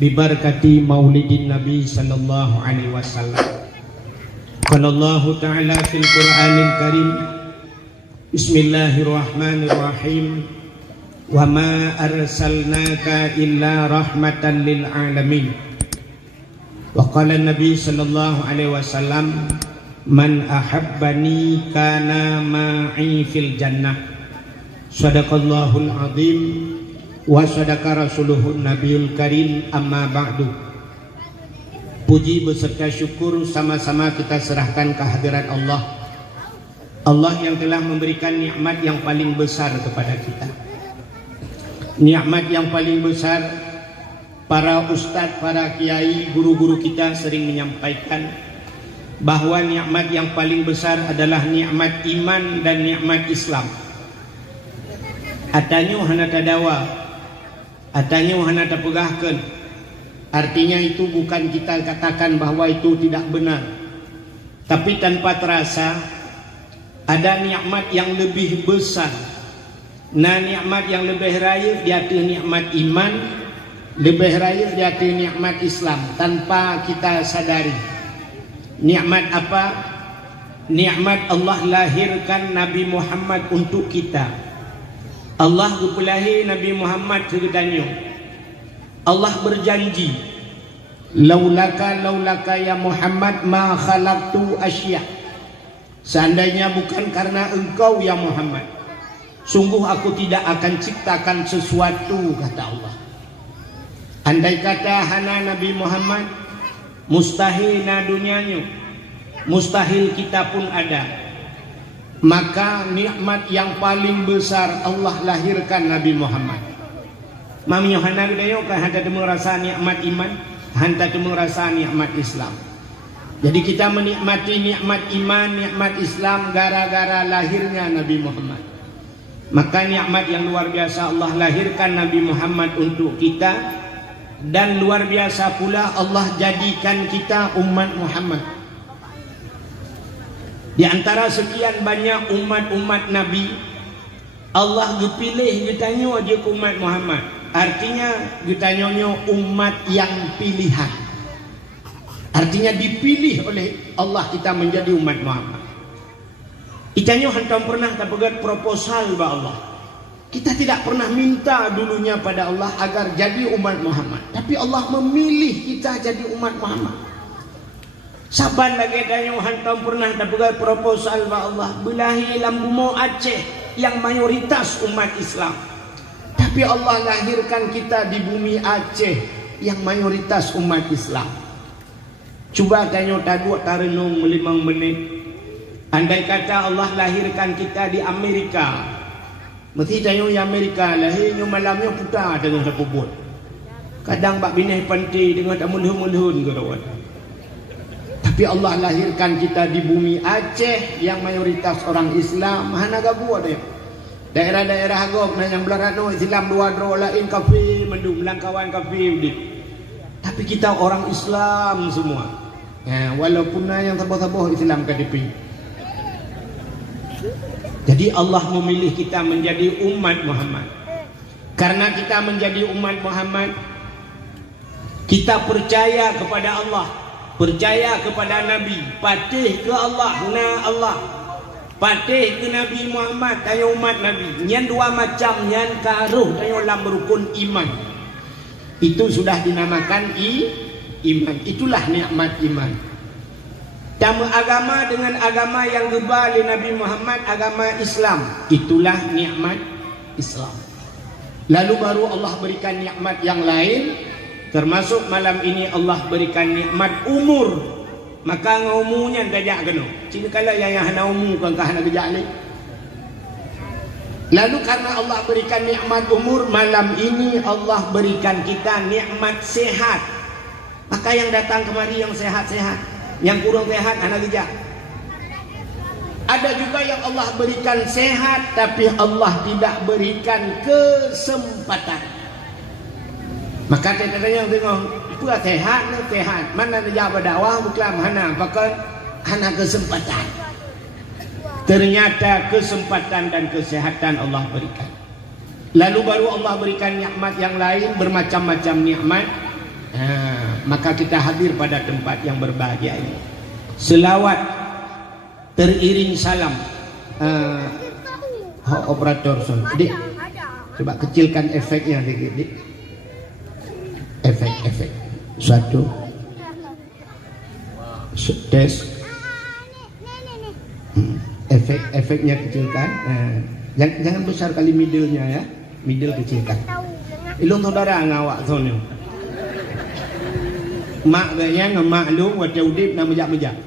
bibarakati maulidin Nabi sallallahu alaihi wasallam. Qala Allah Ta'ala fil Qur'anil Karim, Bismillahirrahmanirrahim. Wa ma arsalnaka illa rahmatan lil alamin. Wa qala Nabi sallallahu alaihi wasallam, man ahabbani kana ma'i fil jannah. Sadaqallahul azim wa sadaqa rasuluhun nabiyul karim, amma ba'du. Puji beserta syukur sama-sama kita serahkan kehadirat Allah, Allah yang telah memberikan nikmat yang paling besar kepada kita. Nikmat yang paling besar, para ustadz, para kiai, guru-guru kita sering menyampaikan bahwa nikmat yang paling besar adalah nikmat iman dan nikmat Islam. Atanyo hana tadawa, atanyo hana tapegahkeun. Artinya itu bukan kita katakan bahwa itu tidak benar, tapi tanpa terasa ada nikmat yang lebih besar. Nah, nikmat yang lebih raya di atas nikmat iman, lebih raya di atas nikmat Islam tanpa kita sadari. Nikmat apa? Nikmat Allah lahirkan Nabi Muhammad untuk kita. Allah gupulahi Nabi Muhammad segedanyo. Allah berjanji, laulaka ya Muhammad ma khalaqtu asya. Seandainya bukan karena engkau ya Muhammad, sungguh aku tidak akan ciptakan sesuatu, kata Allah. Andai kata hana Nabi Muhammad, mustahil na dunianya, mustahil kita pun ada. Maka nikmat yang paling besar Allah lahirkan Nabi Muhammad. Mami Yohana gedayo kan hanta temu rasa nikmat iman, hanta temu rasa nikmat Islam. Jadi kita menikmati nikmat iman, nikmat Islam gara-gara lahirnya Nabi Muhammad. Maka nikmat yang luar biasa Allah lahirkan Nabi Muhammad untuk kita, dan luar biasa pula Allah jadikan kita umat Muhammad. Di antara sekian banyak umat-umat Nabi, Allah dipilih ditanya aja ke umat Muhammad. Artinya ditanya umat yang pilihan. Artinya dipilih oleh Allah kita menjadi umat Muhammad. Itanya hantam pernah dapat proposal ba Allah. Kita tidak pernah minta dulunya pada Allah agar jadi umat Muhammad, tapi Allah memilih kita jadi umat Muhammad. Saban lagi dayung hantam pernah dapat proposal ba Allah, belahi lambumo Aceh yang mayoritas umat Islam, tapi Allah lahirkan kita di bumi Aceh yang mayoritas umat Islam. Coba tanya tadu tarenung 5 menit. Andai kata Allah lahirkan kita di Amerika, mesti tanya di Amerika lahirnya malamnya putar dengan sepubut. Kadang bak bineh panti dengan tak mulhun-mulhun gerawat. Tapi Allah lahirkan kita di bumi Aceh yang mayoritas orang Islam. Hana gabu ada daerah-daerah agok na yang belarat no Islam dua dro lain kafir mendung langkawan kafir di. Tapi kita orang Islam semua. Ya, walaupun yang taboh-taboh Islam KDP. Jadi Allah memilih kita menjadi umat Muhammad. Karena kita menjadi umat Muhammad, kita percaya kepada Allah, percaya kepada Nabi, patih ke Allah, na Allah, patih ke Nabi Muhammad, tayo umat Nabi. Nyan dua macam, nyan karuh tayo dalam rukun iman. Itu sudah dinamakan iman. Itulah nikmat iman. Tamu agama dengan agama yang gebal di Nabi Muhammad, agama Islam. Itulah nikmat Islam. Lalu baru Allah berikan nikmat yang lain. Termasuk malam ini Allah berikan nikmat umur. Maka ngumunya gajak kena. Cina kala yang hana umur kan hana gajak ni. Lalu karena Allah berikan nikmat umur, malam ini Allah berikan kita nikmat sehat. Maka yang datang kemari yang sehat-sehat, yang kurang sehat hana gajak. Ada juga yang Allah berikan sehat, tapi Allah tidak berikan kesempatan. Maka katanya tengok, pura sehat ni sehat, mana dia berdakwah bukan hana, bahkan hana kesempatan. Ternyata kesempatan dan kesehatan Allah berikan. Lalu baru Allah berikan nikmat yang lain, bermacam-macam nikmat. Maka kita hadir pada tempat yang berbahagia ini. Selawat teriring salam. Operator son, Dik, coba kecilkan efeknya dikit, Dik. Efek. Satu. Tes. Efeknya kecilkan. Jangan besar kali middle-nya ya. Middle kecilkan. Ilung saudara ngawak sonyo. Mak gaya ngemak lu wajah udip na mejak-mejak.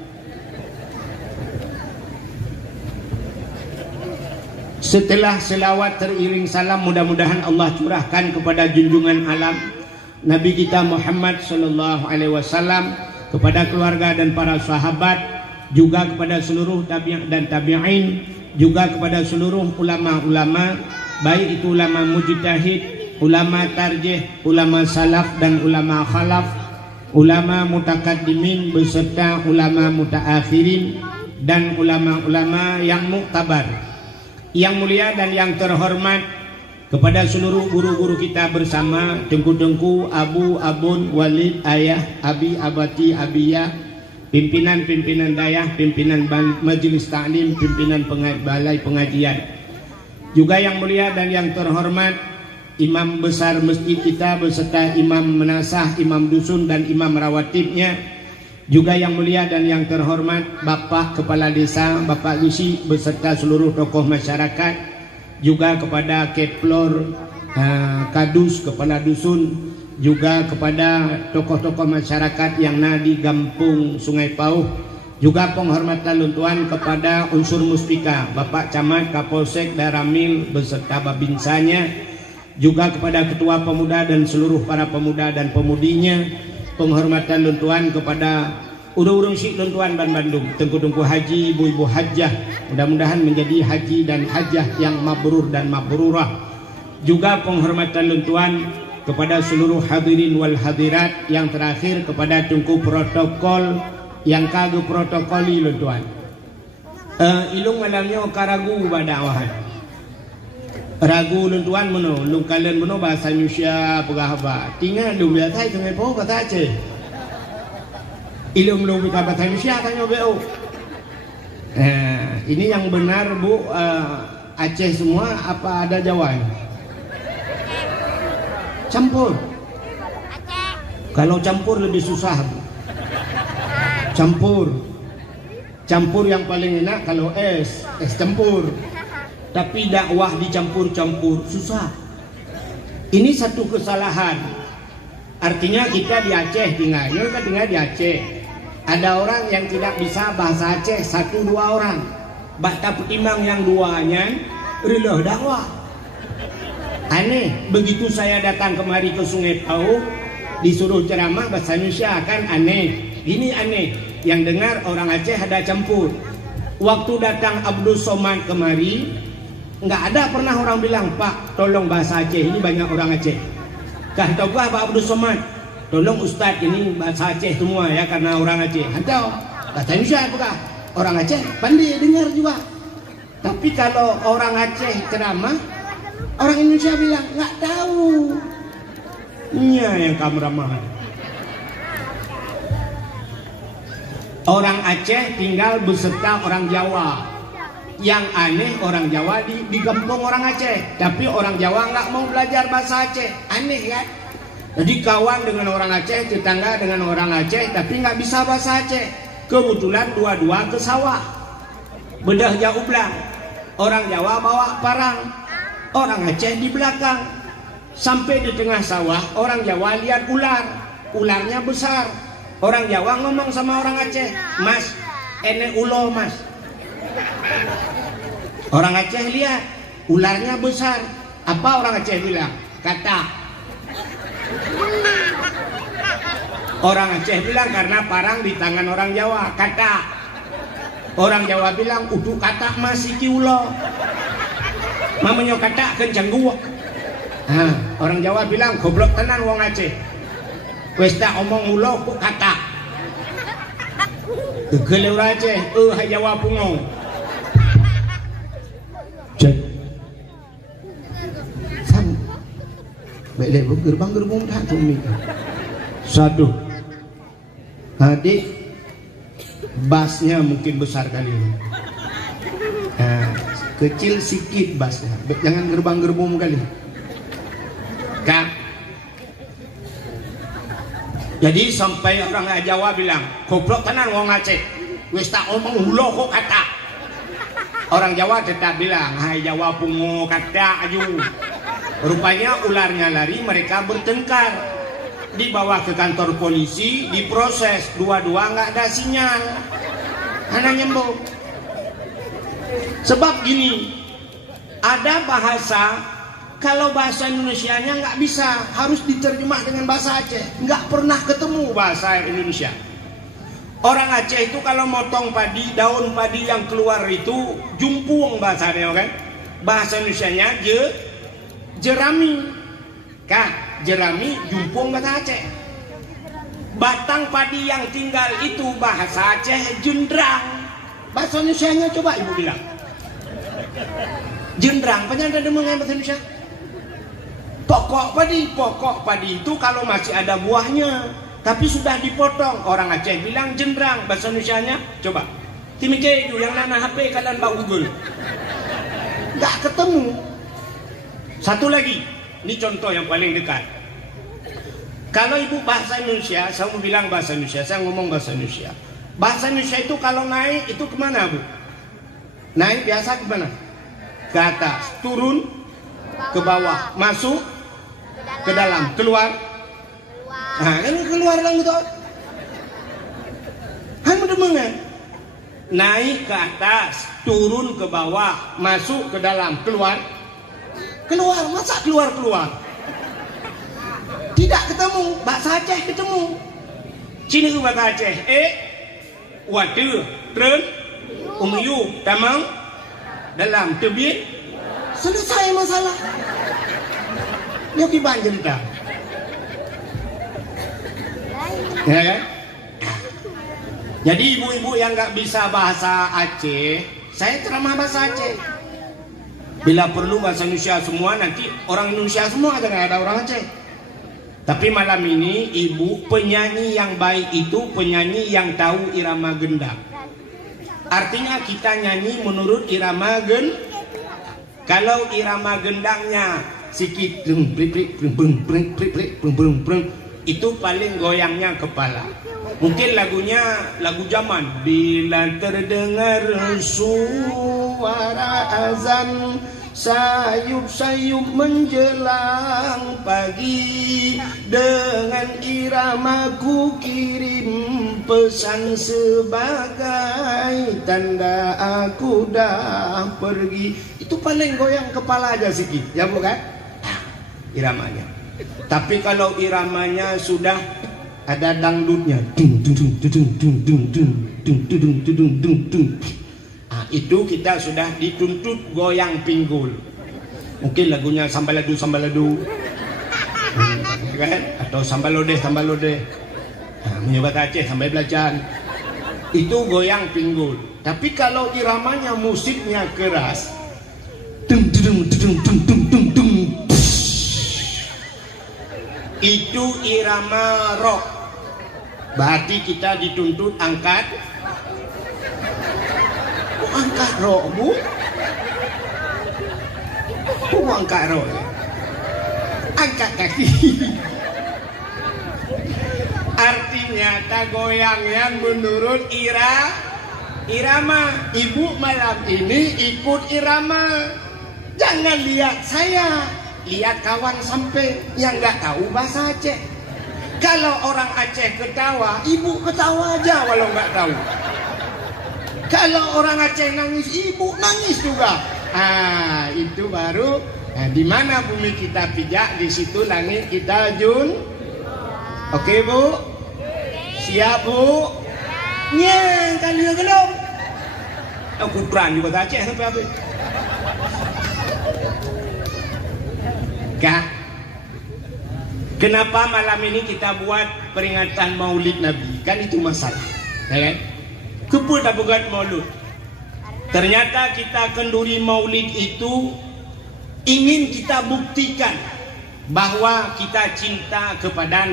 Setelah selawat teriring salam, mudah-mudahan Allah curahkan kepada junjungan alam Nabi kita Muhammad sallallahu alaihi wasallam, kepada keluarga dan para sahabat, juga kepada seluruh tabi'in dan tabi'in, juga kepada seluruh ulama-ulama, baik itu ulama mujtahid, ulama tarjih, ulama salaf dan ulama khalaf, ulama mutakaddimin beserta ulama mutaakhirin, dan ulama-ulama yang muktabar. Yang mulia dan yang terhormat, kepada seluruh guru-guru kita bersama, tengku-tengku, abu, abun, walid, ayah, abi, abati, abiyah, pimpinan-pimpinan dayah, pimpinan majelis taklim, pimpinan balai pengajian. Juga yang mulia dan yang terhormat, imam besar masjid kita beserta imam menasah, imam dusun dan imam rawatibnya. Juga yang mulia dan yang terhormat Bapak Kepala Desa, Bapak Gusi beserta seluruh tokoh masyarakat, juga kepada Keplor, Kadus, Kepala Dusun, juga kepada tokoh-tokoh masyarakat yang di Gampung Sungai Pauh, juga penghormatan luntuan kepada unsur muspika, Bapak Camat, Kapolsek, Daramil beserta babinsanya, juga kepada Ketua Pemuda dan seluruh para pemuda dan pemudinya, penghormatan luntuan kepada urung-urung syik luntuan Ban Bandung, tengku-tengku haji, ibu-ibu hajjah, mudah-mudahan menjadi haji dan hajjah yang mabrur dan mabrurah. Juga penghormatan luntuan kepada seluruh hadirin wal hadirat, yang terakhir kepada tengku protokol yang kagak protokoli luntuan. Ilung malamnya karagu badakwahan. Ragu luntuan meno, lung kalian meno bahasa Indonesia pegahaba. Tinggal lu lihat hai sungai po kata Aceh. Ilung lu buka bahasa Indonesia tanya BO. Ini yang benar Bu, Aceh semua apa ada Jawa? Campur. Kalau campur lebih susah Bu. Campur yang paling enak kalau es campur. Tapi dakwah dicampur-campur susah. Ini satu kesalahan. Artinya kita di Aceh tinggalnya kan tinggal di Aceh. Ada orang yang tidak bisa bahasa Aceh, 1-2 orang. Bak timang yang duanya rilah dakwah. Aneh, begitu saya datang kemari ke Sungai Pauh disuruh ceramah bahasa Indonesia kan aneh. Ini aneh, yang dengar orang Aceh ada campur. Waktu datang Abdul Somad kemari, nggak ada pernah orang bilang, Pak tolong bahasa Aceh, ini banyak orang Aceh. Kah tahu Pak Abdul Somad, tolong Ustadz ini bahasa Aceh semua ya karena orang Aceh. Atau bahasa Indonesia apakah orang Aceh pandai dengar juga. Tapi kalau orang Aceh ceramah, orang Indonesia bilang nggak tahu. Nya yang kamu ramah. Orang Aceh tinggal beserta orang Jawa. Yang aneh orang Jawa digempung orang Aceh, tapi orang Jawa nggak mau belajar bahasa Aceh. Aneh kan? Jadi kawan dengan orang Aceh, tetangga dengan orang Aceh, tapi nggak bisa bahasa Aceh. Kebetulan dua-dua ke sawah, bedah jauh belang. Orang Jawa bawa parang, orang Aceh di belakang. Sampai di tengah sawah, orang Jawa lihat ular, ularnya besar. Orang Jawa ngomong sama orang Aceh, Mas, enek ulo Mas. Orang Aceh lihat ularnya besar. Apa orang Aceh bilang? Kata. Orang Aceh bilang karena parang di tangan orang Jawa. Kata. Orang Jawa bilang udah kata masih kiulo. Mamanya kata kencang gua. Orang Jawa bilang goblok tenan wong Aceh. Wes tak omong ulo kok kata. Tegel orang Aceh, Jawa pungong. Cek. San. Baik le gerbang tak cumi. Satu. Adik, bassnya mungkin besar kali ini. Nah, kecil sikit bassnya, jangan gerbang-gerbong kali. Kak. Jadi sampai orang Jawa bilang, goblok tenan wong Aceh, wis tak omong hulo kok kata. Orang Jawa tetap bilang, hai Jawa pungo kata aju. Rupanya ularnya lari, mereka bertengkar. Dibawa ke kantor polisi, diproses, dua-dua nggak ada sinyal, hanya nyembuk. Sebab gini, ada bahasa, kalau bahasa Indonesianya nggak bisa, harus diterjemah dengan bahasa Aceh. Nggak pernah ketemu bahasa Indonesia. Orang Aceh itu kalau motong padi, daun padi yang keluar itu jumpung bahasanya, kan? Bahasa Indonesianya jerami. Kak, jerami jumpung bahasa Aceh. Batang padi yang tinggal itu bahasa Aceh jendrang. Bahasa Indonesianya coba ibu bilang. Jendrang, penyanda demeng bahasa Indonesia. Pokok padi itu kalau masih ada buahnya, tapi sudah dipotong. Orang Aceh bilang jendrang, bahasa Indonesianya coba. Timike itu yang nana HP kalian bawa Google. Nggak ketemu. Satu lagi. Ini contoh yang paling dekat. Kalau ibu bahasa Indonesia, saya mau bilang bahasa Indonesia, saya ngomong bahasa Indonesia. Bahasa Indonesia itu kalau naik itu kemana bu? Naik biasa kemana? Ke atas, turun ke bawah, masuk ke dalam, keluar. Nah, kan keluar lang itu. Han mendengar. Naik ke atas, turun ke bawah, masuk ke dalam, keluar. Keluar, masa keluar? Tidak ketemu, bahasa Aceh ketemu. Sini ke bahasa Aceh. Water, tren, umyu, tamang, dalam, tebit. Selesai masalah. Yoki banjir dah. Ya kan? Jadi ibu-ibu yang nggak bisa bahasa Aceh, saya ceramah bahasa Aceh. Bila perlu bahasa Indonesia semua, nanti orang Indonesia semua ada orang Aceh. Tapi malam ini ibu, penyanyi yang baik itu penyanyi yang tahu irama gendang. Artinya kita nyanyi menurut irama gendang. Kalau irama gendangnya sikit itu paling goyangnya kepala. Mungkin lagunya lagu zaman. Bila terdengar suara azan, sayup-sayup menjelang pagi, dengan iramaku kirim pesan sebagai tanda aku dah pergi. Itu paling goyang kepala aja sedikit, ya bukan? Iramanya. Tapi kalau iramanya sudah ada dangdutnya, itu kita sudah dituntut goyang pinggul. Mungkin lagunya sambal ladu, kan? Atau sambal lodeh. Menyebat Aceh sampai belajar. Itu goyang pinggul. Tapi kalau iramanya musiknya keras, itu irama rock. Berarti kita dituntut angkat roh bu. Angkat roh, angkat kaki. Artinya tak goyang yang menurut irama. Ibu malam ini ikut irama. Jangan lihat saya, lihat kawan sampai yang nggak tahu bahasa Aceh. Kalau orang Aceh ketawa, ibu ketawa aja walau nggak tahu. Kalau orang Aceh nangis, ibu nangis juga. Itu baru. Di mana bumi kita pijak, di situ langit kita jun. Oke bu? Siap bu? Nyeng kali gelom. Aku peran di bahasa Aceh sampai apa? Kak, kenapa malam ini kita buat peringatan Maulid Nabi? Kan itu masalah, ya kan? Kepul tak buat maulid. Ternyata kita kenduri Maulid itu ingin kita buktikan bahwa kita cinta kepada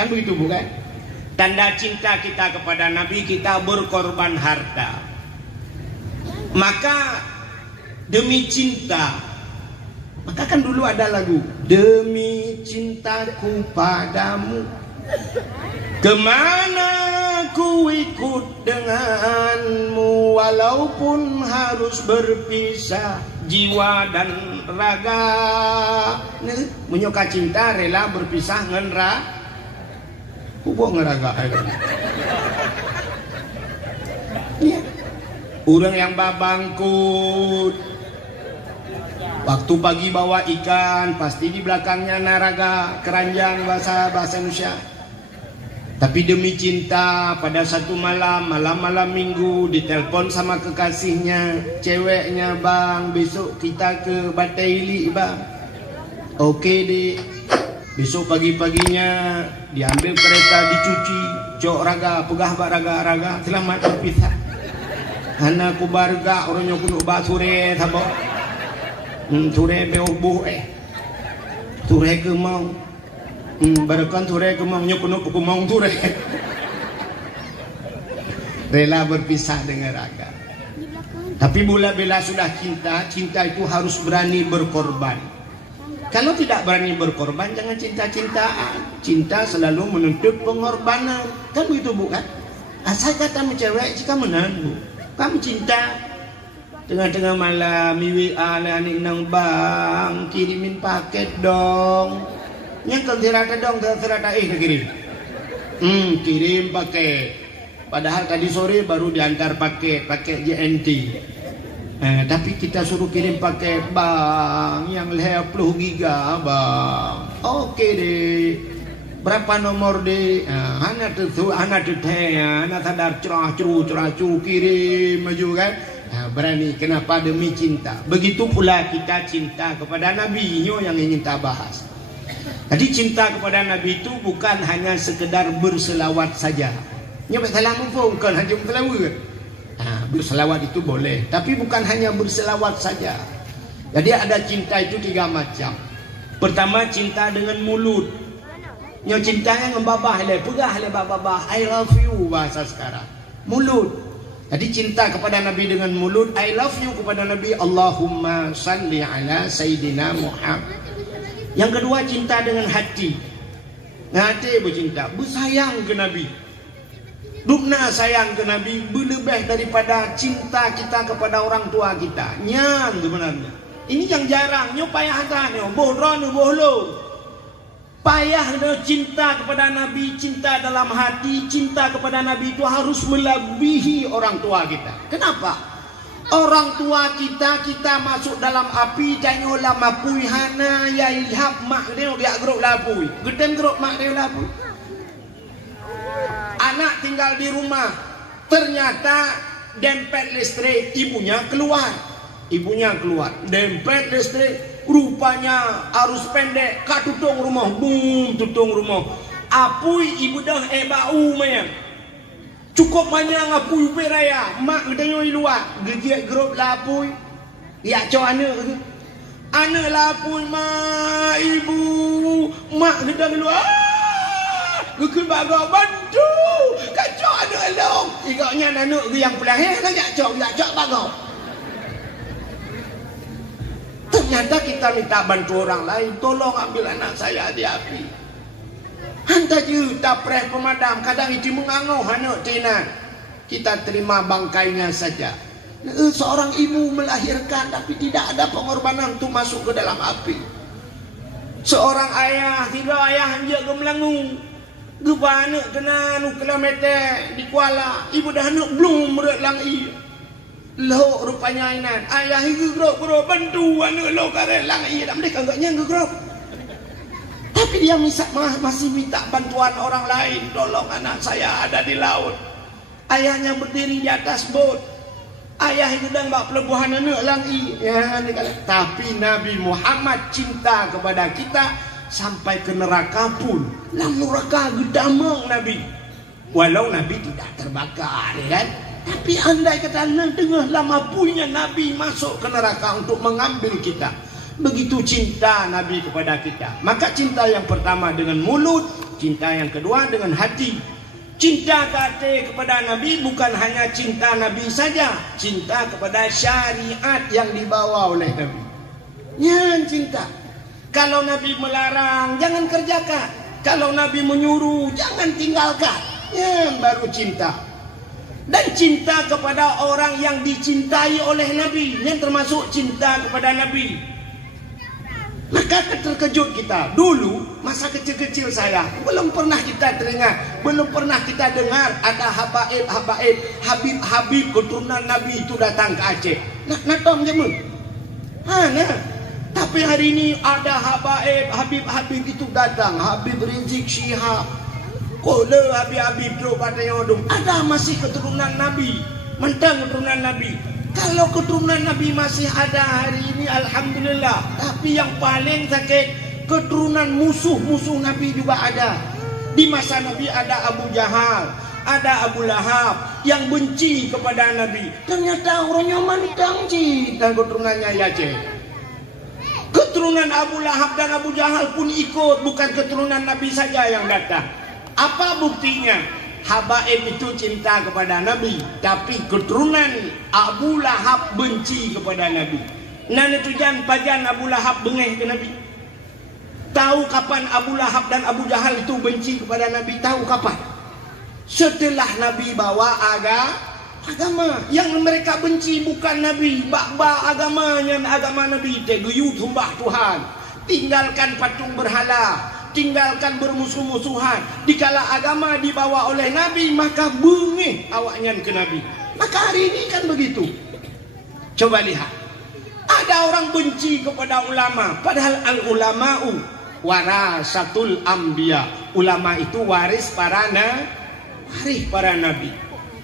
Kan begitu bukan? Tanda cinta kita kepada Nabi, kita berkorban harta. Maka demi cinta, maka kan dulu ada lagu, demi cintaku padamu, kemana ku ikut denganmu, walaupun harus berpisah jiwa dan raga. Menyuka cinta rela berpisah ngenra. Kok ngeraga ya. Orang yang babangkut, waktu pagi bawa ikan, pasti di belakangnya naraga, keranjang bahasa Indonesia. Tapi demi cinta, pada satu malam minggu, ditelepon sama kekasihnya, ceweknya, bang, besok kita ke Bataili bang. Oke deh. Besok pagi-paginya diambil kereta, dicuci, cok raga, pegah bak raga, selamat berpisah. Hana ku barga orangnya kuno ba sore sabo. Sore beobuh Sore ke mau. Barakan sore ke mau kuno ku mau sore. Rela berpisah dengan raga. Tapi bila sudah cinta itu harus berani berkorban. Kalau tidak berani berkorban, jangan cinta-cintaan. Cinta selalu menuntut pengorbanan. Kan begitu bukan? Asal kata cewek jika menang, kamu cinta tengah-tengah malam WA anik nang bang, kirimin paket dong. Yang terserata dong, terserata kirim. Kirim paket. Padahal tadi sore baru diantar paket JNT. Tapi kita suruh kirim paket bang yang 50 giga bang. Oke deh. Berapa nomor deh? Anak sadar cerah kirim maju kan? Berani. Kenapa? Demi cinta. Begitu pula kita cinta kepada Nabi yang ingin kita bahas. Jadi cinta kepada Nabi itu bukan hanya sekedar berselawat saja. Nyampe salam pun bukan hanya berselawat. Berselawat itu boleh, tapi bukan hanya berselawat saja. Jadi ada cinta itu 3 macam. Pertama, cinta dengan mulut. Yang cintanya ngembabah le, pegah le babah, I love you bahasa sekarang. Mulut. Jadi cinta kepada Nabi dengan mulut, I love you kepada Nabi, Allahumma salli ala Sayyidina Muhammad. Yang kedua, cinta dengan hati. Hati bercinta, bersayang ke Nabi. Dukna sayang ke Nabi berlebih daripada cinta kita kepada orang tua kita. Nyang sebenarnya. Ini yang jarang. Nyo payah tanya. Bohron bohlo. Payah cinta kepada Nabi, cinta dalam hati, cinta kepada Nabi itu harus melebihi orang tua kita. Kenapa? Orang tua kita masuk dalam api, janyo lama pui hana ya ilhab mak dia gerok lapui. Gedem gerok mak dia lapui. Anak tinggal di rumah, ternyata dempet listrik ibunya keluar. Dempet listrik, rupanya arus pendek, tutung rumah, tutung rumah. Apui ibu dah bau mayang. Cukup banyak apui beraya, mak gedenyo luar, gegiat grup lapui. Ya cok anak lapui mak ibu, mak gedang luar. Gukun baga bantu kacau ada long igaknya anak yang pelahir nak cok baga. Ternyata kita minta bantu orang lain, tolong ambil anak saya di api. Hantar juta preh pemadam, kadang itu mengangau anak tina. Kita terima bangkainya saja. Seorang ibu melahirkan tapi tidak ada pengorbanan untuk masuk ke dalam api. Seorang ayah, 3 ayah hanjak ke Melangu. Gepa anak kena kilometer di Kuala, ibu dah anak belum merat langi. Lo rupanya inan, ayah itu gerok bro bantu anak lo karet langi. Dan mereka enggaknya gerok. Tapi dia masih minta bantuan orang lain. Tolong anak saya ada di laut. Ayahnya berdiri di atas bot. Ayah itu dan bak pelebuhan anak langi. Ya, tapi Nabi Muhammad cinta kepada kita sampai ke neraka pun. Dalam neraka gedamang Nabi. Walau Nabi tidak terbakar, kan? Tapi andai kata tengah lama punya Nabi masuk ke neraka untuk mengambil kita. Begitu cinta Nabi kepada kita. Maka cinta yang pertama dengan mulut, Cinta yang kedua dengan hati. Cinta kepada Nabi bukan hanya cinta Nabi saja, cinta kepada syariat yang dibawa oleh Nabi. Yang cinta. Kalau Nabi melarang, jangan kerjakan. Kalau Nabi menyuruh, jangan tinggalkan. Yang baru cinta. Dan cinta kepada orang yang dicintai oleh Nabi, yang termasuk cinta kepada Nabi. Maka terkejut kita. Dulu masa kecil-kecil saya belum pernah kita teringat, belum pernah kita dengar ada habaib, habib keturunan Nabi itu datang ke Aceh. Nak tahu macam mana? Tapi hari ini ada habib itu datang. Habib Rizik Syihab, kola habib terus pada yodong. Ada masih keturunan Nabi, mentang keturunan Nabi. Kalau keturunan Nabi masih ada hari ini, alhamdulillah. Tapi yang paling sakit, keturunan musuh Nabi juga ada. Di masa Nabi ada Abu Jahal, ada Abu Lahab yang benci kepada Nabi. Ternyata orangnya mantang dan keturunannya Aceh. Keturunan Abu Lahab dan Abu Jahal pun ikut, bukan keturunan Nabi saja yang datang. Apa buktinya? Habaib itu cinta kepada Nabi, tapi keturunan Abu Lahab benci kepada Nabi. Nan itu jangan pajan Abu Lahab bengeh ke Nabi. Tahu kapan Abu Lahab dan Abu Jahal itu benci kepada Nabi? Tahu kapan? Setelah Nabi bawa agama. Yang mereka benci bukan Nabi, bak agamanya, agama Nabi teguyut sembah Tuhan, tinggalkan patung berhala, tinggalkan bermusuh-musuhan. Dikala agama dibawa oleh Nabi, maka bengih awaknya ke Nabi. Maka hari ini kan begitu. Coba lihat, ada orang benci kepada ulama, padahal al-ulama'u warasatul anbiya. Ulama itu waris para nabi.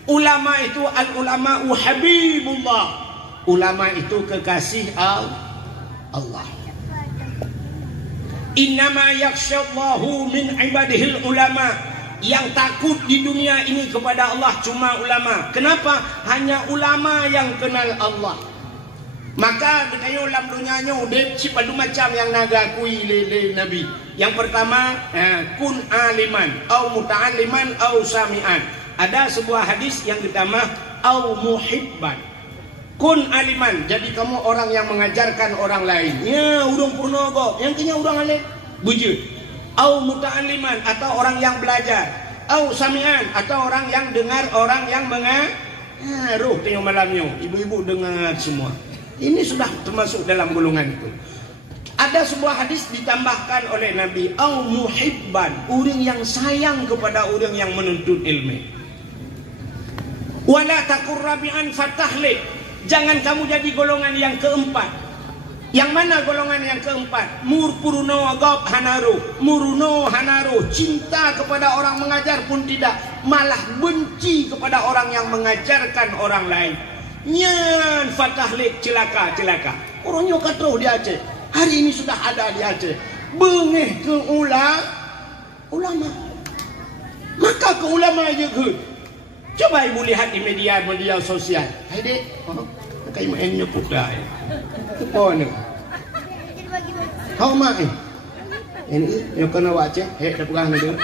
Ulama itu al-ulama'u habibullah. Ulama itu kekasih Allah. Innama yakhsyallahu min ibadihil ulama. Yang takut di dunia ini kepada Allah cuma ulama. Kenapa? Hanya ulama yang kenal Allah. Maka kayo lam dunia nyo dep si padu macam yang nagakui lele Nabi. Yang pertama, kun aliman au muta'alliman au sami'an. Ada sebuah hadis yang pertama, au muhibban. Kun aliman, jadi kamu orang yang mengajarkan orang lain. Ya, urang purnogo, yang kenya urang alim bujut. Au muta'alliman, atau orang yang belajar. Au sami'an, atau orang yang dengar, orang yang mengaruh. Tengok malamnya, ibu-ibu dengar semua. Ini sudah termasuk dalam golongan itu. Ada sebuah hadis ditambahkan oleh Nabi, au muhibban, orang yang sayang kepada orang yang menuntut ilmu. Wala takur rabi'an fatahlik, jangan kamu jadi golongan yang keempat. Yang mana golongan yang keempat? Murpuruno agab hanaru, muruno hanaru, cinta kepada orang mengajar pun tidak, malah benci kepada orang yang mengajarkan orang lain. Nyan fatahlik, celaka. Orangnya kata di Aceh, hari ini sudah ada di Aceh. Bengeh ke ulama. Maka ke ulama juga. Coba ibu lihat di media sosial. Hai dek, kayak mainnya kuda. Apa ni? Kau mak ini yang kena Aceh. Dah pegang ni dulu.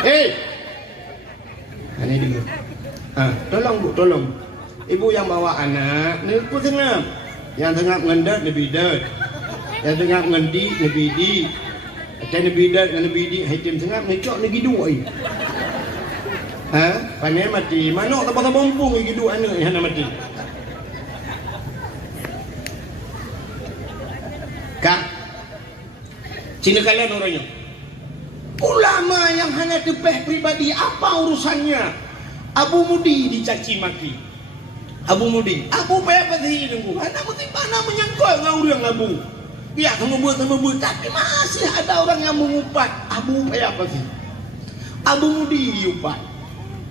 Ini dulu. Tolong bu, tolong. Ibu yang bawa anak, ni pun tengah. Yang tengah ngendat lebih dat. Yang tengah ngendi lebih di. Ada lebih dat dengan lebih di. Hai tim tengah ngecok lagi dua. Panai mati. Mana tak pasal bompong lagi dua anak yang nak mati. Kak, Cina kalian orangnya. Ulama yang hanya tepeh pribadi, apa urusannya? Abu Mudi dicaci maki. Abu Mudi, Abu payah pasti dengku. Anak mesti mana menyangkut dengan orang Abu. Dia sama buat, tapi masih ada orang yang mengupat. Abu payah pasti. Abu Mudi diupat.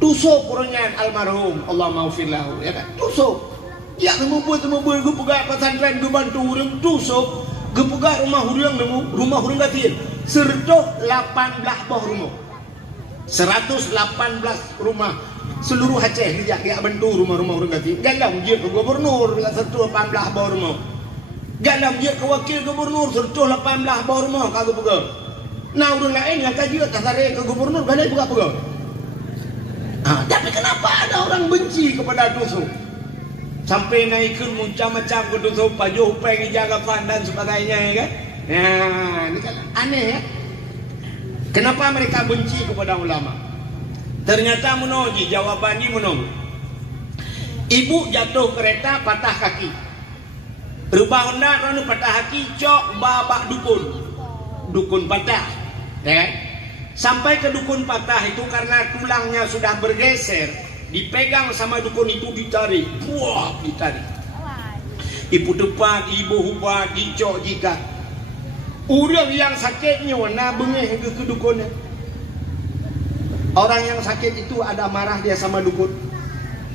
Tusuk orangnya almarhum, Allah maafirlahu, ya kan? Tusuk. Ya sama buat gue pegang pesantren, gue bantu orang tusuk. Gue pegang rumah orang gatil. Serta 18 buah rumah. 118 rumah. Seluruh Aceh dia bantu rumah-rumah orang gatil. Galam dia ke gubernur dengan serta 18 buah rumah. Galam dia ke wakil gubernur serta 18 buah rumah kagak pegang. Nah orang lain yang kaji atas tarik ke gubernur galai buka-buka. Tapi kenapa ada orang benci kepada Dusuh? Sampai naikkan macam-macam ke Dusuh, pajuh pengi jaga dan sebagainya, ya kan? Ini kan aneh ya. Kenapa mereka benci kepada ulama? Ternyata menoji jawabannya menong. Ibu jatuh kereta patah kaki. Rubah Honda ranu patah kaki, cok babak dukun patah, ya kan? Sampai ke dukun patah itu karena tulangnya sudah bergeser, dipegang sama dukun itu ditarik, buah ditarik. Ibu tepat, ibu hubah, dicok jika. Orang yang sakitnya na bengeh ke dukunnya. Orang yang sakit itu ada marah dia sama dukun,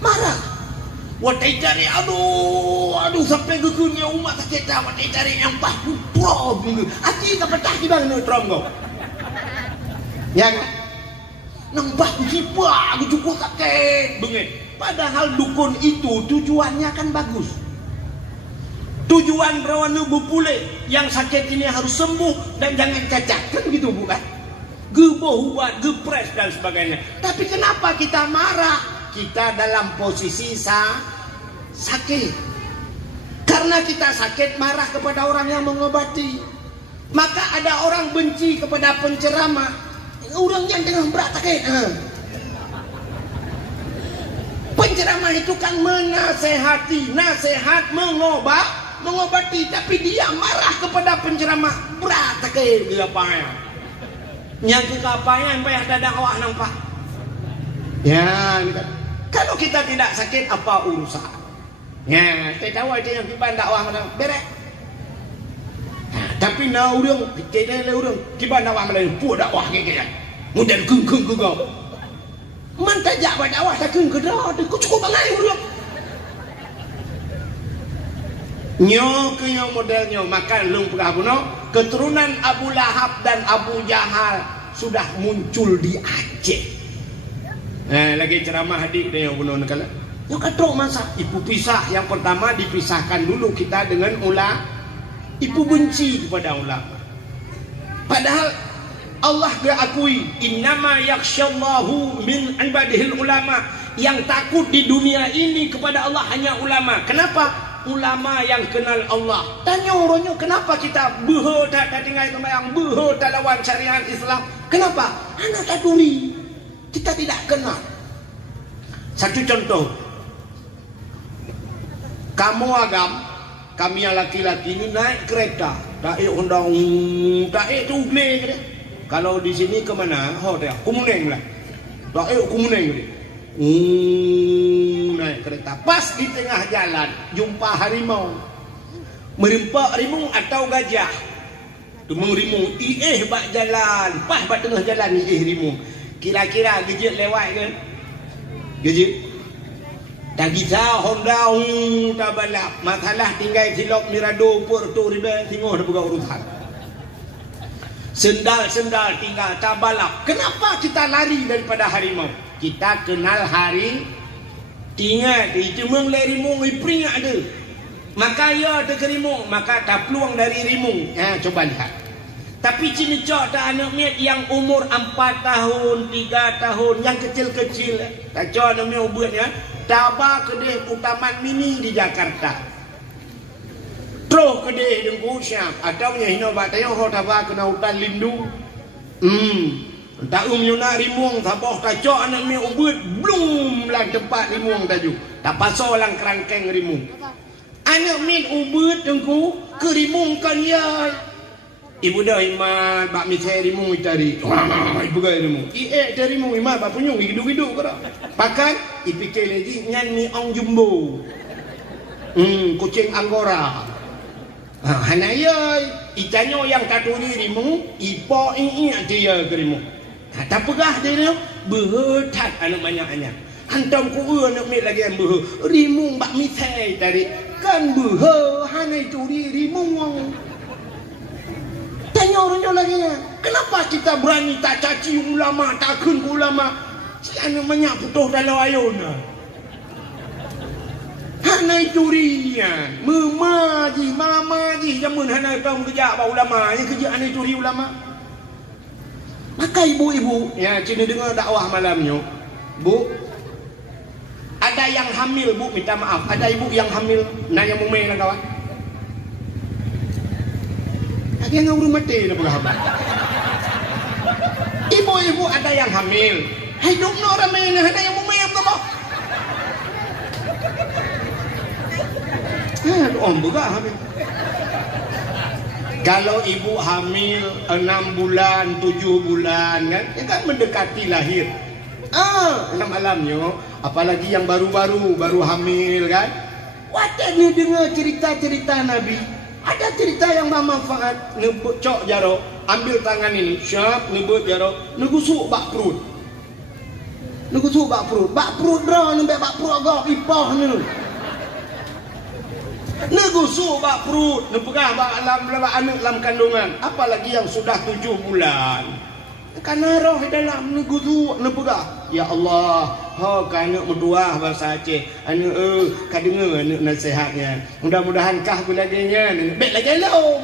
marah. Watai cari aduh sampai gugunya umat sakit dah. Watai cari yang bahu prom hati tak petah di bang trom kau ya kan nambah jipa cukup sakit bengit. Padahal dukun itu tujuannya kan bagus. Tujuan rawan bupule yang sakit ini harus sembuh dan jangan cacat kan begitu bukan? Geboh buat gepres dan sebagainya. Tapi kenapa kita marah? Kita dalam posisi sakit. Karena kita sakit marah kepada orang yang mengobati. Maka ada orang benci kepada penceramah. Orang yang tengah berat sakit. Penceramah itu kan menasehati, nasihat mengobati. Tapi dia marah kepada penceramah berat sakit dia payah. Yang kekapayaan payah ada dakwah nampak. Ya, ini kan. Kalau kita tidak sakit apa urusan? Ya, saya tahu ada yang kiban dakwah mana berek. Tapi na urang kita le urang kiban dakwah mana pu dakwah ke kan. Mudan kung kau. Man tajak ba dakwah tak kung kedah tu cukup bangai urang. Nyo ke nyo modelnya makan lung pegah buno keturunan Abu Lahab dan Abu Jahal sudah muncul di Aceh. Lagi ceramah adik dia yang bunuh nakala. Yang katrok masa ibu pisah. Yang pertama dipisahkan dulu kita dengan ulama. Ibu benci kepada ulama. Padahal Allah akui innama yakhsyallahu min ibadihil ulama. Yang takut di dunia ini kepada Allah hanya ulama. Kenapa? Ulama yang kenal Allah. Tanya orangnya kenapa kita beho tak tinggal yang beho tak lawan syariat Islam. Kenapa? Anak taturi. Kita tidak kenal. Satu contoh, kamu agam, kami yang laki-laki ini naik kereta, tak Honda, tak tu uble. Kalau di sini ke mana? Hotel, Kumuneng lah. Tak Kumuneng. Naik kereta, pas di tengah jalan jumpa harimau, merempak harimau atau gajah. Tumung harimau, bak jalan, pas bak tengah jalan harimau. Kira-kira gejek lewat kan? Gejek tak bisa Honda tak balap. Masalah tinggal silok Mirado Porto Ribe tengok dah buka urusan. Sendal tinggal tak balap. Kenapa kita lari daripada harimau? Kita kenal hari tinggal itu meng harimau ipring ada. Maka ya ada harimau, maka tak peluang dari harimau. Coba lihat. Tapi cini cok tak anak miat yang umur 4 tahun, 3 tahun, yang kecil-kecil. Tak cok anak miat ubat ya. Tabah kedai Utaman Mini di Jakarta. Terus kedai Dengku Syam. Atau yang hina bataya ho tabah kena hutan lindung. Tak nak rimung tabah tak cok anak miat ubat. Belum lah tempat rimung taju. Tak pasal lang kerangkeng rimung. Anak miat ubat Dengku ke rimung kan ya. Ibu dah iman bak misai rimu itari. Ibu gaya rimu. Dari rimu iman bak punyung hidup-hidup ke dah. Pakai ipikir lagi nyanyi ong jumbo. Kucing Anggora. Hanayai icanyo yang katuri rimu ipo dia ke rimu. Tak pegah dia berhetat anak banyak-banyak. Hantam ku anak mit lagi yang berhe. Rimu bak misai tadi. Kan berhe hanai curi rimu. Tanya orangnya lagi, kenapa kita berani tak caci ulama, takun ke ulama? Si anak banyak putus dalam ayuna. Hanai curinya, memaji, mamaji, jamun hanai kau kerja apa ulama, yang kerja hanai curi ulama. Maka ibu-ibu, ya Cina dengar dakwah malamnya, Bu, ada yang hamil, Bu, minta maaf, ada ibu yang hamil, nanya mumai lah kawan. Ada yang ngurus mati lah berhabat. Ibu-ibu ada yang hamil, hidup orang main, ada yang mumai apa kok? Om juga hamil. Kalau ibu hamil 6 bulan, 7 bulan kan mendekati lahir. Malam-malamnya, apalagi yang baru-baru, baru hamil kan. Waktu dengar cerita-cerita Nabi, ada cerita yang bermanfaat. Nebut cok jaro, ambil tangan ini, syap, nebut jaro, negusuk bak perut. Negusuk bak perut. Bak perut bro, nembek bak perut agak ipah ni. Negusuk bak perut, nepegah bak anak dalam kandungan, apalagi yang sudah 7 bulan. Karena roh dalam negusuk, nepegah. Ya Allah, anak berdoa bahasa Aceh. Anak kadengar anak nasihatnya. Mudah-mudahan kah belajarnya, baik lagi long.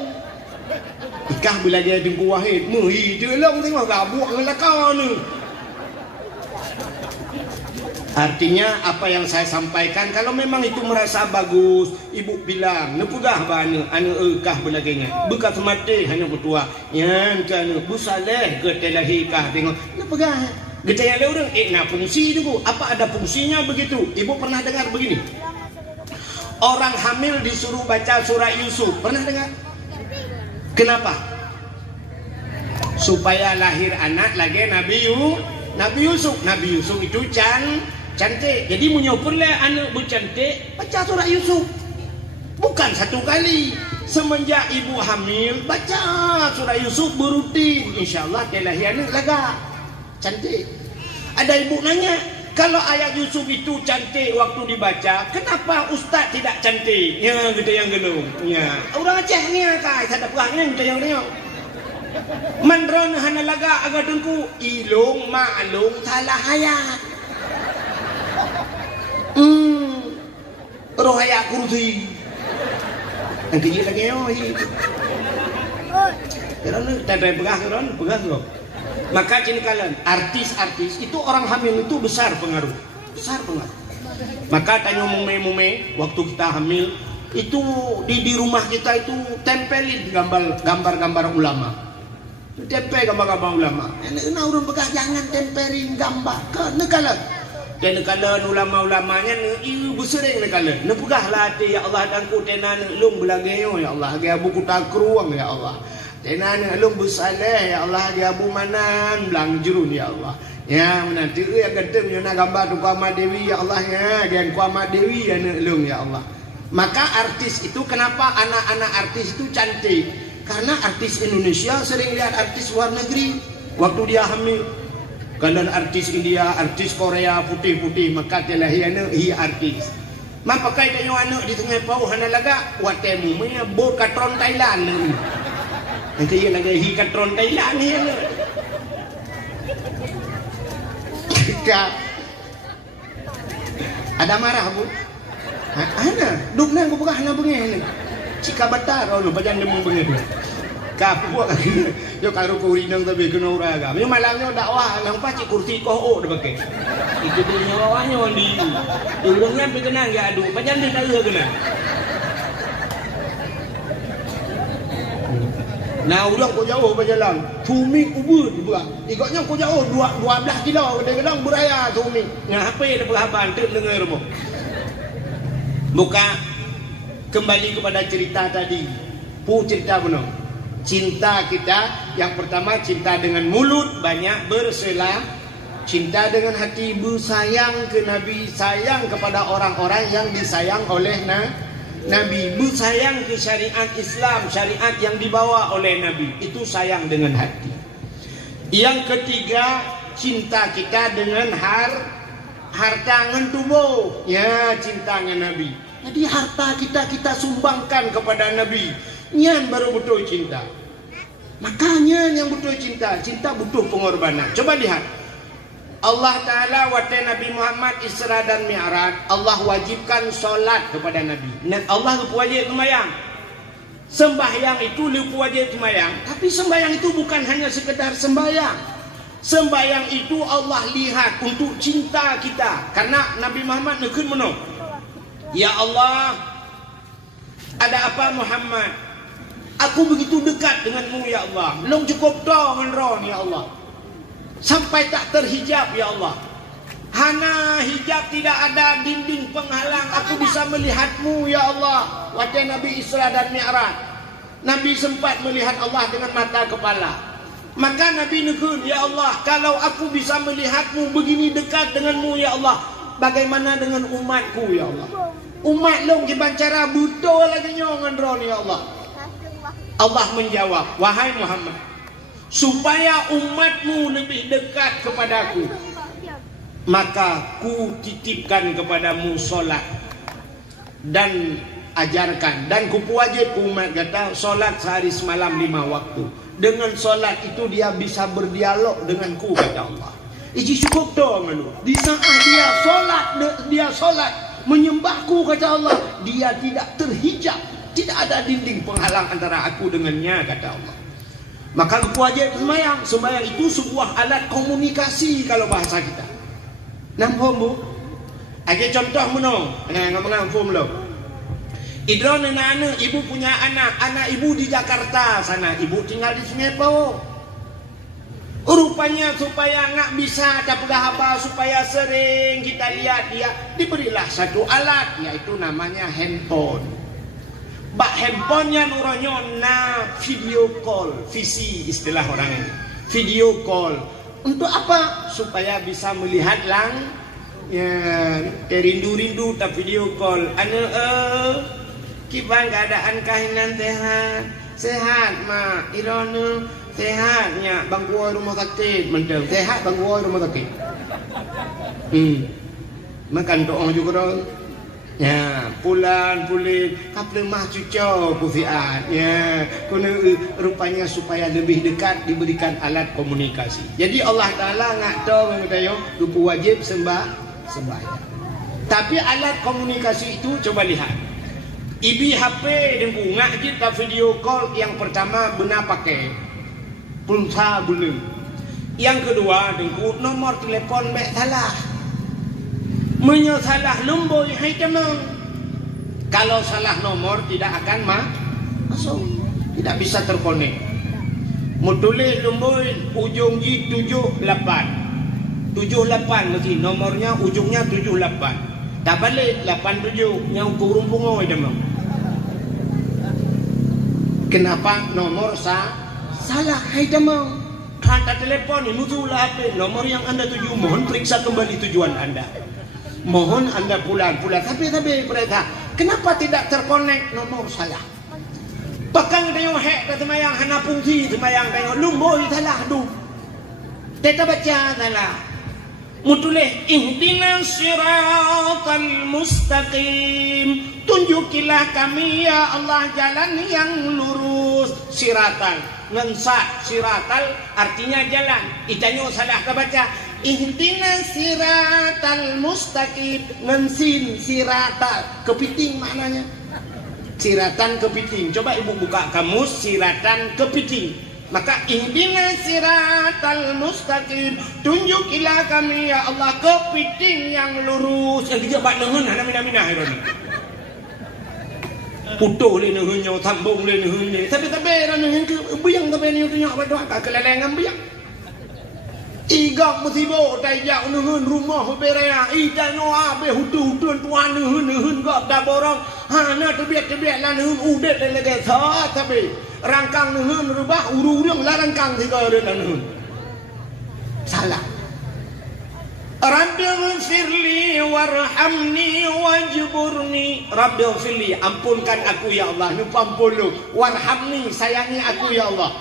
Ikah belajar di Wahid, muhi je long tengok gabuk dengan kau ni. Artinya apa yang saya sampaikan, kalau memang itu merasa bagus, ibu bilang, nepegah bana, anak kah belagainya. Bekas mati hanya bertua. Yang kan busaleh ke telahi kah tengok. Nepegah. Gejaya orang, nah fungsi itu, apa ada fungsinya begitu? Ibu pernah dengar begini? Orang hamil disuruh baca surah Yusuf, pernah dengar? Kenapa? Supaya lahir anak lagi Nabi Yusuf. Nabi Yusuf itu cantik. Jadi menyopurlah anak bercantik, baca surah Yusuf. Bukan satu kali. Semenjak ibu hamil, baca surah Yusuf berutin. InsyaAllah dia lahir anak laga cantik. Ada ibu nanya, kalau ayat Yusuf itu cantik waktu dibaca, kenapa ustaz tidak cantik? Ya, kita yang gelung. Ya, orang Aceh ni kai, tak ada perangnya kita yang tengok. Mandron hana laga agak dengku, ilung maklum salah ayat. Roh ayat kursi. Yang kecil lagi yo. Kerana tak ada pegang. Maka cinikalan artis-artis itu orang hamil itu besar pengaruh. Maka tanya mume waktu kita hamil itu di rumah kita itu tempelin gambar-gambar ulama. Tempel gambar-gambar ulama. Enak orang bekas jangan tempelin gambar. Kenekalan ulama-ulamanya iu besering nekalan. Nepegahlah hati ya Allah dan ku tenan lung belagayo ya Allah. Dia buku takruang ya Allah. Tenan alung bersaleh ya Allah, dia abu manan belang jerun ya Allah. Ya menanti yang ganteng yang nak gambar tu Kuamat Dewi ya Allah ya, dan Kuamat Dewi ya alung ya Allah. Maka artis itu, kenapa anak-anak artis itu cantik? Karena artis Indonesia sering lihat artis luar negeri waktu dia hamil. Kalau artis India, artis Korea putih-putih, maka dia lahirnya hi artis. Mak pakai kayu anak di tengah pau hana laga, watemu punya bot katron Thailand ni. Nanti ia lagi hikat tron Thailand ni ya. Ada marah bu? Ada. Duk nang ku pegah na bengen. Cika batar ono bajan demu bengen. Ka puak yo karo ko rinang tabe kena uraga. Yo malangnya dakwah nang paci kursi ko de pakai. Itu dia bawahnya di. Dulungnya pegenang ya adu. Bajan dia tahu kena. Nah, ulang kau jauh berjalan. Tumi ubud buat. Ikutnya kau jauh 12 kilo kadang-kadang beraya tumi. Nah, apa yang berhaban tu dengar mo. Buka kembali kepada cerita tadi. Cerita benar. Cinta kita yang pertama cinta dengan mulut banyak bersela. Cinta dengan hati bersayang ke Nabi, sayang kepada orang-orang yang disayang oleh Nabi, bersayang ke syariat Islam, syariat yang dibawa oleh Nabi, itu sayang dengan hati. Yang ketiga, cinta kita dengan harta dengan tubuh. Ya, cinta dengan Nabi. Jadi harta kita sumbangkan kepada Nabi. Yang baru betul cinta. Makanya yang betul cinta butuh pengorbanan. Coba lihat. Allah Ta'ala waktu Nabi Muhammad Isra dan Mi'raj, Allah wajibkan solat kepada Nabi. Allah lupa wajib sembahyang. Sembahyang itu lupa wajib sembahyang. Tapi sembahyang itu bukan hanya sekedar sembahyang. Sembayang itu Allah lihat untuk cinta kita. Karena Nabi Muhammad nekun menang. Ya Allah, ada apa Muhammad? Aku begitu dekat denganmu ya Allah. Belum cukup dengan roh ya Allah. Sampai tak terhijab ya Allah. Hana hijab tidak ada dinding penghalang. Aku bisa melihatmu ya Allah. Wahai Nabi Isra dan Mi'raj. Nabi sempat melihat Allah dengan mata kepala. Maka Nabi nekun, ya Allah, kalau aku bisa melihatmu begini dekat denganmu ya Allah, bagaimana dengan umatku ya Allah? Umat long kibancara betul lagi nyongan roh ya Allah. Allah menjawab, wahai Muhammad, supaya umatmu lebih dekat kepadaku, maka ku titipkan kepadamu solat dan ajarkan, dan ku wajib umat kata solat sehari semalam 5 waktu. Dengan solat itu dia bisa berdialog denganku kata Allah. Iji cukup dong malu. Di saat dia solat menyembahku kata Allah, dia tidak terhijab, tidak ada dinding penghalang antara aku dengannya kata Allah. Maka ku wajib sembahyang. Sembahyang itu sebuah alat komunikasi kalau bahasa kita. Nampak bu? Ada contoh menong. Ngomong fom lo. Idron anak ibu punya anak ibu di Jakarta sana, ibu tinggal di Sungai Pau. Rupanya supaya nggak bisa dapat apa, supaya sering kita lihat dia, diberilah satu alat, yaitu namanya handphone. Bak handphonenya nuronyo na video call, visi istilah orang ini, video call. Untuk apa? Supaya bisa melihat ya, rindu-rindu tak video call. Kibang keadaan kahinan sehat mak irona sehatnya bangkuai rumah sakit menteng sehat bangkuai rumah sakit makan doang juga dong ya pulan pulit kaplen mah cucok kufiat ya kuna rupanya supaya lebih dekat diberikan alat komunikasi. Jadi Allah Taala ngakto mengatayo duku wajib sembahyang. Tapi alat komunikasi itu coba lihat. Ibi HP dengku ngak kita video call yang pertama benar pakai pulsa belum. Yang kedua dengku nomor telepon mek salah. Menyesalah lemboi hai temang. Kalau salah nomor tidak akan masuk, tidak bisa terkonek. Mutulih lemboi ujung G 78 mesti nomornya ujungnya 78. Tak balik 87 yang kurung pungoi temang. Kenapa nomor salah? Hai demang. Kata telepon ini mutulah HP nomor yang anda tuju. Mohon periksa kembali tujuan anda. Mohon anda pulang. Tapi mereka kenapa tidak terkonek nomor salah? Pakang tayo hek kata mayang hana fungsi mayang tayo lumboy salah du. Teta baca salah. Mutulih ihdinas siratal mustaqim. Tunjukilah kami ya Allah jalan yang lurus. Siratan ngensat siratal artinya jalan. Itanyo salah kebaca ihdinas siratal mustaqim. Ngensin siratal kepiting maknanya. Siratan kepiting. Coba ibu buka kamus siratan kepiting. Maka ihdinas siratal mustaqim. Tunjukilah kami ya Allah kepiting yang lurus. Yang tiga bak nengen hana minah-minah ironi. Putuh le nengennya sambung le nengennya. Tapi nengen ke biang tapi ni tunjuk apa doa kelelengan biang. Iga musibo tajak nengen rumah beraya. Ida noa be hutu tuan nengen gak da borong. Hana tebiat lah nengen udet le lagi sa tapi rangkang nengen rubah urung larangkang tiga nengen. Salah. Rabbighfirli warhamni wajburni. Rabbighfirli, ampunkan aku ya Allah. Nupampulu. Warhamni, sayangi aku ya Allah.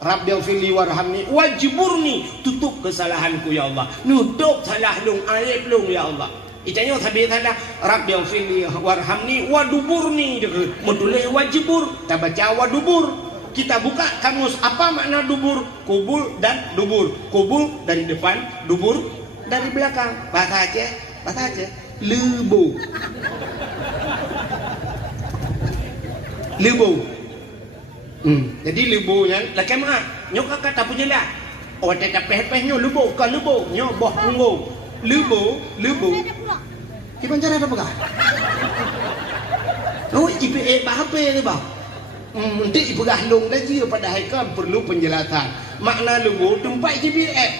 Rabbighfirli warhamni wajburni, tutup kesalahanku ya Allah. Nutup salah lung aib lung ya Allah. Itanya sabi salah Rabbighfirli warhamni waduburni. Mutulih wajibur, kita baca wadubur. Kita buka kamus apa makna dubur? Kubul dan dubur. Kubul dari depan, dubur dari belakang. Bahasa Aceh lebu. Jadi lebunya lah kemah nyok kata punya lah Oh tak peh-pehnya lubuk kan lubuknya boh punggung. Lubuk. Kita cara apa kah? Oh, IPA apa ni bang? Nanti ipegah long lagi pada haikal perlu penjelasan. Makna lubuk tempat GPS.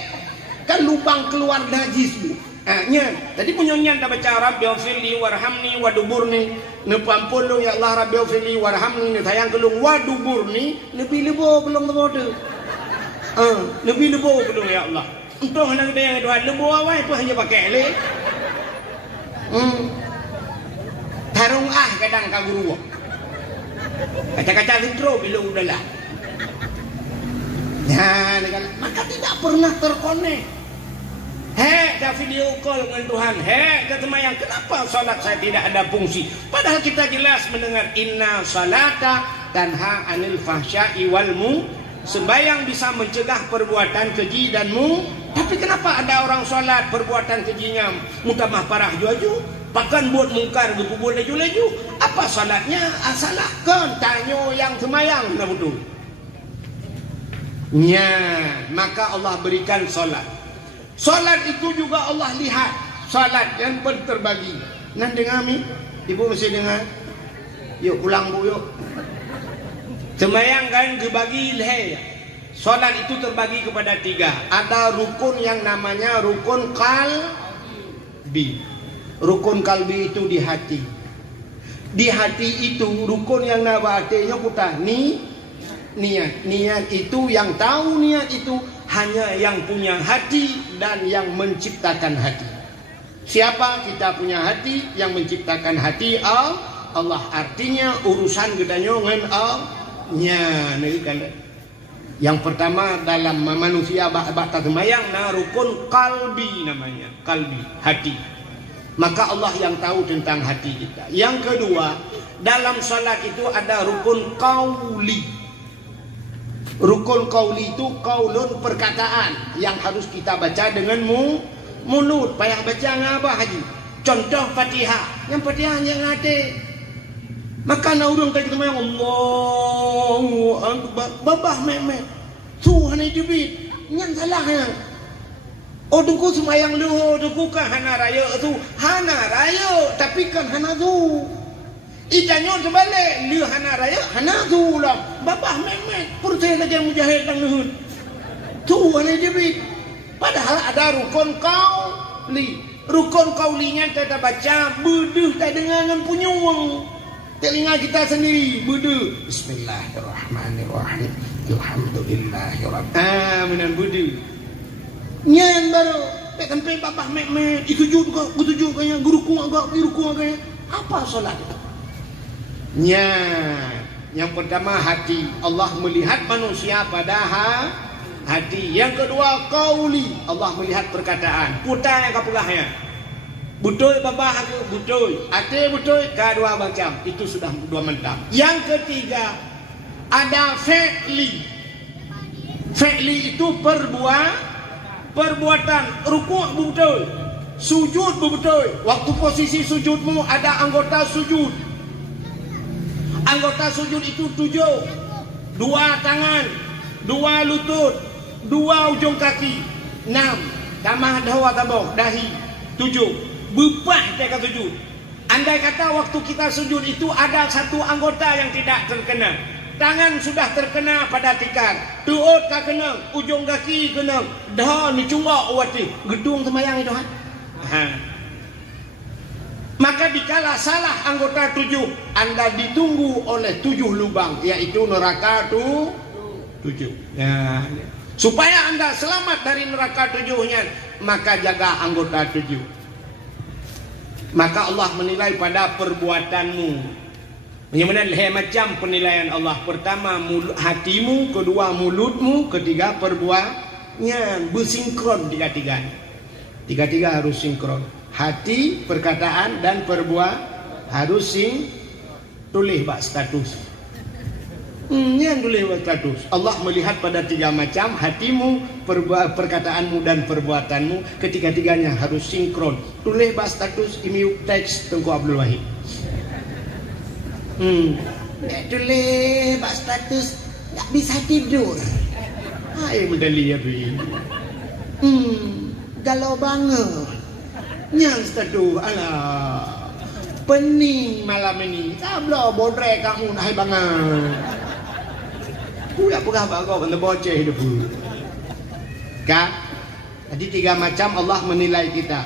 Kan lubang keluar najis tu. Nya, tadi punyanya tak baca Rabbighfirli warhamni waduburni. Ne pampun dong ya Allah Rabbighfirli warhamni ne sayang kelung waduburni lebih lebo kelung tu. Lebih lebo kelung ya Allah. Entah nak dia yang Tuhan lebo awal itu hanya pakai le. Tarung kadang ka guru. Kaca-kaca intro bila udahlah. Ya, maka tidak pernah terkonek. Dah video call dengan Tuhan. Dah semayang. Kenapa salat saya tidak ada fungsi? Padahal kita jelas mendengar inna salata tanha anil fahsya'i wal sembayang bisa mencegah perbuatan keji dan tapi kenapa ada orang salat perbuatan kejinya mutamah parah juaju bahkan buat mungkar gebubur laju-laju? Apa salatnya? Salahkan tanya yang semayang na betul. Nya, maka Allah berikan salat. Salat itu juga Allah lihat. Salat yang terbagi. Nan dengar mi? Ibu mesti dengar. Yuk pulang bu yuk. Semayang kan dibagi leh. Salat itu terbagi kepada 3. Ada rukun yang namanya rukun kalbi. Rukun kalbi itu di hati. Di hati itu rukun yang artinya putar niat. Niat itu yang tahu niat itu hanya yang punya hati dan yang menciptakan hati. Siapa? Kita punya hati, yang menciptakan hati Allah. Artinya urusan gedanya dengan Allah-nya. Yang pertama dalam manusia batas semayang rukun kalbi namanya. Kalbi, hati. Maka Allah yang tahu tentang hati kita. Yang kedua, dalam salat itu ada rukun qauli. Rukun qauli itu qaulun perkataan yang harus kita baca dengan mulut. Payah baca ngapa haji? Contoh Fatihah. Yang Fatihah yang ada. Maka na urang tadi kita Allahu Akbar. Babah memet. Tuhan jubit. Nyan salahnya. Oh duku semayang luhur, duku kan hana raya tu. Hana raya tapi kan hana tu. Ijanyo terbalik, dia hana raya, hana tu lah. Babah memet, purtai lagi yang mujahid dan nuhud. Tu hana jebit. Padahal ada rukun qauli. Rukun qaulinya kita baca, beduh tak dengan punyung. Telinga kita sendiri, beduh. Bismillahirrahmanirrahim. Alhamdulillahirrahmanirrahim. Menan beduh. Nyan baru, sampai babah memet, ikujud kau, kutujud kaya, guruku agak, kaya. Apa solat itu? Yang pertama hati. Allah melihat manusia pada hati. Yang kedua qauli. Allah melihat perkataan. Putar yang kapulahnya. Betul babah ke? Betul. Hati betul ke? Dua macam. Itu sudah dua mentah. Yang ketiga ada fi'li. Fi'li itu perbuatan. Rukuk betul. Sujud betul. Waktu posisi sujudmu ada anggota sujud. Anggota sujud itu 7. 2 tangan, 2 lutut, 2 ujung kaki. 6 tambah dawa tabok dahi. 7 bepah kita sujud. Andai kata waktu kita sujud itu ada satu anggota yang tidak terkena. Tangan sudah terkena pada tikar, tuut ka kena, ujung kaki kena, dah ni cungak wati gedung semayang itu Maka dikala salah anggota 7, Anda ditunggu oleh 7 lubang, yaitu neraka 7. Supaya Anda selamat dari neraka 7-nya, maka jaga anggota 7. Maka Allah menilai pada perbuatanmu. Bagaimana macam penilaian Allah? Pertama hatimu, kedua mulutmu, ketiga perbuatannya. Bersinkron tiga-tiganya. Tiga-tiga harus sinkron. Hati, perkataan dan perbuatan harus tulis bak status. Yang tulis bak status. Allah melihat pada 3 macam, hatimu, perkataanmu dan perbuatanmu, ketiga-tiganya harus sinkron. Tulis bak status email teks Tengku Abdul Wahid. Tulis bak status tak bisa tidur. Hai medali ya bi. Galau banget. Nyang seteduh alah. Pening malam ini. Kablo bodre kamu hai banget. Ku ya pegah bago benda boceh hidup. Kak. Jadi 3 macam Allah menilai kita.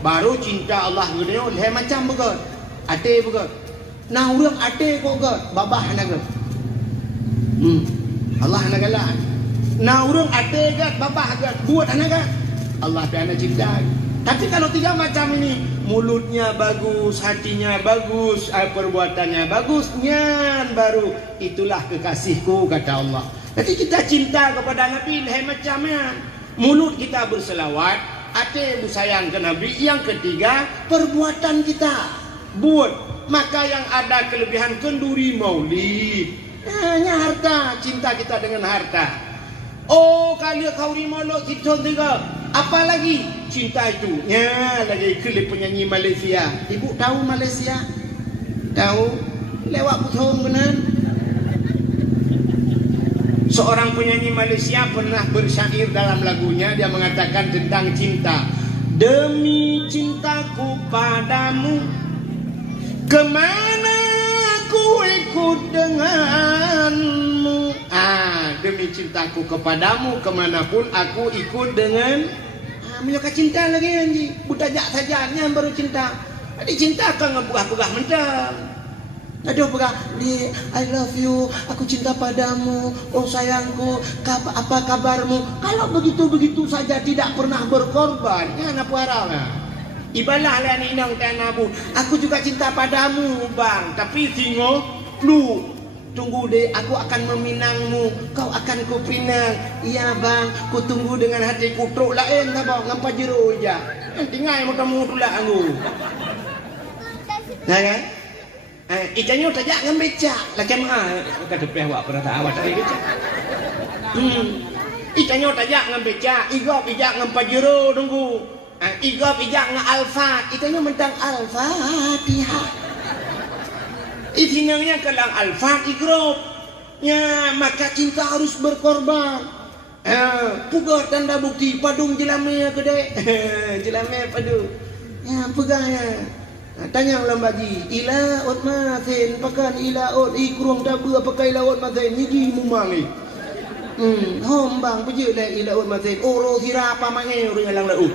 Baru cinta Allah gede leh macam begot. Ate begot. Nah urang ate kok begot. Babah naga. Allah nagala. Nah urang ate gat babah gat buat anaga. Allah piana cinta. Tapi kalau 3 macam ini, mulutnya bagus, hatinya bagus, perbuatannya bagus, nyan baru itulah kekasihku kata Allah. Jadi kita cinta kepada Nabi macamnya. Mulut kita berselawat, hati bersayang ke Nabi. Yang ketiga, perbuatan kita buat. Maka yang ada kelebihan kenduri maulid. Hanya harta, cinta kita dengan harta. Oh, kalau kau rimolo kita tiga, apa lagi cinta itu? Ya, lagi klip penyanyi Malaysia. Ibu tahu Malaysia? Tahu? Lewat putung benar. Seorang penyanyi Malaysia pernah bersyair dalam lagunya. Dia mengatakan tentang cinta. Demi cintaku padamu, kemana aku ikut denganmu. Demi cintaku kepadamu, kemanapun aku ikut dengan. Menyuka cinta lagi anji. Butajak sajanya baru cinta. Jadi cinta akan ngepegah-pegah mentang. Aduh pegah di I love you, aku cinta padamu, oh sayangku, apa kabarmu? Kalau begitu-begitu saja tidak pernah berkorban, ya anak puara. Ibalah lah ni nang tanamu. Aku juga cinta padamu, bang. Tapi singo, lu tunggu deh, aku akan meminangmu, kau akan kupinang. Iya bang, ku tunggu dengan hatiku. Truk lain tak bang, ngampa jeru aja. Tinggal kamu tu lah aku. Nah kan? Ikannya tajak dengan becak. Laki mana? Kata pewak pernah tak awak tak becak. Ikannya tajak dengan becak. Igop ijak dengan pajero tunggu. Igop ijak dengan alfa. Ikannya mentang al-fatihah. Itinangnya kelang alfa igrop. Ya, maka cinta harus berkorban. Pugar tanda bukti padung jelame kedai. Jelame padu. Ya, pegahnya. Tanya ulang bagi ila ot mathen pakan ila ot ikrung dabu pakai laut mathen niji mumangi hom bang peje le ila ot mathen oro sira apa mange ring alang lau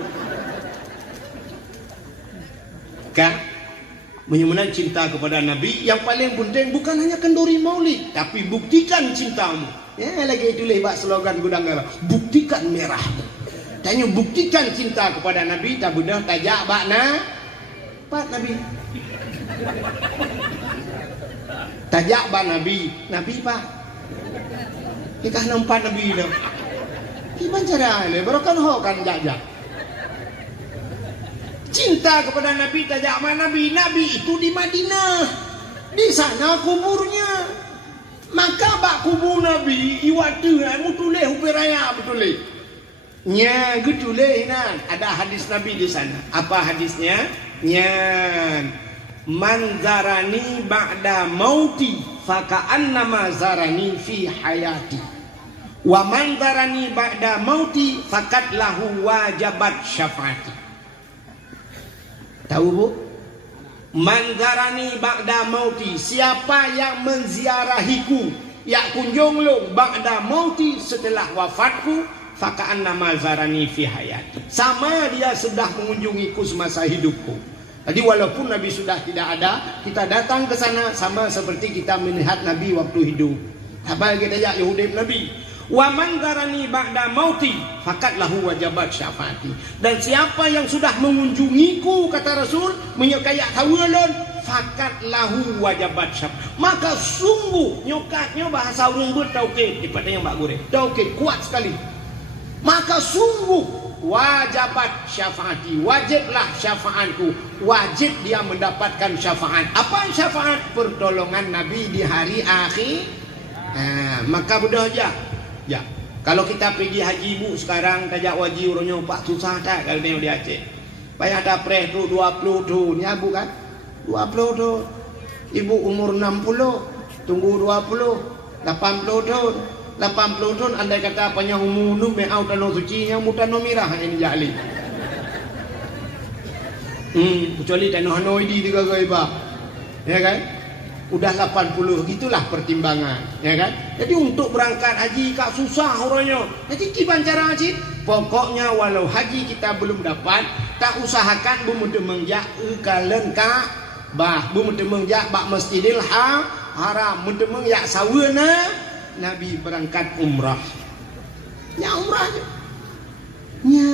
kan menyembuhkan cinta kepada Nabi. Yang paling penting bukan hanya kenduri maulid, tapi buktikan cintamu. Ya lagi itu lebak slogan gudang garam, buktikan merahmu. Tanya buktikan cinta kepada Nabi, tak bedah tajak bakna Pak Nabi. Tajak ba Nabi. Nabi Pak. Ikah nampak Nabi dah. Gimana cara ni? Barukan ho kan jajak. Cinta kepada Nabi tajak mana Nabi? Nabi itu di Madinah. Di sana kuburnya. Maka bak kubur Nabi iwatu mu tulis upiraya betul. Nya getuleh nan. Ada hadis Nabi di sana. Apa hadisnya? Nyan manzarani ba'da mauti faka'annama zarani fi hayati wa manzarani ba'da mauti fakat lahu wajabat syafaati. Tahu bu? Manzarani ba'da mauti, siapa yang menziarahiku, yang kunjung lo ba'da mauti, setelah wafatku, faka'annama zarani fi hayati, sama dia sudah mengunjungiku semasa hidupku. Jadi walaupun Nabi sudah tidak ada, kita datang ke sana sama seperti kita melihat Nabi waktu hidup. Apa kita ya Yahudi Nabi? Wa man darani ba'da mauti fakat lahu wajabat syafaati. Dan siapa yang sudah mengunjungiku kata Rasul menyekayak tawalon fakat lahu wajabat syafaat. Maka sungguh nyokatnya bahasa urang bertauhid daripada yang mbak gore. Tauhid kuat sekali. Maka sungguh wajabat syafaati, wajiblah syafaatku, wajib dia mendapatkan syafaat. Apa syafaat? Pertolongan Nabi di hari akhir. Maka mudah aja. Ya, kalau kita pergi haji bu sekarang tajak wajib orangnya pak susah tak kalau dia di Aceh. Payah ada preh tu 20 tu, ni abu kan? 20 tu. Ibu umur 60, tunggu 20, 80 tahun. 80 tahun andai kata apanya umunu me au tanah suci nya mutano mirah ini jali. Kecuali tanah Hanoi di tiga ba. Ya kan? Udah 80 gitulah pertimbangan, ya kan? Jadi untuk berangkat haji kak susah orangnya. Jadi gimana cara haji? Pokoknya walau haji kita belum dapat, tak usahakan bumudemeng ja kalen ka bah bumudemeng ja bak Masjidil Haram, mudemeng ya saweuna Nabi berangkat umrah. Ya umrahnya. Nya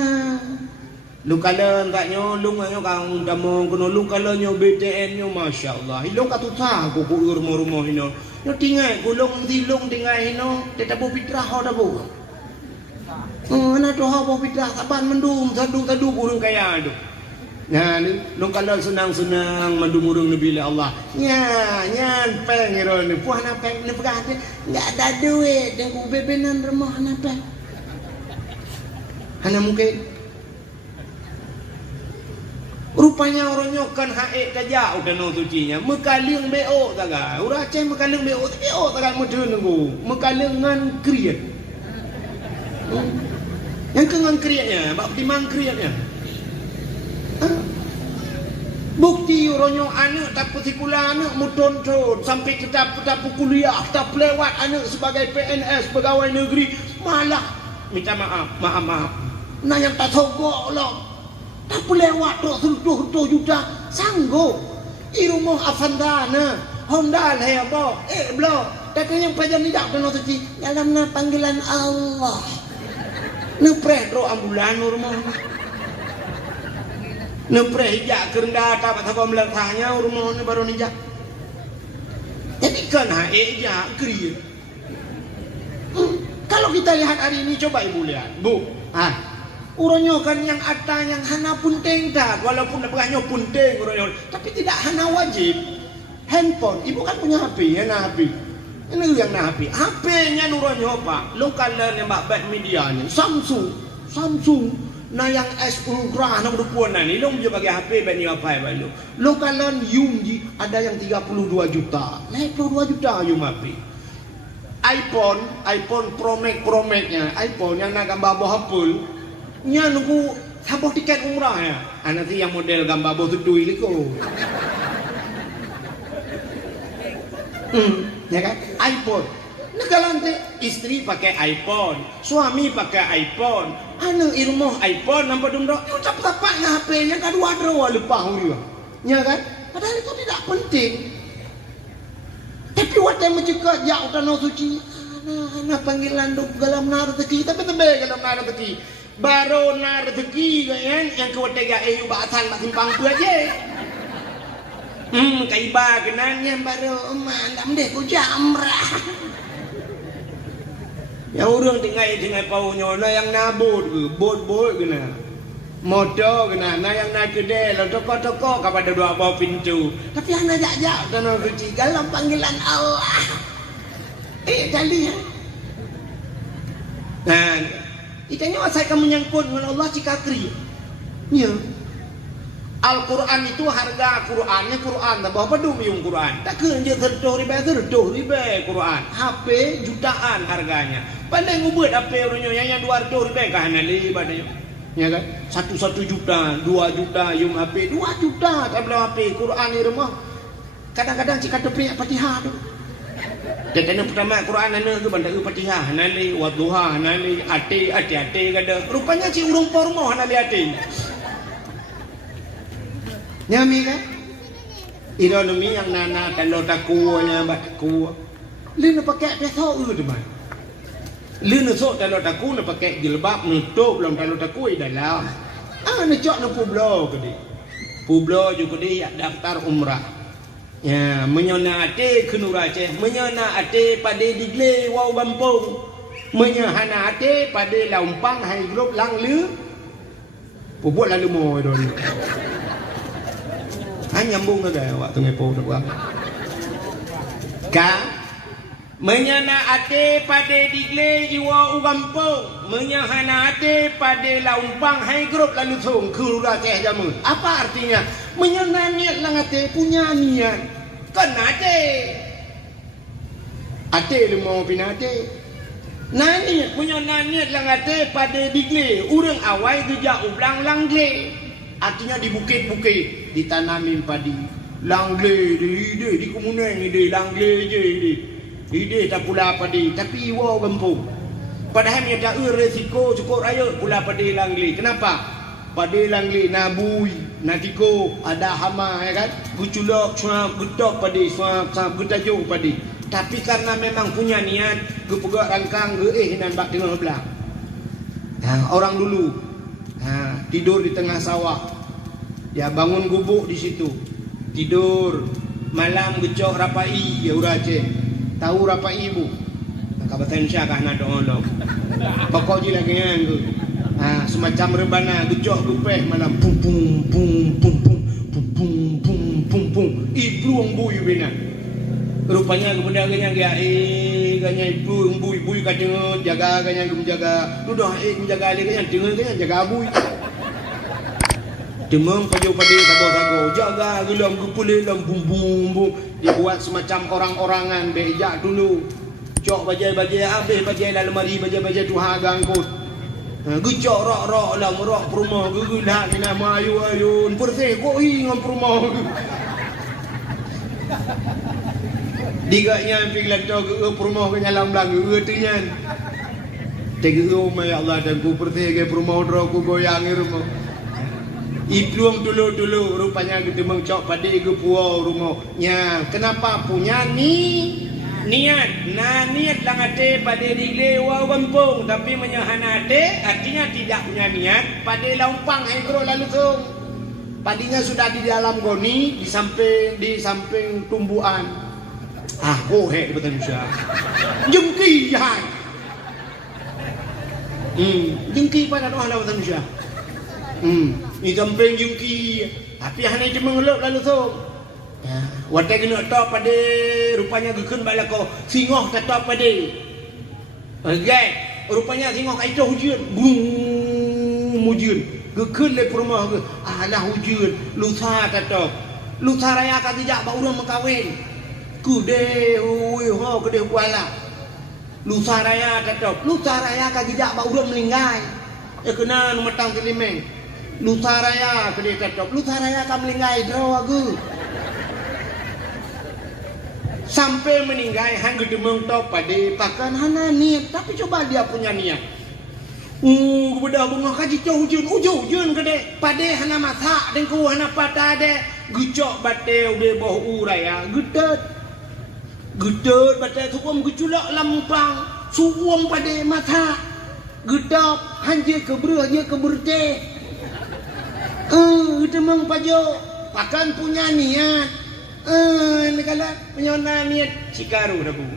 lu kalen tak nyolong ayo kang damong kono lu kalen nyo BTN nyo masyaallah ilong katuta ku rumah-rumah ino nyo tinggal gulung tilung tinggal ino tetapu fitrah ada bu ana to habo fitrah saban mendung sadu burung kaya adu nah lu kalen senang-senang mendung burung nabi Allah nya peng iro ni puah na peng ni pegah enggak ada duit dengan bebenan rumah na peng hanya mungkin rupanya orang nyokan haek kaja udah no sucinya mekaling beo taga ura cai mekaling beo taga mudun nunggu mekaling ngan kriat yang kengan kriatnya bak timang kriatnya bukti orang nyok anak tak pula anak mudon sampai kita kuliah tak lewat anak sebagai PNS pegawai negeri malah minta maaf nah yang tak sogok lah tak lewat tu 10 juta sanggup irumah afandana Honda lebo blo tapi yang pajam tidak dan suci dalam panggilan Allah nepreh ro ambulan rumah nepreh hijak kerenda tak apa meletahnya rumah ni baru nijak jadi kan hijak kriya kalau kita lihat hari ini coba ibu lihat bu uronyo kan yang ada yang hana punting dah walaupun pegahnya punting uronyo tapi tidak hana wajib handphone ibu kan punya HP ya nah HP ini yang nah HP nya uronyo pak lokal yang bak media ni Samsung nah yang S Ultra nak berpuan ni lo juga pakai HP bani apa balu lokalan Yungji ada yang 32 juta 22 juta yung HP iPhone Pro Max nya iPhone yang nak gambar bohapul nya nunggu saboh tiket umrah ya nanti yang model gambar boh tudui liko ya kan iPhone negalante istri pakai iPhone suami pakai iPhone anu irmoh iPhone nampak dong ucap-ucapnya HP-nya kadua draw lepah ya kan padahal itu tidak penting tapi waktu yang mencegah jauh tanah suci anak panggilan duk galam nar rezeki tapi tebe galam nar rezeki baru na rezeki kan yang kewatega ayu batan mak simpang tu aja kaiba kenanya baru mandam deh ku jamrah ya urang tinggal pau nyono yang nabut bot kena motor kena na yang naik gede lo toko kepada dua bawah pintu tapi hana jak tanah suci galam panggilan Allah tadi nah itanya saya kamu menyangkut dengan Allah jika kriya. Ya. Al-Quran itu harga Qurannya Quran tak bawa pedum yung Quran. Tak kerja terdoh ribe Quran. HP jutaan harganya. Pandai ngubut HP orangnya yang 200 ribe kah nali badanya. Ya kan? 1 juta, 2 juta yung HP, 2 juta tak beli HP Quran ni rumah. Kadang-kadang jika tepi Fatihah tu. Katanya pertama Quran ana ke bandar Fatihah nali wadduha nali ati kada rupanya ci urung pormo nali ati nyami kan ironomi yang nana kalau takunya batku linu pakai peso depan linu sok kalau taku na pakai jilbab nutup dalam kalau taku dalam ana cok na publo juga dia daftar umrah. Ya, menyona ate kenura Aceh, menyona ate pada digle wau bampung, menyahana ate pada laumpang hai grup lang lu, buat lalu mau don. Nyambung ke waktu ngepo tu buat. Ka, menyana ate pada digle iwa ugampung, menyahana ate pada laumpang hai grup lalu sung kenura Aceh jamu. Apa artinya? Menyana niat lang ate punya niat kan ate lu mau pinate Naniat punya naniat lang ate pada digle. Urang awai gejak ublang langle. Artinya di bukit-bukit ditanamin padi. Langle di komuneng di langle je di. Ide tak pula padi tapi iwa gempung. Padahal dia tak resiko cukup raya pula padi langle. Kenapa? Padi langle nabui, natiko ada hama ya kan. Guculok suap getok padi suap getajuk padi. Tapi karena memang punya niat, gue pegak rangkang, gue nampak tengah belah. Orang dulu tidur di tengah sawah, ya bangun gubuk di situ, tidur malam gecok rapai, ya urace, tahu rapai ibu, kabatan syakah nak doang, pokok je lagi kan gue, semacam rebana gecok gupeh malam pum pum pum pum pum pum pum pum pum pum, ibu ang buyu bina. Rupanya kepada ganya ganya ibu katanya jaga ganya menjaga sudah menjaga dia ganya dengan ganya jaga abu demang paju padi sago jaga gelam gupule lam bum bum bum dibuat semacam orang-orangan bejak dulu cok bajai habis bajai dalam lemari bajai tu hagang kot gecok rok lam rok perumah gegelah kena ayun persih kok ngam perumah diganya pinglan to ke perumah ke nyalam lang tu nyan tege mai Allah dan ku perti ke perumah dro ku goyang rumah ipluang dulu rupanya gitu mengcok padi ke puau rumah nya kenapa punya niat lang ate pada digle wa kampung tapi menyahanate artinya tidak punya niat pada lampang hengro lalu tu padinya sudah di dalam goni di samping tumbuhan. Aku betul Malaysia. Jengki hai. Jengki pada doa betul Malaysia. Ni gampang jengki. Tapi hanya cuma ngelok lalu tu. Watai kena top pada rupanya gekun bala ko singoh tak top pada. Okey, rupanya singoh kai tu hujan. Hujan. Gekun le perumah ke. Alah hujan. Lusa tak top. Lusa raya ka tidak ba urang mengkawin. Kude ho kude kuala lusa raya tetap lusa raya kagijak ba urang melinggai kena numatang kelimeng lusa raya kude tetap lusa raya ka melinggai draw agu sampai meninggai hang gede mengtop pade pakan hana niat tapi coba dia punya niat kepada bunga kaji hujan gede pade hana masak dengku hana patah de gucok bate ude boh uraya gedot baca suam geculak lampang suam pada mata gedap hanje kebrah je keburte demang pajo pakan punya niat ini kala punya niat cikaru dah bu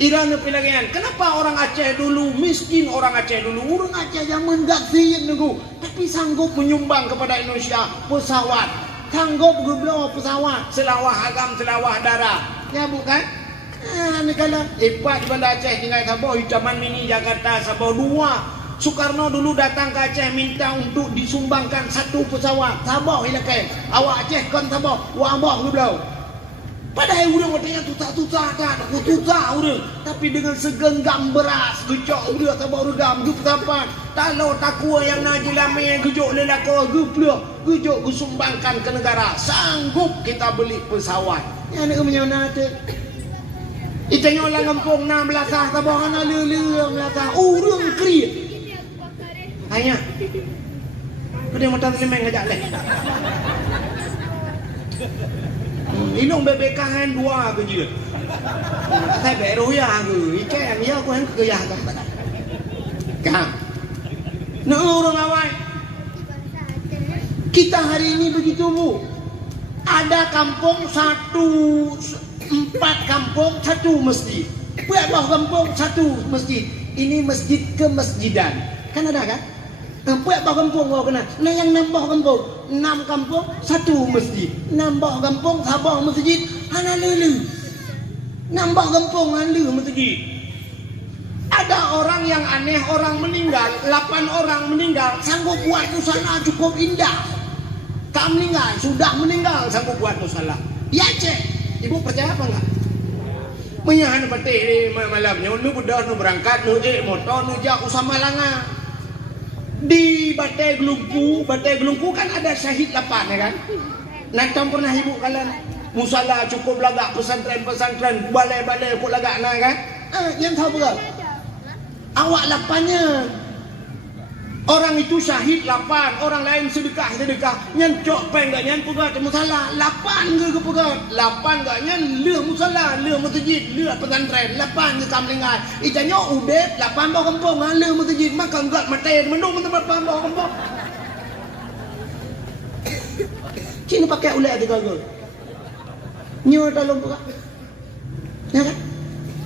irana pilagian kenapa orang Aceh dulu miskin orang Aceh dulu orang Aceh zaman gak siap nunggu tapi sanggup menyumbang kepada Indonesia pesawat sanggup geblo pesawat selawah agam selawah darah ya bukan negara hebat pada Aceh tinggal Sabah Taman Mini Jakarta Sabah 2 Soekarno dulu datang ke Aceh minta untuk disumbangkan satu pesawat Sabah hilakai awak Aceh kan Sabah wabah geblo padahal urang katanya tutak urang tapi dengan segenggam beras gecok urang Sabah regam gup tapan kalau takua yang najilame gejok lelako geblok gejok disumbangkan ke negara sanggup kita beli pesawat ya nak menyona tu itanya orang kampung 16 Sabah ana leuleung lata urang kriet hanya kena mata lemeng ngajak leh inong bebekahan 2 ke je saya beru ya ke ikan ya aku hang ke ya kan nah orang awal kita hari ini begitu bu ada kampung 4 kampung 1 masjid berapa kampung 1 masjid ini masjid ke masjidan kan ada kan berapa kampung kau kena nah yang nambah kampung 6 kampung 1 masjid nambah kampung Sabah masjid hana lelu nambah kampung hana masjid ada orang yang aneh orang meninggal 8 orang meninggal sanggup buat musala cukup indah tak meninggal sudah meninggal sanggup buat musala di Aceh ibu percaya apa enggak Menyahan patih ni malamnya nu budak nu berangkat nu motor nu jak usama langa. Di Batai Gelungku kan ada syahid lapan ya kan. Nanti pernah ibu kalian musala cukup lagak pesantren balai-balai kok lagak na kan. Yang tahu betul. Awak lapannya. Orang itu syahid 8, orang lain sedekah. Nyan cok peng gak nyan pegat musala 8 ke pegat. 8 gak nyan leh musala, leh masjid, leh pesantren, 8 ke kamlingai. Ikannya udet 8 bawa kampung, leh masjid makan gat mati mendung tempat bawa kampung. Cina pakai ulet tu kagak. Nyo dalam pegat. Ya kan?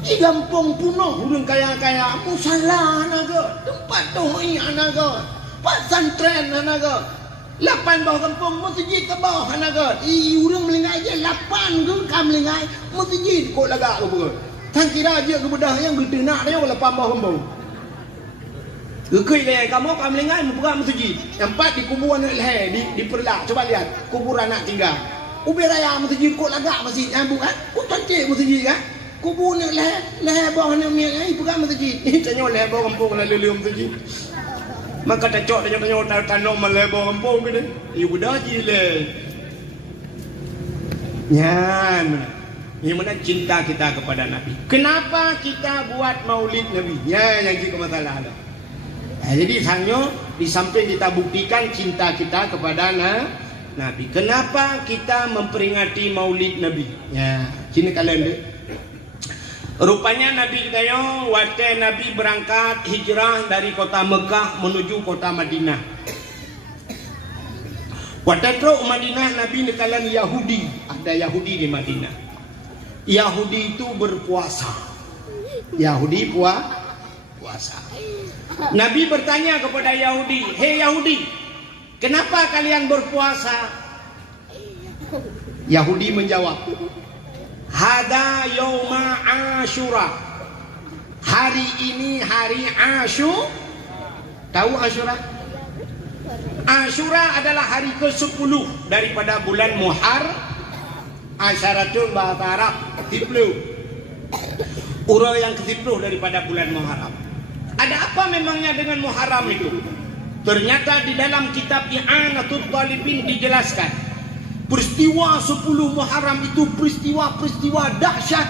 Di kampung punuh orang kaya-kaya musala naga, tempat tohi naga, pesantren naga, 8 bawah kampung masjid ke bawah naga. Orang melingai je 8 ke kam melingai masjid kok lagak ke betul. Tang kira aja ke bedah yang gede nak dia 8 bawah kampung. Gekei le kamu kam melingai membuka masjid. Yang 4 di kuburan leher di perlak. Coba lihat kuburan nak tinggal. Ubi raya masjid kok lagak masjid bukan? Kok cantik masjid kan? Kubur ni leher bawah ni mian ai pegang masjid. Tanya leher bawah kampung lah lelum masjid. Maka tacok tanya tanam leher bawah kampung ke ni. Ibu dah je le. Nyan. Ini mana cinta kita kepada Nabi. Kenapa kita buat maulid Nabi? Ya yang kita masalah ada. Jadi sanyo di samping kita buktikan cinta kita kepada Nabi. Kenapa kita memperingati maulid Nabi? Ya, sini kalian deh. Rupanya Nabi kita waktu Nabi berangkat hijrah dari kota Mekah menuju kota Madinah. Waktu itu Madinah Nabi nekalan Yahudi, ada Yahudi di Madinah. Yahudi itu berpuasa. Yahudi puasa. Nabi bertanya kepada Yahudi, "Hei Yahudi, kenapa kalian berpuasa?" Yahudi menjawab, "Hada yauma Asyura." Hari ini hari Asyura. Tahu Asyura? Asyura adalah hari ke-10 daripada bulan Muharram. Asyaratul bahasa Arab 10. Urang yang ke-10 daripada bulan Muharram. Ada apa memangnya dengan Muharram itu? Ternyata di dalam kitab I'anatul Talibin dijelaskan peristiwa 10 Muharram itu peristiwa-peristiwa dahsyat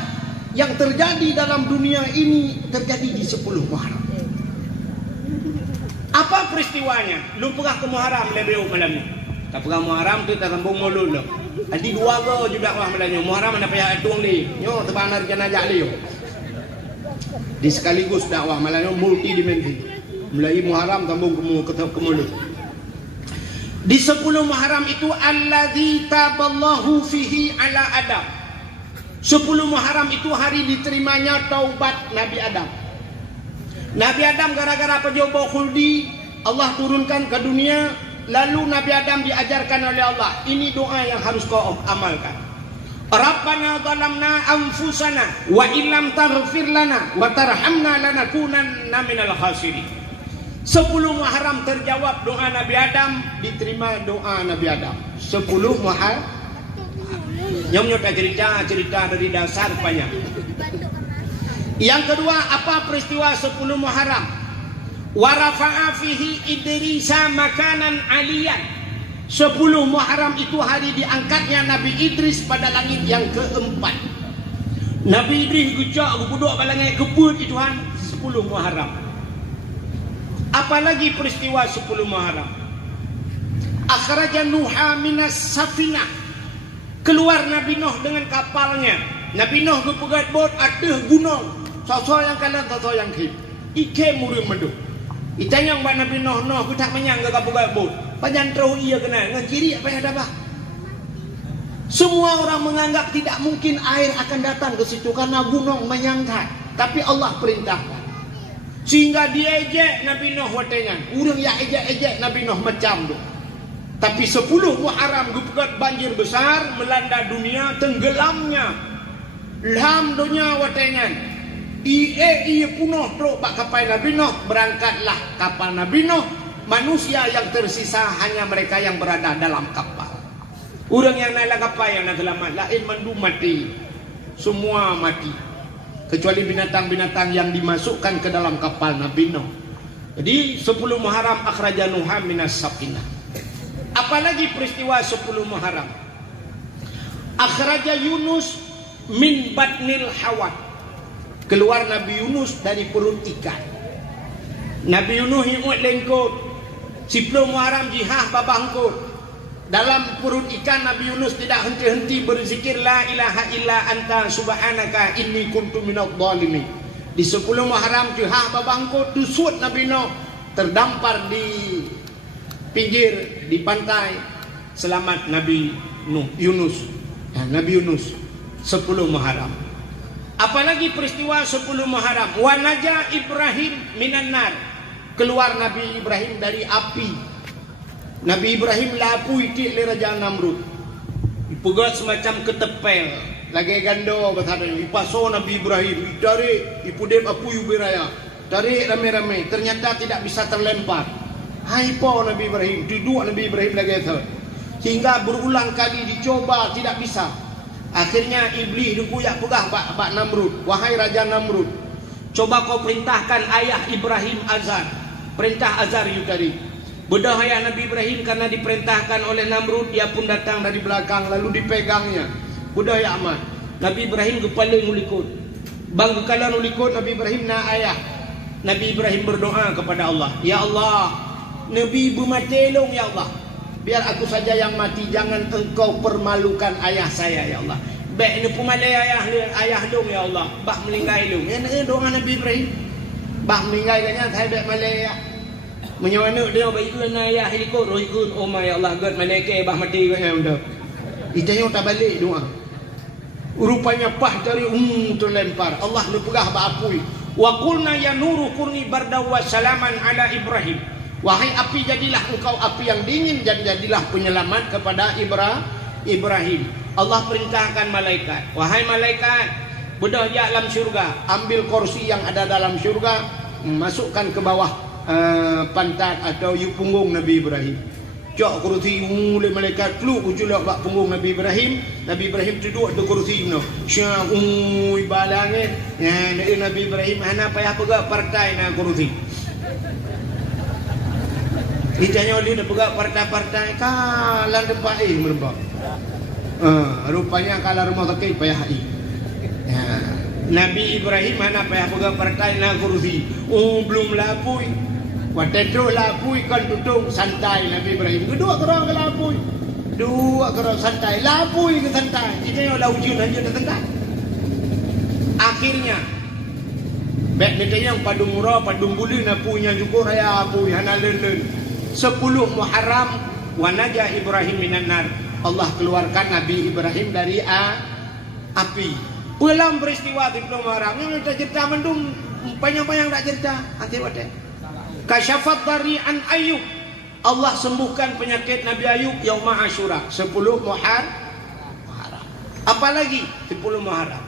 yang terjadi dalam dunia ini terjadi di 10 Muharram. Apa peristiwanya? Lu pernah ke Muharram lebih malam ni? Tak pernah Muharram tu tak sambung mulut lo. Adi dua go juga wah malamnya Muharram mana payah atung ni. Nyo tebanar jenazah li. Di sekaligus dakwah malamnya multidimensi. Mulai Muharram sambung ke mulut. Di 10 Muharram itu allazi taballahu fihi ala Adam. 10 Muharram itu hari diterimanya taubat Nabi Adam. Nabi Adam gara-gara pejobo khuldi Allah turunkan ke dunia, lalu Nabi Adam diajarkan oleh Allah, ini doa yang harus kau amalkan. Rabbana zalamna anfusana wa illam taghfir lana wa tarhamna lanakunanna minal khasirin. 10 Muharram terjawab doa Nabi Adam, diterima doa Nabi Adam. 10 Muharram. Yang cerita dari dasar banyak. Yang kedua, apa peristiwa 10 Muharram? Wa rafa'a fihi Idrisa makanan aliyan. 10 Muharram itu hari diangkatnya Nabi Idris pada langit yang keempat. Nabi Idris gejak duduk pada langit kebut itu Tuhan 10 Muharram. Apalagi peristiwa 10 Muharram. Akhraja Nuha minas safinah. Keluar Nabi Nuh dengan kapalnya. Nabi Nuh kepegat bot ada gunung. Sosok yang kanan, sosok yang kiri. Ike murim menduk. Itanya yang Nabi Nuh aku tak menyangka kepegat bot. Panjang terus ia kena. Dengan kiri apa yang ada? Semua orang menganggap tidak mungkin air akan datang ke situ karena gunung menyangkat. Tapi Allah perintahkan. Sehingga diejek Nabi Nuh watenya. Orang yang ejek-ejek Nabi Nuh macam tu. Tapi 10 Muharram gugat banjir besar melanda dunia, tenggelamnya lam dunia watenya. Ia punuh truk bak kapal Nabi Nuh, berangkatlah kapal Nabi Nuh. Manusia yang tersisa hanya mereka yang berada dalam kapal. Orang yang naik kapal yang nak selamat, lain mandu mati. Semua mati. kecuali binatang-binatang yang dimasukkan ke dalam kapal Nabi Nuh. Jadi 10 Muharram akhraja Nuha minas safinah. Apalagi peristiwa 10 Muharram? Akhraja Yunus min batnil hawat. Keluar Nabi Yunus dari perut ikan. Nabi Yunus himuat lengkot 10 Muharram jihah babangkot. Dalam perut ikan Nabi Yunus tidak henti-henti berzikir la ilaha illa anta subhanaka inni kuntu minadh dhalimin. Di 10 Muharram jihah babangkot tusut Nabi Nuh terdampar di pinggir di pantai. Selamat Nabi Yunus. Nabi Yunus 10 Muharram. Apalagi peristiwa 10 Muharram? Wa naja Ibrahim minan nar. Keluar Nabi Ibrahim dari api. Nabi Ibrahim lapui ti le Raja Namrud. Ipegat semacam ketepel. Lagi gando bertanya. Ipaso Nabi Ibrahim. Tarik. Ipudep apui ubiraya. Tarik rame-rame. Ternyata tidak bisa terlempar. Hai po Nabi Ibrahim. Duduk Nabi Ibrahim lagi tu. Hingga berulang kali dicoba tidak bisa. Akhirnya iblis dukuyak pegah Pak Namrud. Wahai Raja Namrud, coba kau perintahkan ayah Ibrahim azan. Perintah azar you tadi. Berdahaya Nabi Ibrahim karena diperintahkan oleh Namrud, dia pun datang dari belakang lalu dipegangnya. Berdahaya amat. Nabi Ibrahim kepala ngulikut. Bang kepala ngulikut Nabi Ibrahim na ayah. Nabi Ibrahim berdoa kepada Allah, ya Allah, Nabi ibu matelong ya Allah. Biar aku saja yang mati, jangan engkau permalukan ayah saya ya Allah. Baik ni pumalai ayah dong ya Allah. Bah melinggai dong. Ini doa Nabi Ibrahim. Bah melinggai kanya saya baik malai ya. Menyawana dia baik itu na ayah ikut roikun oh my Allah God malaikat bah mati kanya udah. Itanya tak balik doa. Rupanya pah dari terlempar. Allah lepegah ba apui. Wa qulna ya nuru kurni barda wa salaman ala Ibrahim. Wahai api, jadilah engkau api yang dingin dan jadilah penyelamat kepada Ibrahim. Allah perintahkan malaikat, wahai malaikat, bedah di alam syurga, ambil kursi yang ada dalam syurga, masukkan ke bawah pantat atau punggung Nabi Ibrahim. Cok kursi mulai malaikat keluar ujulak bak punggung Nabi Ibrahim. Nabi Ibrahim duduk di kursi no. Syah balangit. Ya, Nabi Ibrahim hana payah pegak partai na kursi. Itanya oleh nak pegak partai-partai kalang depan merebak. Rupanya kalau rumah sakit payah ya. Nabi Ibrahim mana payah pegak partai na kursi. Belum lapui. Watedo lapui kan duduk santai Nabi Ibrahim. Kedua kerang ke lapui. Dua kerang santai. Lapui ke santai. Itanya olah ujian hanya santai. Akhirnya baik nitanya yang padung murah, padung buli na punya juga raya apui hana len-len. 10 Muharram wa naja Ibrahim minan nar. Allah keluarkan Nabi Ibrahim dari api. Pulang peristiwa 10 Muharram ini kita cerita mendung panjang-panjang tak cerita nanti wadah. Kasyafat dari an Ayub. Allah sembuhkan penyakit Nabi Ayub yauma Asyura 10 Muharram. Apalagi 10 Muharram.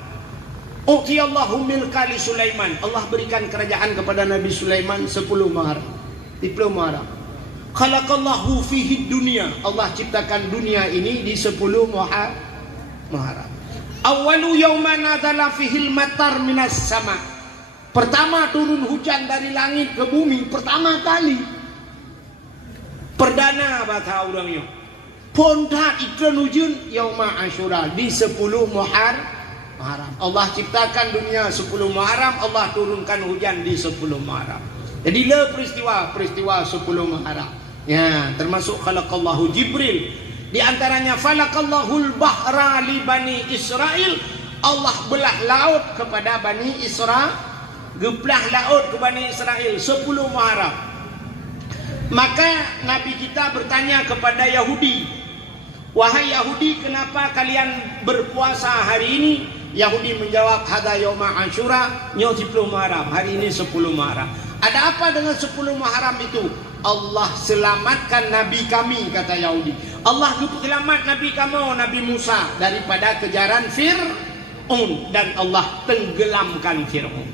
U'tiyallahu milka li Sulaiman. Allah berikan kerajaan kepada Nabi Sulaiman 10 Muharram. 10 Muharram. Khalaqallahu fihi dunia. Allah ciptakan dunia ini di 10 Muharram. Awalu yawma nazala fihil matar minas sama. Pertama turun hujan dari langit ke bumi pertama kali. Perdana bahasa orangnya. Ponda iklan hujan yauma Asyura di 10 Muharram. Allah ciptakan dunia 10 Muharram, Allah turunkan hujan di 10 Muharram. Jadi le peristiwa 10 Muharram. Ya, termasuk khalaqallahu Jibril. Di antaranya falaqallahul bahra li Bani Israel. Allah belah laut kepada Bani Israel. Geplah laut ke Bani Israel 10 Muharram. Maka Nabi kita bertanya kepada Yahudi, wahai Yahudi, kenapa kalian berpuasa hari ini? Yahudi menjawab, hadza yauma Asyura, nyo 10 Muharram. Hari ini 10 Muharram. Ada apa dengan 10 Muharram itu? Allah selamatkan Nabi kami, kata Yahudi. Allah selamat Nabi kamu, Nabi Musa, daripada kejaran Fir'aun. Dan Allah tenggelamkan Fir'aun.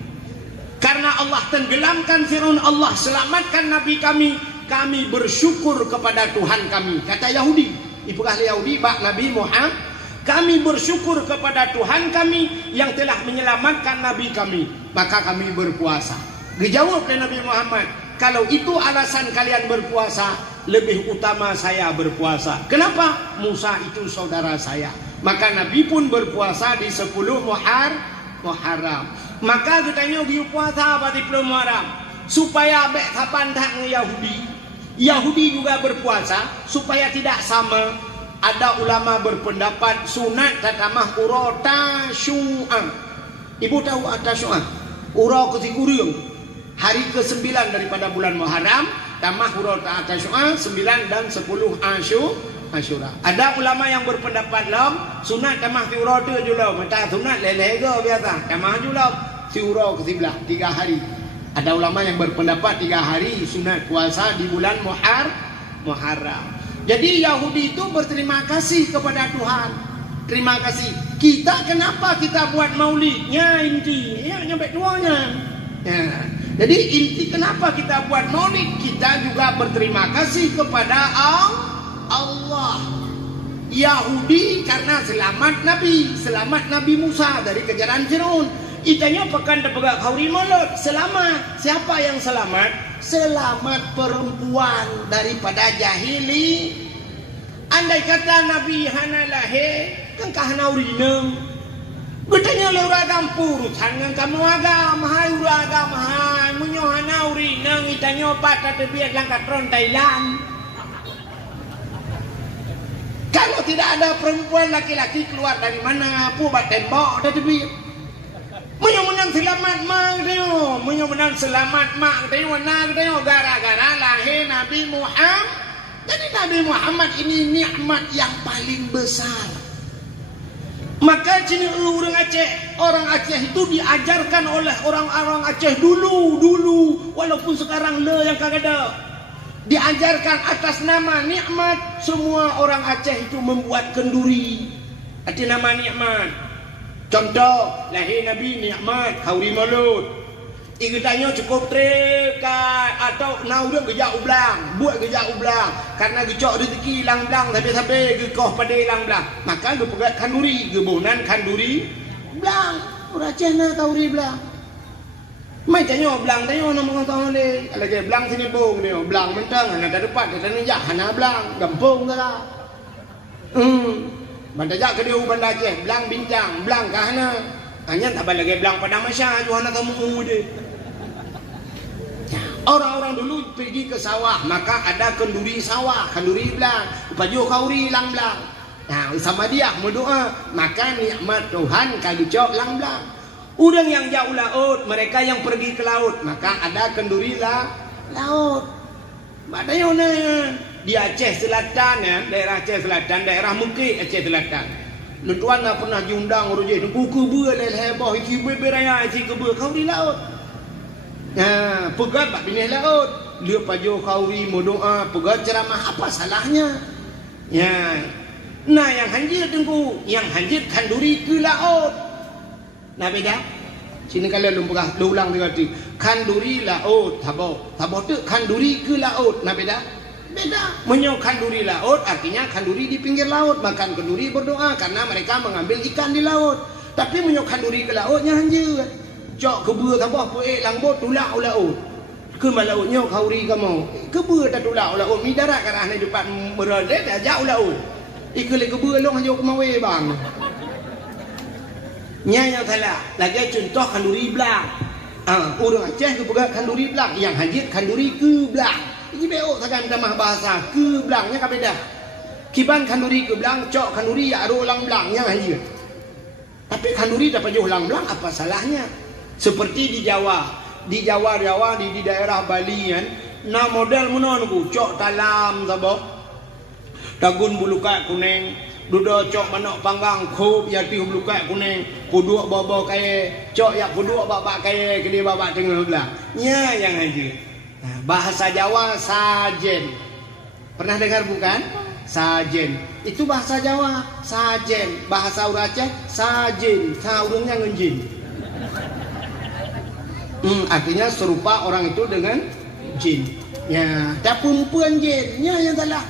Karena Allah tenggelamkan Fir'aun, Allah selamatkan Nabi kami. Kami bersyukur kepada Tuhan kami, kata Yahudi. Ipukah Yahudi bak Nabi Kami bersyukur kepada Tuhan kami yang telah menyelamatkan Nabi kami, maka kami berpuasa. Dijawab oleh Nabi Muhammad, kalau itu alasan kalian berpuasa, lebih utama saya berpuasa. Kenapa? Musa itu saudara saya. Maka Nabi pun berpuasa di 10 Muharram. Maka katanya dia puasa pada 10 Muharram supaya bek kapan tak Yahudi. Yahudi juga berpuasa supaya tidak sama. Ada ulama berpendapat sunat tatamah ura tasyu'ah. Ibu tahu tasyu'ah? Ura ke-9 hari ke-9 daripada bulan Muharram, tamah ura tasyu'ah 9 dan 10 Asyura. Ada ulama yang berpendapat lam sunat tamah ura tu jula, mata sunat leleh ke biasa. Tamah jula si ura ke-11 3 hari. Ada ulama yang berpendapat 3 hari sunat puasa di bulan Muharram. Jadi Yahudi itu berterima kasih kepada Tuhan. Terima kasih. Kita kenapa kita buat maulidnya inti? Ya nyampe tuanya. Ya. Jadi inti kenapa kita buat maulid? Kita juga berterima kasih kepada Allah. Yahudi karena selamat Nabi Musa dari kejaran Firaun. Itanya pekan dapegak kauri maulud. Selamat. Siapa yang selamat? Selamat perempuan daripada jahili. Andai kata Nabi hana lahir kan kahana urineng. Betanya lura gampur tangan kamu agama hai ura agama hai munyo hana urineng itanya patah tebiat langkat ron Thailand. Kalau tidak ada perempuan laki-laki keluar dari mana buat tembok tadi. Menang selamat mak tengok, menang selamat mak tengok, nak tengok gara-gara lahir Nabi Muhammad. Jadi Nabi Muhammad ini nikmat yang paling besar. Maka sini orang Aceh itu diajarkan oleh orang-orang Aceh dulu, walaupun sekarang le yang kagak ada. Diajarkan atas nama nikmat, semua orang Aceh itu membuat kenduri. Arti nama nikmat. Contoh lahir Nabi nikmat kauri maulud. Ikutanya cukup trekat atau naudang gejak ublang, buat gejak ublang. Karena gejak rezeki lang-lang sampai gekoh pada lang-lang. Maka ge pegat kanduri, gebonan kanduri blang. Ora cena kauri blang. Mai tanya blang tanya nama tahu le. Kalau dia blang sini bong dia, blang mentang ana depan katanya ya hana blang, gampung dah. Bandajak ke dia bandar Aceh, belang bincang, belang kahana. Hanya tak lagi belang pada Masya, Johana kamu dia. Orang-orang dulu pergi ke sawah, maka ada kenduri sawah, kenduri belang, baju kauri lang belang. Nah, sama dia berdoa, maka nikmat Tuhan kalau jauh lang belang. Orang yang jauh laut, mereka yang pergi ke laut, maka ada kenduri laut. Badayona di Aceh Selatan ya, daerah Aceh Selatan, daerah Mekik Aceh Selatan. Lutuan nak pernah diundang urus je, buku beur leh heboh iki beraya iki kebeur kau di laut. Nah, pegat bak bini laut, dia pajo kauri mau doa, pegat ceramah apa salahnya? Ya. Nah, yang hanjir tengku, yang hanjir kanduri ke laut. Nah beda. Sini kalian ulang berarti kanduri laut, tabo tu kanduri ke laut. Nah beda. Beda. Menyok kanduri laut artinya kanduri di pinggir laut, makan kanduri berdoa karena mereka mengambil ikan di laut. Tapi menyok kanduri ke lautnya hanjir. Cok kebur tabo puek langbot tulak laut. Ke malautnya kauri kamu. Kebur tak tulak laut mi darat karena di depan meredet jauh laut. Ikut kebur long hanjir kemawe bang. Yang salah lagi contoh kanduri belang. Orang Aceh tu pegang kanduri belang, yang hanjir kanduri ke belang. Ini beok takkan tamah bahasa ke belangnya kan beda. Kiban kanduri ke belang, cok kanduri ya ada ulang belang yang hanjir. Tapi kanduri dapat jauh ulang belang apa salahnya? Seperti di Jawa, di daerah Bali kan, nah model menonku cok talam sabok. Dagun bulu kak kuning, duda cok manok panggang khup ya tiu bulu kak kuning, kuduk bawa kaya cok ya kuduk babak kaya kedi babak tengah belah. Ya yang hanjir. Nah, bahasa Jawa sajen. Pernah dengar bukan? Sajen. Itu bahasa Jawa, sajen. Bahasa orang Aceh sajen. Saurungnya ngenjin. Artinya serupa orang itu dengan jin. Ya, ada perempuan jinnya yang salah.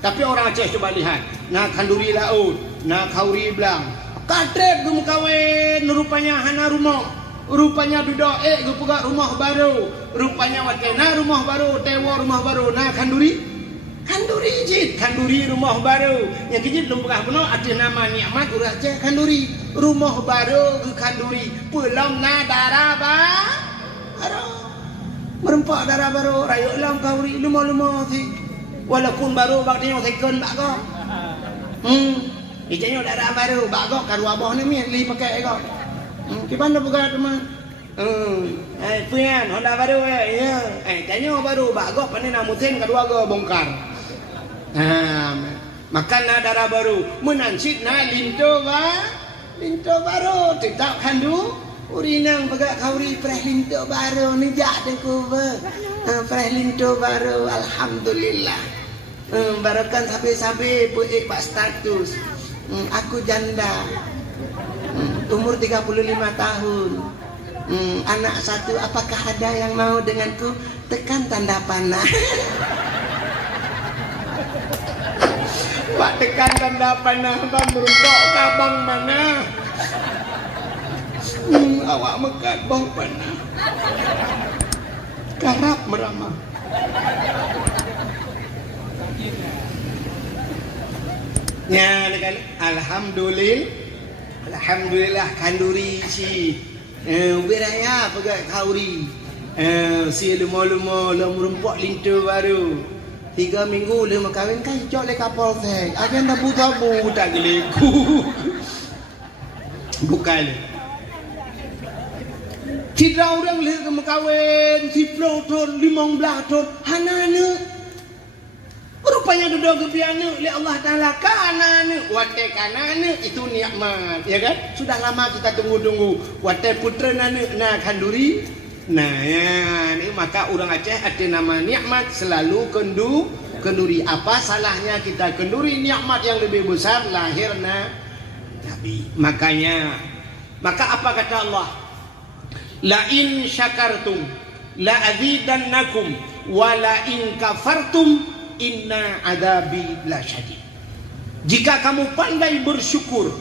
Tapi orang Aceh coba lihat, nak kanduri laut, nak kauri belang, kadret gum kawin, rupanya hana rumah, rupanya duduk gue pegak rumah baru, rupanya watena rumah baru, tewa rumah baru, nak kanduri jid, kanduri rumah baru. Yang kejit belum pernah penuh ada nama nikmat orang Aceh kanduri, rumah baru ke kanduri, pulang na darah baru, merempak darah baru, rayuk lam kauri, lumah sih. Walaupun baru baknya second bak kau. Ijanya darah baru bak kau karu abah ni li pakai kau. Gimana bukan teman? Puan Honda baru ya. Tanya baru bak kau pandai nak musim kedua kau bongkar. Makan darah baru menansit na linto baru tidak kandu. Urinang pegak kauri preh linto baru ni jak deku preh linto baru alhamdulillah. Barakan sampai-sampai buik pak status. Aku janda. Umur 35 tahun. Anak satu, apakah ada yang mau denganku? Tekan tanda panah. Pak tekan tanda panah, bang meruntuk kabang mana? Awak mekat bang panah. Karap meramah. Ya, alhamdulillah kanduri si beraya pegat kauri si lemo merempok lintu baru 3 minggu lema kahwin kan jok le kapal teh agen tabu tak geleku bukan tidak orang le ke kahwin si ton 15 ton hanane rupanya duduk kebiana oleh Allah Ta'ala kanane wate kanane itu nikmat ya kan sudah lama kita tunggu wate putra nane na kanduri nah ya ini maka orang Aceh ada nama nikmat selalu kenduri apa salahnya kita kenduri nikmat yang lebih besar lahirna Nabi maka apa kata Allah la in syakartum la azidannakum wa la in kafartum inna adabi la syadid. Jika kamu pandai bersyukur,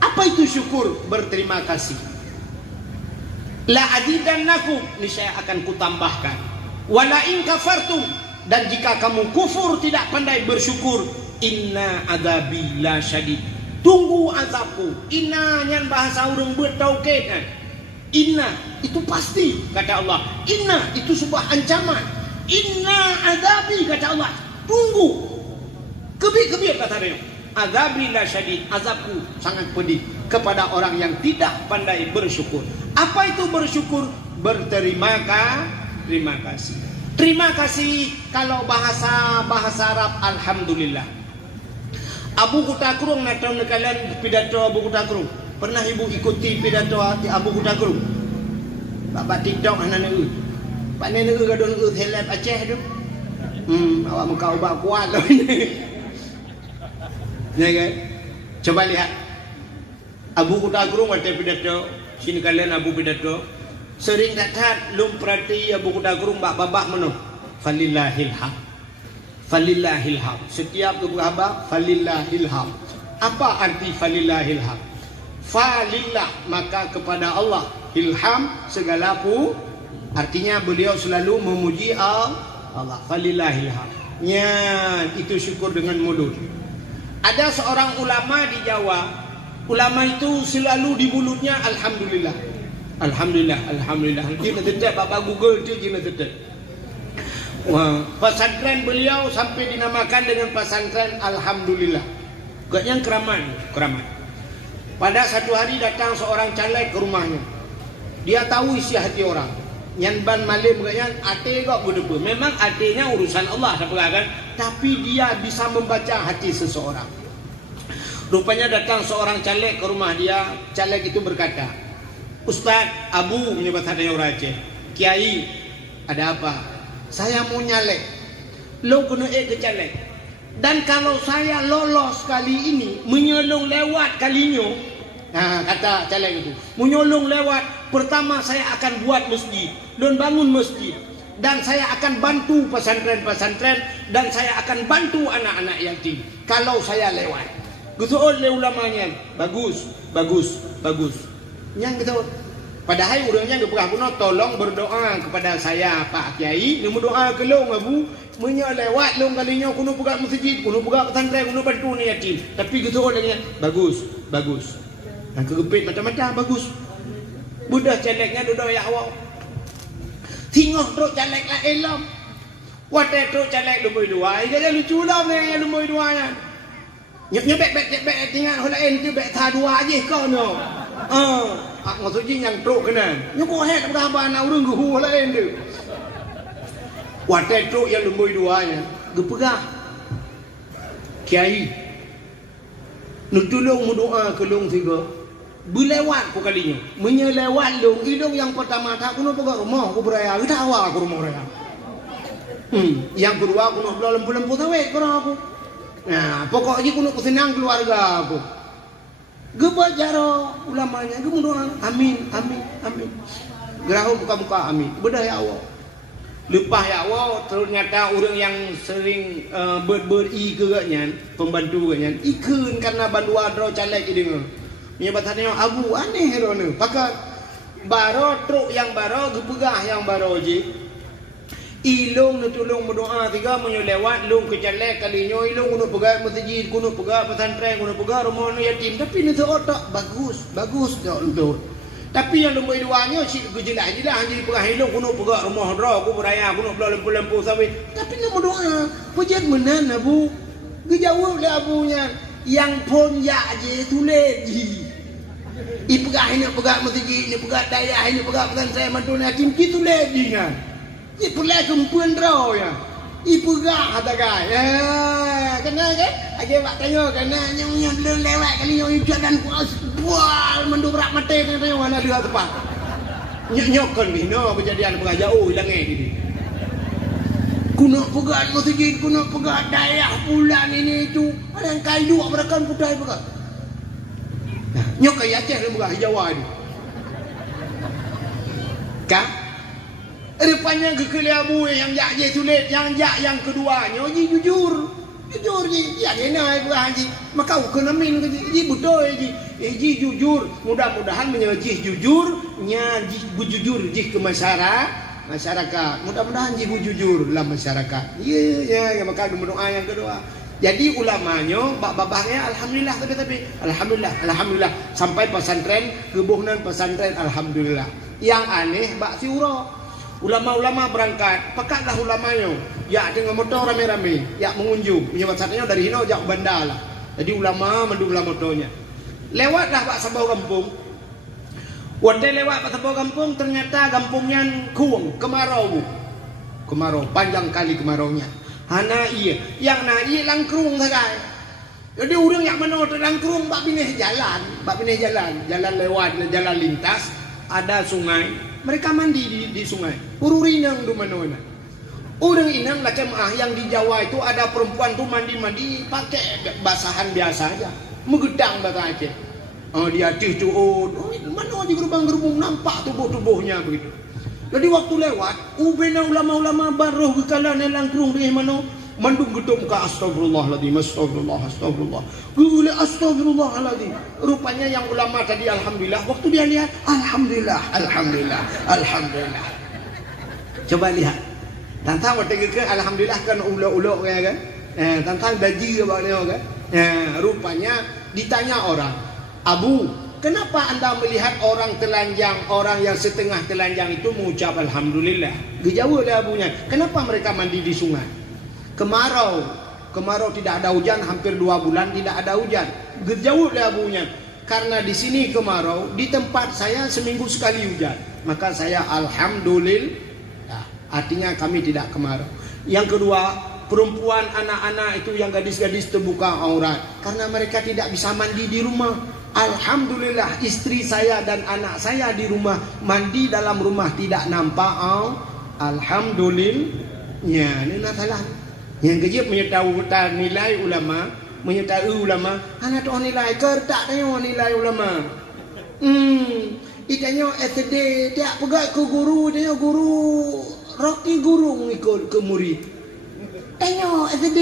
apa itu syukur? Berterima kasih. La azidannakum, niscaya akan kutambahkan. Wala in kafartum, dan jika kamu kufur tidak pandai bersyukur, inna adabi la syadid. Tunggu azabku. Inna yang bahasa orang bertauhid kan. Inna itu pasti kata Allah. Inna itu sebuah ancaman. Inna adabi kata Allah. Tunggu. Kebir kata dia. Azabi la syadid, azabku sangat pedih kepada orang yang tidak pandai bersyukur. Apa itu bersyukur? Berterima kasih. Terima kasih kalau bahasa Arab alhamdulillah. Abu Kutakrung nak tahu kalian pidato Abu Kutakrung. Pernah ibu ikuti pidato Abu Kutakrung? Bapak TikTok anak ni. Pak ni gadon helap Aceh tu. Awak muka ubah kuat lah ini. Ya kan? Coba lihat Abu Kutakrung ada pidato. Sini kalian Abu pidato. Sering kata lum perhati Abu Kutakrung babak mana? Falillahil haq. Setiap kebabak falillahil haq. Apa arti falillahil haq? Falillah maka kepada Allah ilham segala artinya beliau selalu memuji Allah. Falillahil haq. Ya, itu syukur dengan mulut. Ada seorang ulama di Jawa. Ulama itu selalu di mulutnya alhamdulillah. Alhamdulillah. Kita tetap bapak Google tu kita tetap. Wah, pesantren beliau sampai dinamakan dengan pesantren alhamdulillah. Gaknya keramat. Pada satu hari datang seorang caleg ke rumahnya. Dia tahu isi hati orang. Yang ban malim kaya ate kok bedebu. Memang atenya urusan Allah kan? Tapi dia bisa membaca hati seseorang. Rupanya datang seorang caleg ke rumah dia. Caleg itu berkata, Ustaz Abu menyebut hadanya orang Aceh, Kiai ada apa? Saya mau nyalek. Lo kena ke caleg. Dan kalau saya lolos kali ini menyolong lewat kalinya, kata caleg itu, menyolong lewat, pertama saya akan buat masjid dan bangun masjid. dan saya akan bantu pesantren-pesantren, dan saya akan bantu anak-anak yatim kalau saya lewat. Gitu oleh ulamanya, bagus. Yang gitu. Padahal urangnya gepegah kuno tolong berdoa kepada saya Pak Kiai, nemu doa ke long abu, menya lewat long kalinya kuno pegah masjid, kuno pegah pesantren, kuno bantu ni yatim. Tapi gitu olehnya bagus. Dan kegepit macam-macam bagus. Budak celeknya duduk ya awak. Tengok truk celek lah elam. Wadah truk celek lumui dua. Dia lucu lah ni lumui dua nya. Nyebek tinggal holain tu bek tha dua aje kau no. Maksudnya yang truk kena. Nyuko het berapa anak urang guhu holain tu. Wadah truk yang lumui dua nya. Gepegah. Kiai. Nak tolong berdoa ke long tiga. Berlewat ku kalinya. Menyelewat long hidung yang pertama tak kuno pegak rumah aku beraya. Kita awak aku rumah beraya. Yang kedua kuno belah lempu-lempu tawek kurang aku. Nah, pokoknya kuno kesenang keluarga aku. Gebajaro ulamanya, gemudoa amin. Gerahu buka-buka amin. Bedah ya Allah. Lepas ya Allah, ternyata orang yang sering beri kegatnya, pembantu kegatnya, ikun karena bandua draw calek ini. Nyebatannya abu aneh rona. Pakat baro truk yang baro gepegah yang baro je. Ilung nutulung berdoa tiga menyelewat lung kejalek kalinya ilung kuno pegat masjid, kuno pegat pesantren, kuno pegat rumah yatim. Tapi ni otak bagus dah untuk. Tapi yang nombor duanya si gejelah jadi pegah ilung kuno pegat rumah dra aku beraya kuno belah lempu sawit. Tapi nombor doa pejat menan abu. Gejawab le abunya yang pon ya je tulis ji. Ipegah ini pegat masjid, ini pegat daya, ini pegat pesantren, mantu yatim gitu le ji kan. Ipulai kempuan draw ya. Ipegah kata kai. Kena ke? Age pak tanya kena nyong lewat kali nyong jalan puas. Bual mendobrak mate tanya mana dia tepat. Nyok-nyokon bino kejadian pegah jauh hilang ni. Kuno pegat masjid, kuno pegat daerah bulan ini itu. Ada yang kayu berakan putih pegat. Nah, nyok kaya Aceh dia pegah Jawa ni. Kah? Rupanya kekeli abu yang jak je sulit, yang keduanya ji jujur ji ya kena bukan ji maka kena min ji betul ji jujur mudah-mudahan menyejih jujurnya ji bujujur ji ke masyarakat mudah-mudahan ji bujujur dalam masyarakat ya maka doa yang kedua. Jadi ulamanya babahnya alhamdulillah tapi alhamdulillah sampai pesantren kebuhnan pesantren alhamdulillah. Yang aneh bak siura. Ulama-ulama berangkat, pekatlah ulamanya. Ya dengan motor rame-rame, ya mengunjung. Punya pesantrennya dari Hino jak Bandar lah. Jadi ulama mendulah motornya. Lewatlah pak sabau kampung. Waktu lewat pak sabau kampung ternyata kampungnya kuang, kemarau. Kemarau, panjang kali kemaraunya. Hana iya, yang naik langkrung sagai. Jadi orang yang mana langkrung bak pineh jalan, jalan lewat, jalan lintas, ada sungai. Mereka mandi di sungai. Ururinang di mana-mana. Orang inang lah jemaah yang di Jawa itu ada perempuan tu mandi pakai basahan biasa aja. Megedang bahasa Aceh. Dia tu mana di gerubang-gerubung nampak tubuh-tubuhnya begitu. Jadi waktu lewat, ubena ulama-ulama baruh ke kalan langkrung di mana mandung gedung ke astagfirullahaladzim. Gule astagfirullahaladzim. Rupanya yang ulama tadi alhamdulillah. Waktu dia lihat alhamdulillah. Coba lihat. Tantang waktu ke alhamdulillah kan ulok-ulok kan. Tantang baji ke bawah kan. Rupanya ditanya orang, Abu, kenapa anda melihat orang telanjang, orang yang setengah telanjang itu mengucap alhamdulillah? Dijawab oleh abunya, kenapa mereka mandi di sungai? Kemarau tidak ada hujan, hampir 2 bulan tidak ada hujan. Dijawab oleh abunya, karena di sini kemarau, di tempat saya seminggu sekali hujan. Maka saya alhamdulillah, artinya kami tidak kemarau. Yang kedua, perempuan anak-anak itu yang gadis-gadis terbuka aurat, karena mereka tidak bisa mandi di rumah. Alhamdulillah istri saya dan anak saya di rumah, mandi dalam rumah tidak nampak. Alhamdulillah. Ya, ini masalah. Yang kejip menyertai nilai ulama, anak tu nilai kertak tanya nilai ulama. Itanya SD dia pegat ke guru, dia guru Rocky Gurung ikut ke murid. Tengok SD.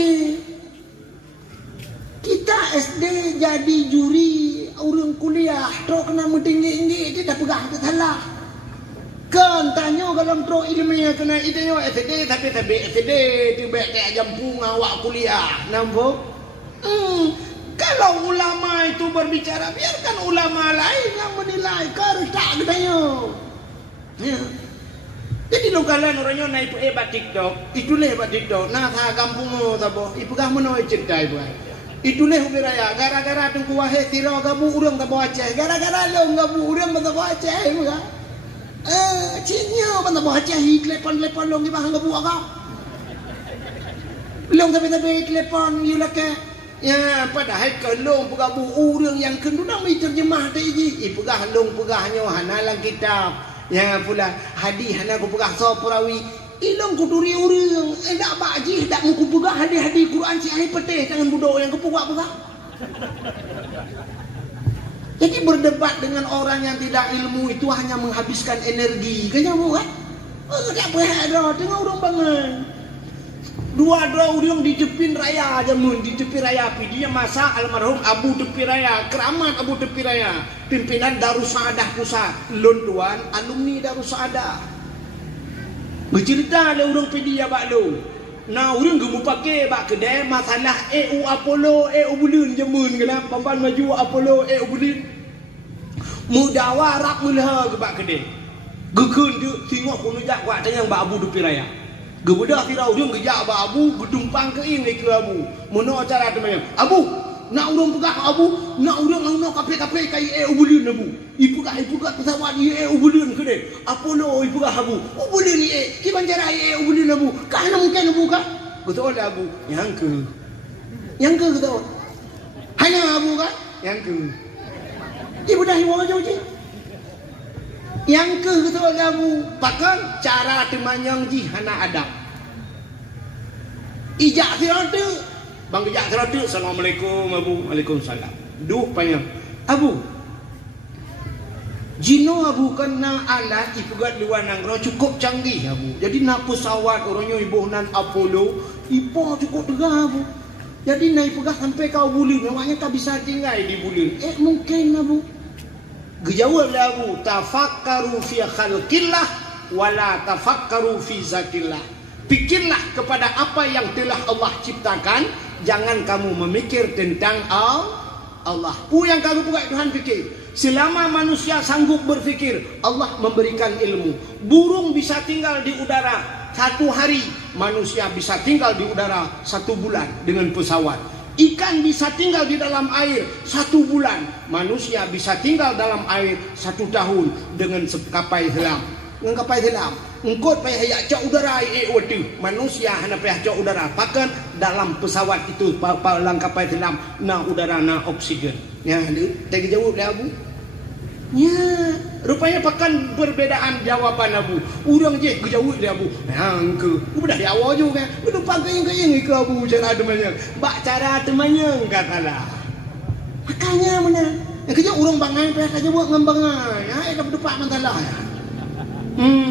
Kita SD jadi juri orang kuliah. Trok kena tinggi-tinggi dia dah pegang ke salah. Kan tanya kalau trok ilmiah kena tengok SD tapi SD tiba tak jampung awak kuliah. Nampak? Kalau ulama itu berbicara, biarkan ulama lain yang menilai. Harus tak katanya. Ya. Jadi lo kalian orangnya naik hebat TikTok, itulah hebat TikTok. Nah, sa kampung mo tabo, ipugah mo na cerita ibu. Itulah ubiraya. Gara-gara tungku wahe tiro gabu urang tabo Aceh. Gara-gara lo gabu urang tabo Aceh ibu kan. Cinya kan tabo Aceh telepon lo gimana gabu aga. Lo tapi telepon yulake. Ya, padahal kalau gabu urang yang kenduna mi terjemah tadi. Ipugah long pugahnya hanalang kitab. Ya pula hadis hana ku pegah so perawi ilong ku duri urang endak baji dak mu ku pegah hadis Quran si ai peteh tangan budok yang ku pegah. Jadi berdebat dengan orang yang tidak ilmu itu hanya menghabiskan energi. Kayaknya bukan? Tak apa tengok urang bangun. Dua urang di tepi raya jamun di tepi raya api dia masa almarhum Abu Tepi Raya, keramat Abu Tepi Raya, pimpinan Darussaadah Pusat, Londuan alumni Darussaadah. Bercerita ada urang pedi ya bak lo. Nah urang gemu pakai bak kedai masalah EU Apollo bulan jamun kena pampan maju Apollo bulan. Mudawa rak mulha ke bak kedai. Gekun dia tengok kono jak wak tanyang bak Abu Tepi Raya. Gebudah kira urang gejak ba Abu bertumpang ke ini ke Abu. Mono acara temannya. Abu, nak urang pegah Abu, nak urang angno kape-kape kai bulan Abu. Ipugah pesawat ye bulan ke de. Apollo ipugah Abu. Bulan ye, ki banjara ye bulan Abu. Kana mungkin Abu kan? Betul Abu. Yang ke betul. Hanya Abu kan? Yang ke. Ibu dah hiwa jauh je. Yang ke betul Abu. Bahkan cara temanyang ji hana adab. Ijak siratu. Bang ijak siratu. Assalamualaikum Abu. Waalaikumsalam. Duh payang. Abu. Jino Abu kena alat ipugat luar nangro cukup canggih Abu. Jadi nak pesawat orangnya ibu nan Apollo. Ipo cukup tegah Abu. Jadi naik pegah sampai kau bulan. Namanya tak bisa tinggal di bulan. Mungkin Abu. Gejawab Abu, tafakkaru fi khalqillah wala tafakkaru fi zatillah. Pikirlah kepada apa yang telah Allah ciptakan, jangan kamu memikir tentang Allah. Yang kamu buat Tuhan fikir. Selama manusia sanggup berfikir, Allah memberikan ilmu. Burung bisa tinggal di udara 1 hari, manusia bisa tinggal di udara 1 bulan dengan pesawat. Ikan bisa tinggal di dalam air 1 bulan. Manusia bisa tinggal dalam air 1 tahun dengan kapal selam. Dengan kapal selam. Engkau payah yak cak udara waktu. Manusia hanya payah cak udara. Pakan dalam pesawat itu dalam kapal selam na udara na oksigen. Ya, tak jawab dah Abu. Ya, rupanya pakan perbedaan jawaban Abu. Urang je kejawab dia Abu. Hang ke. Udah di awal juga. Udah pakai yang ke Abu cara temannya. Bak cara temannya katalah. Makanya mana? Yang kerja urang bangai payah saja buat ngambangai. Ya, dah berdepak masalah ya.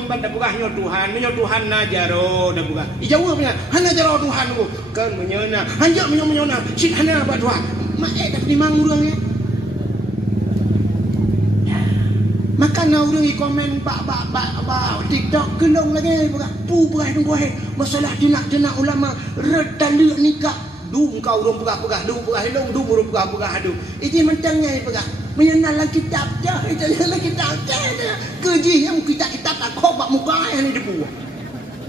Pada bugahnya Tuhan najaro dah bugah. Dijawabnya, hana jaro Tuhan ku. Kan menyona. Hanjak menyona. Sik hana ba Tuhan. Mak dah dimang urangnya. Maka na urang i komen ba TikTok kelong lagi bukan pu berah tunggu masalah jenak ulama redaluk nikah du engkau urang pegah du pegah hilong du burung pegah adu ini mentangnya pegah menyenal kitab dah itu dalam kitab dah keji yang kita tak kau bak muka yang di debu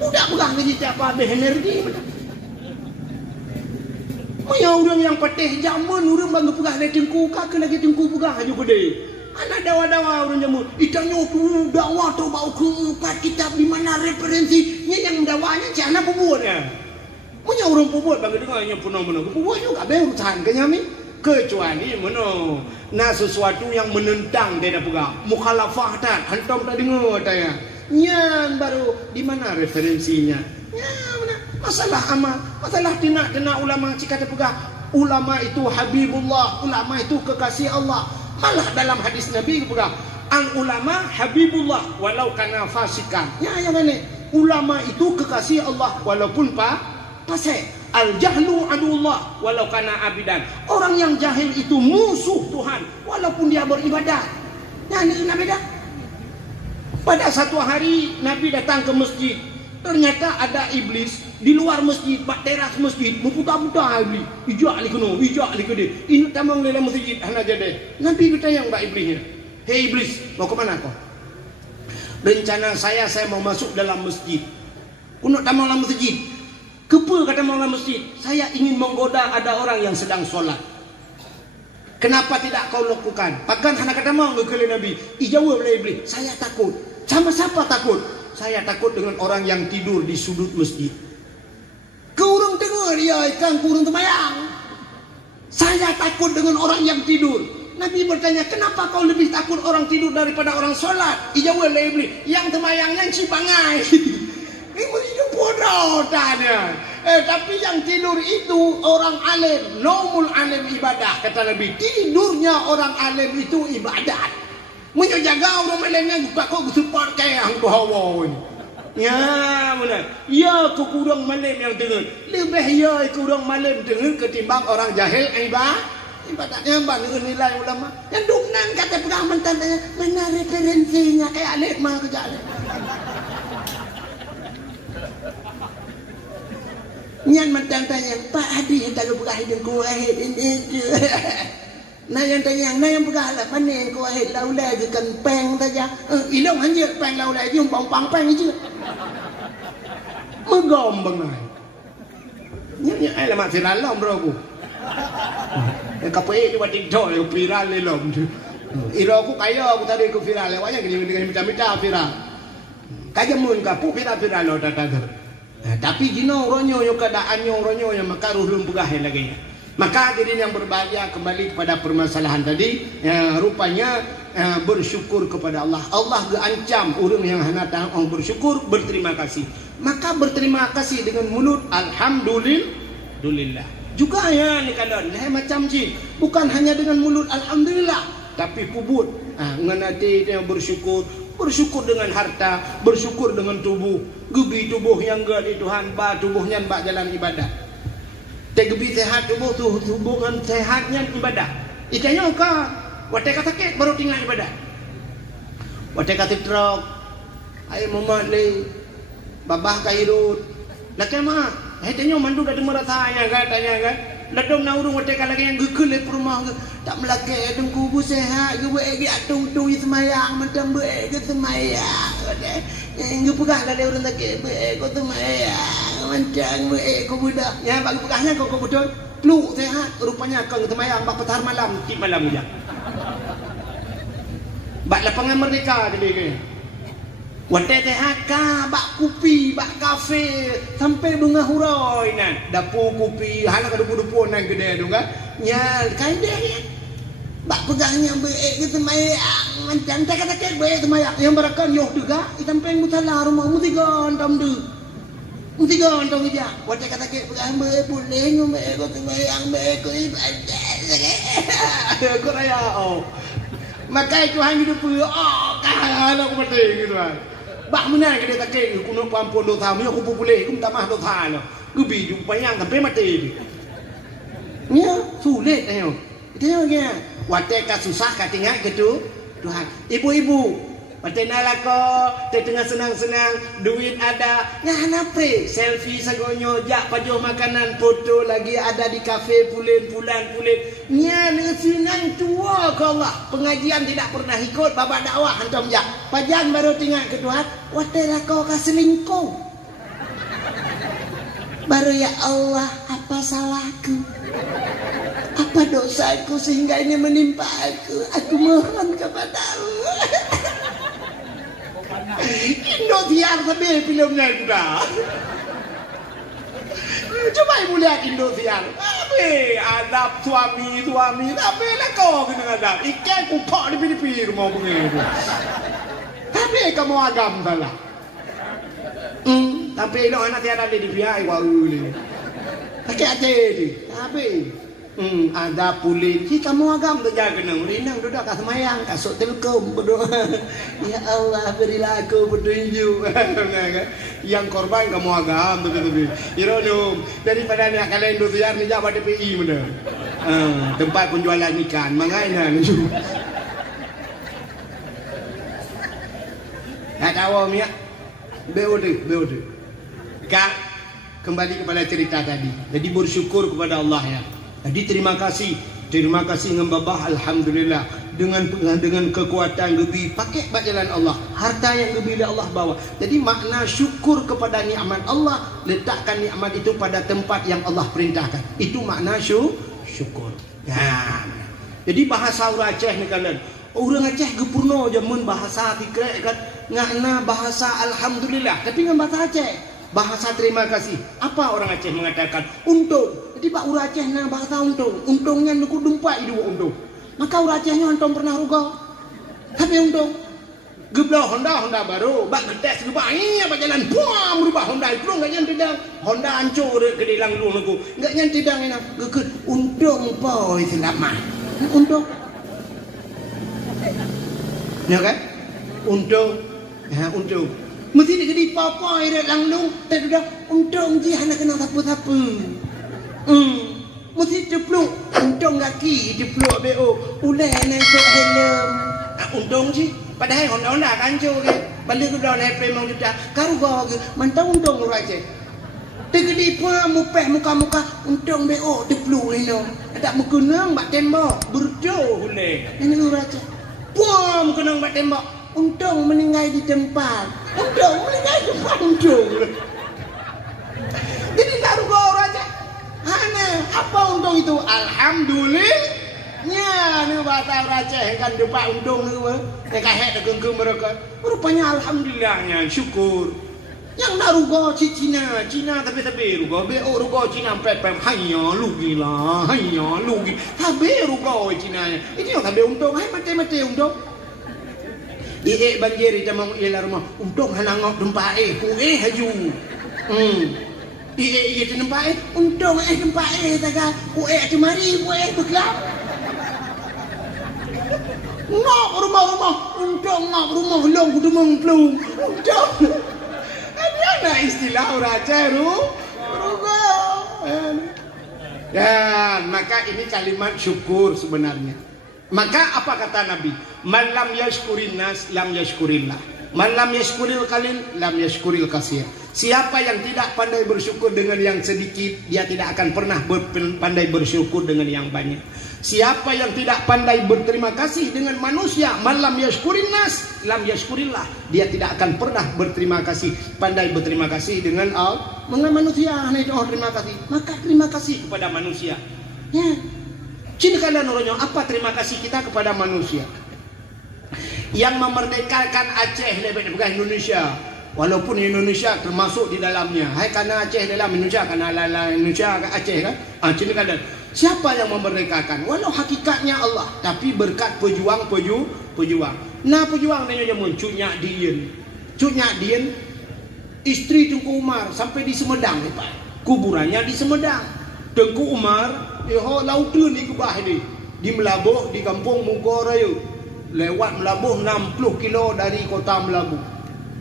udah pegah keji apa habis energi Maya urang yang patih zaman urang bangga pegah le tengku kak lagi tengku pegah aju gede. Anak dawa-dawa orang jamu. Itanya tu dakwah tu bau keempat kitab di mana referensinya yang dakwanya si anak pembuat ya. Punya orang pembuat bagi dengarnya puno-puno. Pembuat juga berurusan kenyami. Kecuali mana nah sesuatu yang menentang dia pegah. Mukhalafah tak hantam tak dengar tanya. Yang baru di mana referensinya? Ya mana? Masalah amal, masalah tina ulama cakap pegah. Ulama itu Habibullah, ulama itu kekasih Allah. Malah dalam hadis Nabi pegah, ang ulama Habibullah walau kana fasikan. Ya yang ini ulama itu kekasih Allah walaupun pasai. Al-jahlu adullah walau kana abidan. Orang yang jahil itu musuh Tuhan walaupun dia beribadah. Nah, ini Nabi dah. Pada satu hari Nabi datang ke masjid. Ternyata ada iblis di luar masjid, bak teras masjid, meputar-putar iblis. Ijak li kuno, ijak li kede. Ini tamang dalam masjid hana jadi. Nabi bertanya bak iblisnya. Hei iblis, mau ke mana kau? Rencana saya mau masuk dalam masjid. Kuno tamang dalam masjid. Kepa kata malam masjid, saya ingin menggoda ada orang yang sedang solat. Kenapa tidak kau lakukan? Pakan anak kata mau ngekele Nabi. Ijawab oleh iblis, saya takut. Sama siapa takut? Saya takut dengan orang yang tidur di sudut masjid. Kurang dengar dia ikan kurang temayang. Saya takut dengan orang yang tidur. Nabi bertanya, kenapa kau lebih takut orang tidur daripada orang solat? Ijawab oleh iblis, yang temayangnya cipangai. Ini hidup bodoh tanya. Tapi yang tidur itu orang alim. Naumul alim ibadah, kata Nabi. Tidurnya orang alim itu ibadat. Menjaga orang alimnya buka kau support kayak yang bahawa ini. Ya benar. Ya kurang malam yang dengar. Lebih ya kurang malam dengar ketimbang orang jahil ibadatnya banding nilai ulama. Yang dumnan kata pegang mentantanya, mana referensinya kayak alim mah kerja alim. Nyan mentang tanya Pak Hadi yang tak buka hidung kuahid ini. Nah yang tanya yang buka lah mana yang kuahid laulai ke peng saja. Ilong hanya peng laulai je umpang peng je. Megombang ai. Nyan ai lama viral lom bro ku. Kapai juga TikTok le viral le lom. Iro aku kaya aku tadi ku viral lewatnya dengan macam-macam viral. Kajamun kapu viral lo tak. Nah, tapi jino ronyo yo keadaannya ronyo yang maka ruhlum pegahin lagi. Maka hadirin yang berbahagia kembali kepada permasalahan tadi, rupanya bersyukur kepada Allah. Allah geancam orang yang hendak bersyukur, berterima kasih. Maka berterima kasih dengan mulut alhamdulillah. Juga ya ni kadang macam sih. Bukan hanya dengan mulut alhamdulillah, tapi pubut. Nganati yang bersyukur dengan harta, bersyukur dengan tubuh. Gebi tubuh yang gak di Tuhan, tubuhnya bak jalan ibadah. Gebi sehat tubuh dengan sehatnya ibadah. Itanya ka, watai kata sakit baru tinggal ibadah. Watai kata truk, ay mumat le, babah kairut. Lakay mah, itanya mandu dah demar rasanya katanya kan. Ladom na urung watai lagi yang gekul le rumah tak melake dong kubu sehat, gue egi atung semayang macam gue semayang. Gue pegah lah dia orang tak kau semayang macam gue budak. Ya bagi pegahnya kau betul. Peluk sehat rupanya kau semayang bak petar malam tip malam je. Bak lapangan merdeka jadi ke. Watai sehat ka bak kopi, bak kafe sampai bunga huroi nan. Dapur kopi, hanak dupu-dupu nan gede tu kan. Ya, kain dia ni. Bak pegangnya baik ke semayang macam tak kata baik semayang yang berakan yoh juga ikan peng mutala rumah mutiga antam tu. Mutiga antam je. Watai kata pegang baik boleh ngombe ko semayang baik ko ibadah. Ko raya oh. Maka Tuhan hidup kan aku mati gitu kan. Bak mana ke dia tak ke kuno pampun dosa mi aku boleh aku minta maaf dosa lo. Gebi jumpa yang sampai mati. Ya, sulit ayo. Itu ya. Watai ka susah ka tinggal gitu. Tuhan. Ibu-ibu, watai nalako tengah senang-senang, duit ada. Ngana pre, selfie sagonyo jak pajoh makanan, foto lagi ada di kafe pulen. Nya senang tua ke Allah. Pengajian tidak pernah ikut baba dakwah antum jak. Pajan baru tinggal ke Tuhan, watai lako ka selingkuh. Baru ya Allah, apa salahku? Apa dosaku sehingga ini menimpa aku? Aku mohon kepadamu. Indosiar sampai filmnya sudah. Coba ibu lihat Indosiar. Tapi adab suami, tapi lah kau kena adab. Ikan kupak di pipi rumah begitu. Tapi kamu agam salah. Tapi lo anak tiada di pihak iwa uli. Pakai hati ni. Tapi Ada pulin. Si kamu agam tu jaga nang rinang duduk kat semayang, kat sok telkom berdoa. Ya Allah berilah aku petunjuk. Yang korban kamu agam tu. Ironum daripada nak kalian dosiar ni jawab DPI mana. Tempat penjualan ikan, mangainya ni. Nak tahu mi? Beode. Kak kembali kepada cerita tadi. Jadi bersyukur kepada Allah ya. Jadi terima kasih dengan babah alhamdulillah dengan kekuatan lebih pakai jalan Allah, harta yang lebih Allah bawa. Jadi makna syukur kepada nikmat Allah, letakkan nikmat itu pada tempat yang Allah perintahkan. Itu makna syukur. Ya. Jadi bahasa orang Aceh ni kalian. Orang Aceh gepurno jamun bahasa tikrek kan ngana bahasa alhamdulillah tapi dengan bahasa Aceh. Bahasa terima kasih. Apa orang Aceh mengatakan? Untung. Jadi pak orang Aceh na bahasa untung. Untungnya nuku dumpai dua untung. Maka orang Acehnya untung pernah ruga. Tapi untung. Geblah Honda baru. Bak getes gebah ini apa jalan. Puang berubah Honda itu enggak nyan tidang. Honda hancur ke delang lu nuku. Enggak nyan tidang ini. Gekut untung boy selamat. Untung. Ya kan? Untung. Untung. Mesti dia gede papa irat langlung tak dah untung je anak kena siapa-siapa. Mesti cepluk untung kaki cepluk BO ulai nak sok helm. Untung je padahal Honda kancur ke balik ke dah lepe memang juta karuga ke mantau untung orang je. Tegedi pa mupeh muka-muka untung BO cepluk ni no. Ada mukuna mbak tembak berdoh ulai. Ini orang je. Puam kena mbak tembak. Untung meninggal di tempat. Untung meninggal di tempat. Untung. Jadi tak rupa orang aja. Apa untung itu? Alhamdulillahnya. Ini bahasa Aceh kan depan untung ni. Yang kahek dah gengkem mereka. Rupanya alhamdulillahnya. Syukur. Yang nak ruga Cina tapi ruga. BO ruga Cina pep hanya lugi lah. Hanya lugi. Tapi ruga Cina. Ini yang tapi untung. Hai mati untung. Banjir di tamang ialah rumah. Untung hanangok tempat kuih haju. Di tempat untung tempat taga kuih cemari kuih begelap. Ngok rumah. Untung ngok rumah long kudumang plung. Untung. Ada istilah orang Aceh ruga. Dan maka ini kalimat syukur sebenarnya. Maka apa kata Nabi? Man lam yashkurin nas lam yashkurillah. Man lam yashkuril qalil lam yashkuril katsir. Siapa yang tidak pandai bersyukur dengan yang sedikit, dia tidak akan pernah pandai bersyukur dengan yang banyak. Siapa yang tidak pandai berterima kasih dengan manusia, man lam yashkurin nas lam yashkurillah. Dia tidak akan pernah pandai berterima kasih dengan manusia. Terima kasih. Maka terima kasih kepada manusia. Ya. Cintakan orangnya apa terima kasih kita kepada manusia yang memerdekakan Aceh daripada Indonesia, walaupun Indonesia termasuk di dalamnya. Hai karena Aceh dalam Indonesia, karena Indonesia Aceh kan. Cintakan siapa yang memerdekakan? Walau hakikatnya Allah, tapi berkat pejuang. Nah pejuang ni jamun Cunyak Dien, isteri Tengku Umar sampai di Semedang ni Pak. Kuburannya di Semedang. Tengku Umar lautan ni kebah ni di Melabuh di kampung Mungko Raya. Lewat Melabuh 60 kilo dari kota Melabuh.